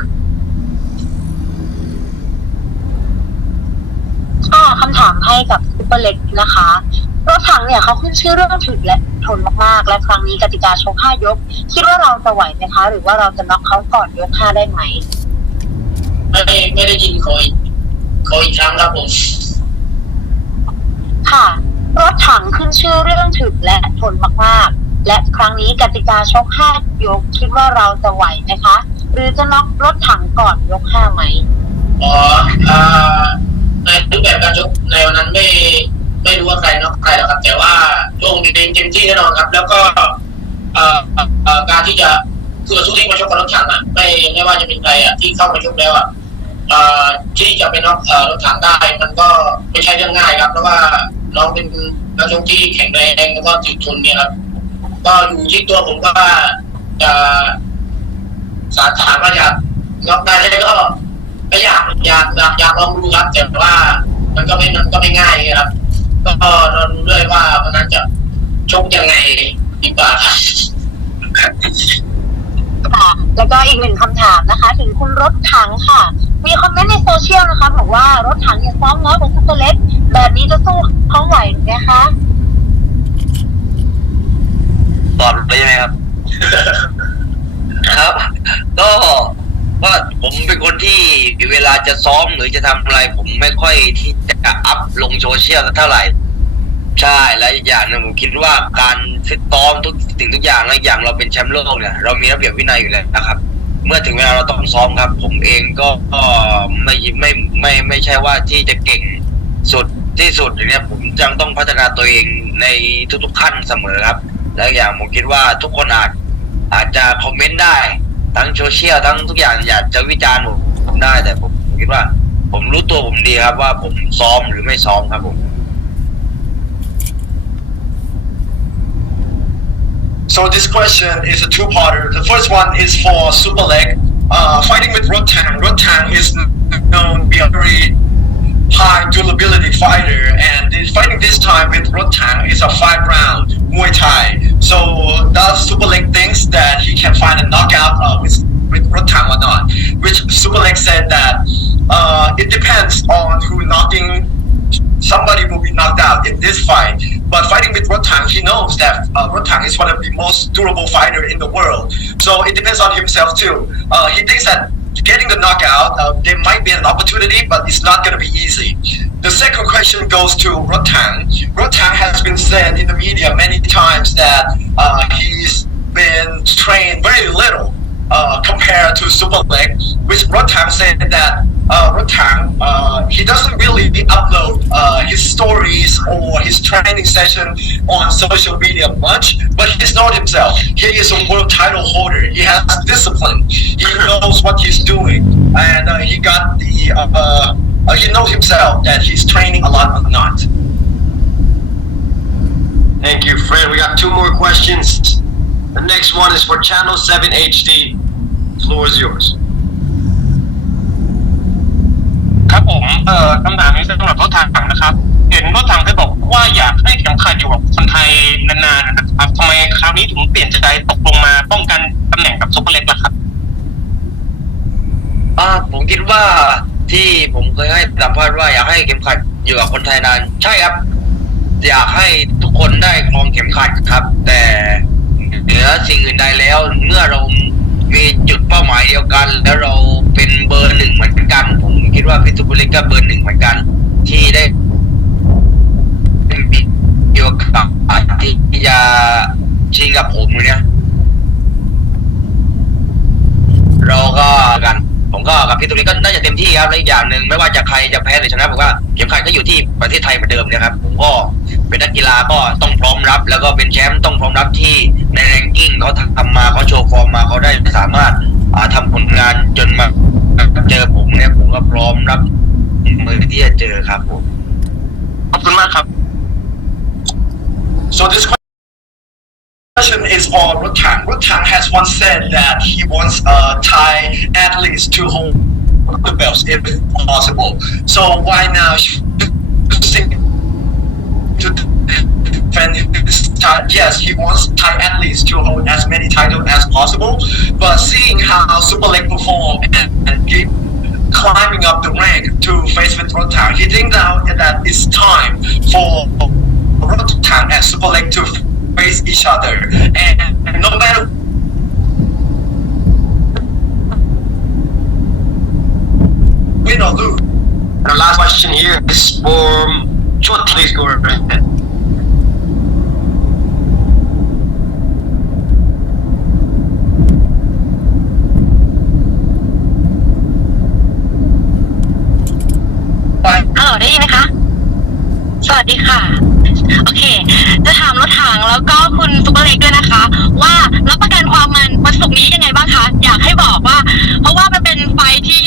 คำถามให้กับซุปเปอร์เล็กนะคะรถถังเนี่ยเขาขึ้นชื่อเรื่องถึกและทนมากๆและครั้งนี้กติกาชก5 ยกคิดว่าเราจะไหวไหมคะหรือว่าเราจะน็อกเขาก่อนยก5ได้ไหมไม่ได้ยินขออีกครั้งครับผมค่ะรถถังขึ้นชื่อเรื่องถึกและทนมากๆและครั้งนี้กติกาชก5 ยกคิดว่าเราจะไหวไหมคะหรือจะน็อกรถถังก่อนยก5ไหมในรูปแบบการชกในวันนั้นไม่รู้ว่าใครน็อกใครหรอกครับแต่ว่าลงเต็มที่แน่นอนครับแล้วก็การที่จะคือสู้ที่มาชกกับรถถังอ่ะไม่ว่าจะเป็นใครอ่ะที่เข้ามาชกแล้วอ่ะที่จะไปน็อกรถถังได้มันก็ไม่ใช่เรื่องง่ายครับเพราะว่าน้องเป็นนักชกที่แข็งแรงแล้วก็ถึกทนเนี่ยครับก็อยู่ที่ตัวผมว่าจะสารถามว่าอยากน็อกได้ก็อยากลองดูครับแต่ว่ามันก็ไม่ง่ายครับก็เราดูด้วยว่าวันนั้นจะชกยังไงดีกว่าครับแล้วก็อีกหนึ่งคำถามนะคะถึงคุณรถถังค่ะมีคอมเมนต์ในโซเชียลนะคะบอกว่ารถถังเนี่ยซ้อมน้อยกว่าซุปเปอร์เล็กแบบนี้จะสู้เขาไหวไหมคะตอบได้ไหมครับ ครับก็ว่าผมเป็นคนที่เวลาจะซ้อมหรือจะทำอะไรผมไม่ค่อยที่จะอัพลงโซเชียลเท่าไหร่ใช่และอีกอย่างนึงผมคิดว่าการฟิตซ้อมทุกสิ่งทุกอย่างและอย่างเราเป็นแชมป์โลกเนี่ยเรามีระเบียบวินัยอยู่แล้วนะครับเมื่อถึงเวลาเราต้องซ้อมครับผมเองก็ไม่ใช่ว่าที่จะเก่งสุดที่สุดอย่างเนี้ยผมยังต้องพัฒนาตัวเองในทุกขั้นเสมอครับและอย่างผมคิดว่าทุกคนอาจจะคอมเมนต์ได้ทั้งโซเชียลทั้งทุกอย่างอยากจะวิจารณ์ผมได้แต่ผมคิดว่าผมรู้ตัวผมดีครับว่าผมซ้อมหรือไม่ซ้อมครับผม So this question is a two-parter. The first one is for Superlek. Fighting with Rotang. Rotang is known to be a very high durability fighter, and fighting this time with Rotang is a 5-round Muay Thai. So does Superlek thinks that he can find a knockout with Rotang or not? Which Superlek said that it depends on who knocking. Somebody will be knocked out in this fight. But fighting with Rotang, he knows that Rotang is one of the most durable fighter in the world. So it depends on himself too. He thinks that getting the knockout, there might be an opportunity, but it's not going to be easy. The second question goes to Rotang. Rotang has been said in the media many times that he's been trained very little compared to Superlek, which Rotang said that Rotang, he doesn't really upload his stories or his training session on social media much, but he's not himself. He is a world title holder. He has discipline. He knows what he's doing, and he got the. He knows himself that he's training a lot or not. Thank you, Fred. We got 2 more questions. The next one is for Channel 7 HD. The floor is yours. ครับผมคำถามนี้สำหรับรถถังนะครับเห็นรถถังเคยบอกว่าอยากให้เข็มขัดอยู่กับคนไทยนานๆนะครับทำไมคราวนี้ถึงเปลี่ยนใจตกลงมาป้องกันตำแหน่งกับซุปเปอร์เล็กล่ะครับผมคิดว่าที่ผมเคยให้สัมภาษณ์ว่าอยากให้เข็มขัดอยู่กับคนไทยนานใช่ครับอยากให้ทุกคนได้ครองเข็มขัดครับแต่เหนือสิ่งอื่นใดแล้วเมื่อเรามีจุดเป้าหมายเดียวกันแล้วเราเป็นเบอร์ 1เหมือนกันผมคิดว่าพี่ซุปเปอร์เล็กก็เบอร์ 1เหมือนกันที่ได้เกี่ยวกับที่จะชิงกับผมเนี่ยเราก็กันผมก็กับพี่ตุลีก็น่าจะเต็มที่ครับและอีกอย่างหนึ่งไม่ว่าจะใครจะแพ้หรือชนะผมว่าเข็มขัดก็อยู่ที่ประเทศไทยเหมือนเดิมนะครับผมก็เป็นนักกีฬาก็ต้องพร้อมรับแล้วก็เป็นแชมป์ต้องพร้อมรับที่ในแรงกิ้งเขาทำมาเขาโชว์ฟอร์มมาเขาได้สามารถทำผลงานจนมาเจอผมเนี่ยผมก็พร้อมรับมือที่จะเจอครับผมขอบคุณมากครับ So this question is for Rotang. Rotang has once said that he wants Thai athletes to hold the belts if possible. So why now to defend his yes, he wants Thai athletes to hold as many titles as possible. But seeing how Superlek perform and keep climbing up the rank to face with Rotang, he thinks now that it's time for Rotang and Superlek to face each other. And no matter win or lose. The last question here is for Chot. Please go ahead. Hello ได้ยินไหมคะสวัสดีค่ะโอเคจะถามรถถังแล้วก็คุณซุปเปอร์เล็กด้วยนะคะว่ารับประกันความมันวันศุกร์นี้ยังไงบ้างคะอยากให้บอกว่าเพราะว่ามันเป็นไฟที่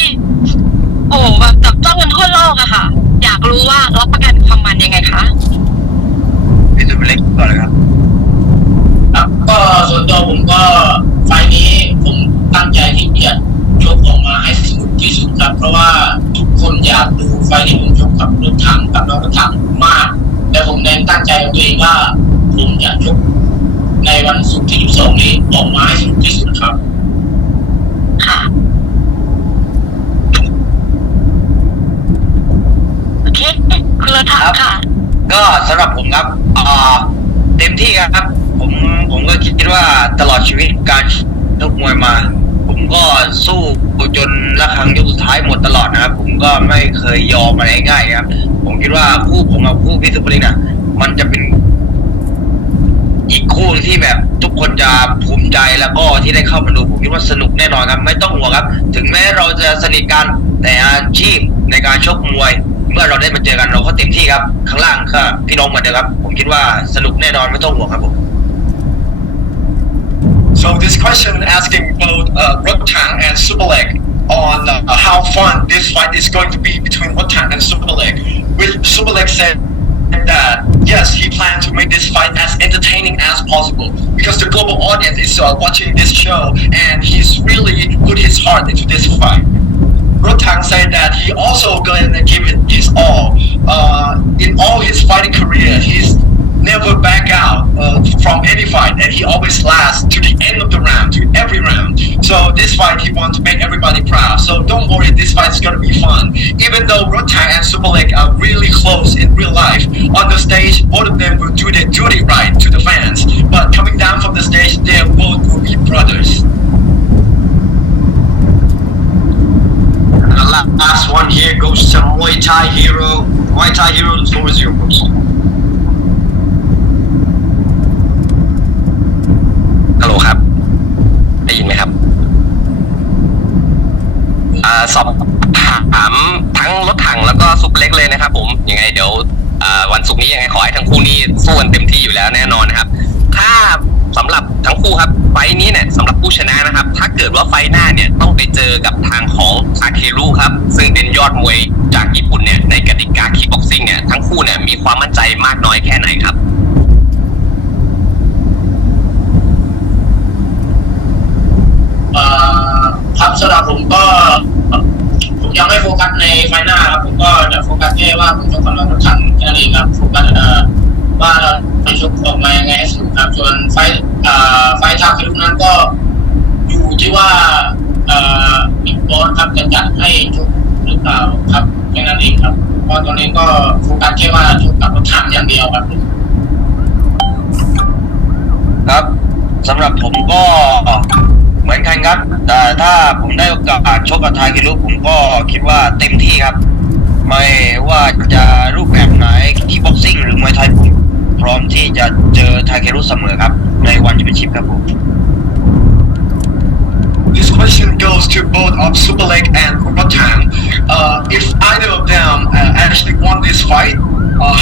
โอ้แบบจับจ้องกันทั่วโลกอะค่ะอยากรู้ว่ารับประกันความมันยังไงคะพี่ซุปเปอร์เล็กก่อนเลยครับก็ส่วนตัวผมก็ไฟนี้ผมตั้งใจที่จะชกออกมาให้สนุกที่สุดครับเพราะว่าทุกคนอยากดูไฟที่ผมชกกับรถถังกับน้องรถถังมากและผมเน้นตั้งใจกับตัวเองว่าผมอยากชกในวันศุกร์ที่22นี้ออกมาให้สนุกที่สุดครับค่ะโอเคคุณรถถังค่ะก็สำหรับผมครับเต็มที่ครับผมก็คิดว่าตลอดชีวิตการชกมวยมาผมก็สู้จนละครั้งยกสุดท้ายหมดตลอดนะครับผมก็ไม่เคยยอมอะไรง่ายๆครับผมคิดว่าคู่ผมกับคู่พี่ซุปเปอร์เล็กน่ะมันจะเป็นอีกคู่ที่แบบทุกคนจะภูมิใจแล้วก็ที่ได้เข้ามาดูผมคิดว่าสนุกแน่นอนครับไม่ต้องห่วงครับถึงแม้เราจะสนิทกันแต่อาชีพในการชกมวยเมื่อเราได้มาเจอกันเราก็เต็มที่ครับข้างล่างก็พี่น้องเหมือนเดิมครับผมคิดว่าสนุกแน่นอนไม่ต้องห่วงครับผมSo this question asking both Rotang and Superlek on how fun this fight is going to be between Rotang and Superlek. Which Superlek said that yes, he plans to make this fight as entertaining as possible because the global audience is watching this show and he's really put his heart into this fight. Rotang said that he also going to give it his all. In all his fighting career, he's never back out from any fight and he always lasts to the end of the round, to every round. So this fight he wants to make everybody proud. So don't worry, this fight is going to be fun. Even though Rotang and Superlek are really close in real life, on the stage both of them will do their duty right to the fans. But coming down from the stage, they both will be brothers. And the last one here goes to Muay Thai Hero. Muay Thai Hero, the floor is yours. ฮัลโหลครับได้ยินไหมครับสอบถามทั้งรถถังแล้วก็ซุปเล็กเลยนะครับผมยังไงเดี๋ยววันศุกร์นี้ยังไงขอให้ทั้งคู่นี้สู้กันเต็มที่อยู่แล้วแน่นอนนะครับถ้าสำหรับทั้งคู่ครับไฟนี้เนี่ยสำหรับผู้ชนะนะครับถ้าเกิดว่าไฟหน้าเนี่ยต้องไปเจอกับทางของทาเครุครับซึ่งเป็นยอดมวยจากญี่ปุ่นเนี่ยในกติกาคิกบ็อกซิ่งเนี่ยทั้งคู่เนี่ยมีความมั่นใจมากน้อยแค่ไหนครับครับสำหรับผมก็ผมยังไม่โฟกัสในไฟหน้าครับผมก็จะโฟกัสแค่ว่าผมชกกับน้องรถถังแค่นั้นเองครับโฟกัสว่าเราไปชกออกมายังไงให้สนุกครับส่วนไฟทางคือนั้นก็อยู่ที่ว่าบิ๊กบอสครับจะจัดให้ชกหรือเปล่าครับแค่นั้นเองครับเพราะตอนนี้ก็โฟกัสแค่ว่าชกกับรถถังอย่างเดียวครับครับสำหรับผมก็เหมือนกันครับแต่ถ้าผมได้โอกาสชกกับทาเครุผมก็คิดว่าเต็มที่ครับไม่ว่าจะรูปแบบไหนคิกบ็อกซิ่งหรือมวยไทยผมพร้อมที่จะเจอทาเครุเสมอครับในวันแชมเปี้ยนชิพครับผม This question goes to both of Superlek and Rotang. If either of them actually won this fight,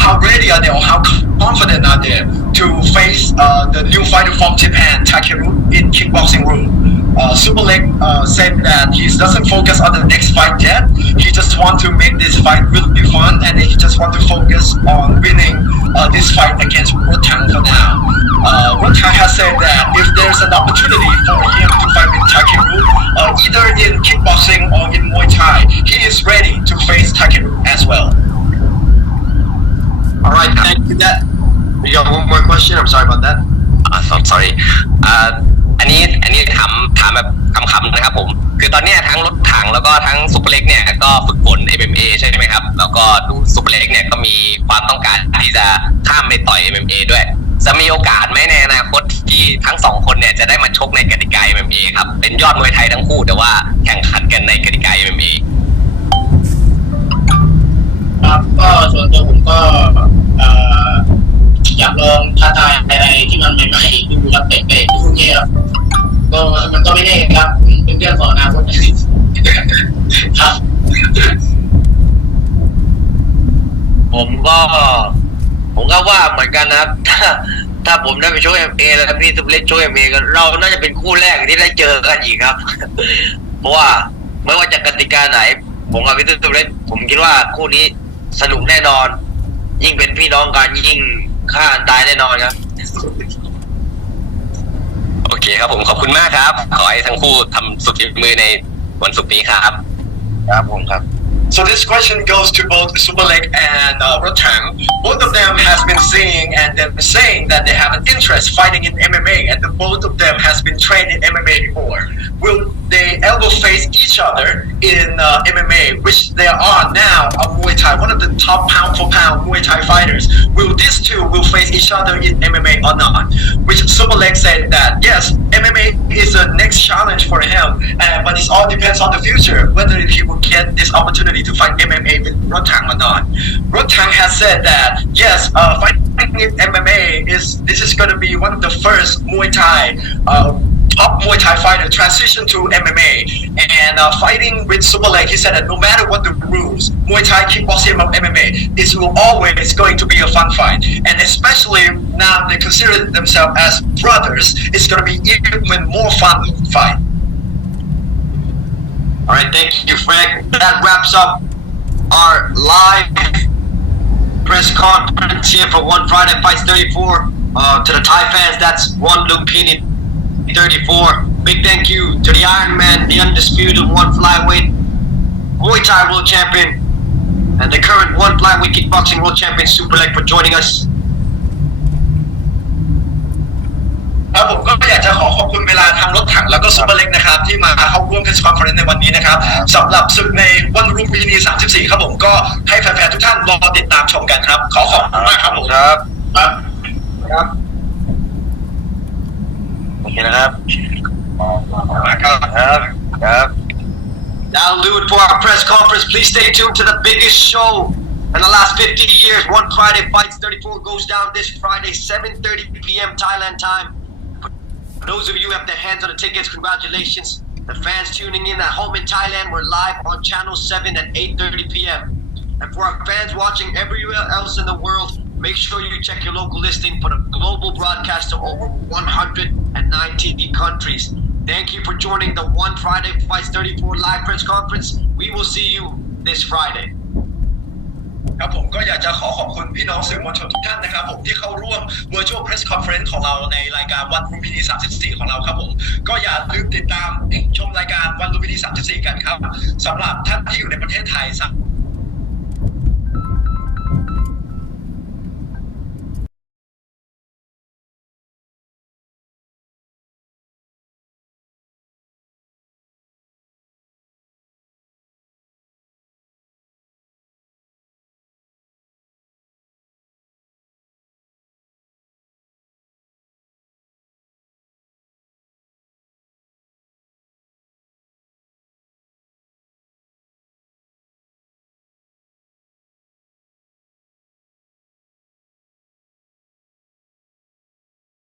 how ready are they or how confident are they to face the new fighter from Japan, Takeru, in kickboxing room? Superlek said that he doesn't focus on the next fight yet. He just wants to make this fight really fun and he just wants to focus on winning this fight against Rotang for now. Rotang has said that if there's an opportunity for him to fight with Takeru, either in kickboxing or in Muay Thai, he is ready to face Takeru as well. All right, thank you. You got one more question? I'm sorry about that. sorry อันนี้ถามแบบคำๆนะครับผมคือตอนเนี้ยทั้งรถถังแล้วก็ทั้งซุปเปอร์เล็กเนี่ยก็ฝึกฝน MMA ใช่ไหมครับแล้วก็ดูซุปเปอร์เล็กเนี่ยก็มีความต้องการที่จะข้ามไปต่อย MMA ด้วยจะมีโอกาสไหมในอนาคตที่ทั้งสองคนเนี่ยจะได้มาชกในกติกา MMA ครับเป็นยอดมวยไทยทั้งคู่แต่ว่าแข่งขันกันในกติกา MMA ครับก็ส่วนตัวผมก็อยากลองท้าทายอะไรที่มันใหม่ๆดูรับเตะๆทุกอย่างก็มันก็ไม่แน่ครับเป็นเรื่องของอนาคตครับผมก็ว่าเหมือนกันนะครับถ้าผมได้ไปชก MMA แล้วพี่ซุปเปอร์เล็กชก MMA กันเราน่าจะเป็นคู่แรกที่ได้เจอกันอีกครับเพราะว่าไม่ว่าจะกติกาไหนผมกับพี่ซุปเปอร์เล็กผมคิดว่าคู่นี้สนุกแน่นอนยิ่งเป็นพี่น้องกันยิ่งฆ่ากันตายแน่นอนครับโอเคครับผมขอบคุณมากครับขอให้ทั้งคู่ทำสุดฝีมือในวันศุกร์นี้ครับครับผมครับ So this question goes to both Superlek and Rotang. Both of them has been saying that they have an interest fighting in MMA, and both of them has been trained in MMA before. Will they ever face each other in MMA, which they are now a Muay Thai, one of the top pound for pound Muay Thai fighters? Will these two will face each other in MMA or not? Which Superlek said that yes, MMA is the next challenge for him, but it all depends on the future whether he will get this opportunity to fight MMA with Rotang or not. Rotang has said that yes, fighting in MMA is going to be one of the first Muay Thai top Muay Thai fighter transition to MMA, and fighting with Superlek, he said that no matter what the rules, Muay Thai, kickboxing, or MMA, it's always going to be a fun fight, and especially now they consider themselves as brothers, it's going to be even more fun fight. All right, thank you, Frank. That wraps up our live press conference here for One Friday Fights 34. To the Thai fans, that's ONE Lumpinee 34. Big thank you to the Iron Man, the undisputed one flyweight Muay Thai world champion, and the current one flyweight kickboxing world champion Superlek for joining us. ครับผมก็อยากจะขอบคุณเวลาทางรถถังแล้วก็ซุปเปอร์เล็กนะครับที่มาเข้าร่วมเพรสคอนเฟอเรนซ์ในวันนี้นะครับสำหรับศึกในวันรุ่งปีนี้34ครับผมก็ให้แฟนๆทุกท่านรอติดตามชมกันครับขอขอบคุณมากครับผมครับโอเคนะครับครับ That'll do it for our press conference. Please stay tuned to the biggest show in the last 50 years. One Friday Fights 34 goes down this Friday, 7:30 p.m. Thailand time. For those of you who have their hands on the tickets, congratulations. The fans tuning in at home in Thailand, we're live on Channel 7 at 8:30 p.m. And for our fans watching everywhere else in the world, make sure you check your local listing for the global broadcast to over 190 countries. Thank you for joining the One Friday Fights 34 live press conference. We will see you this Friday. ครับผมก็อยากจะขอบคุณพี่น้องสื่อมวลชนทุกท่านนะครับผมที่เข้าร่วม Virtual Press Conference ของเราในรายการวันรุ่งปีนี้34ของเราครับผมก็อย่าลืมติดตามชมรายการวันรุ่งปีนี้34กันครับสำหรับท่านที่อยู่ในประเทศไทยสา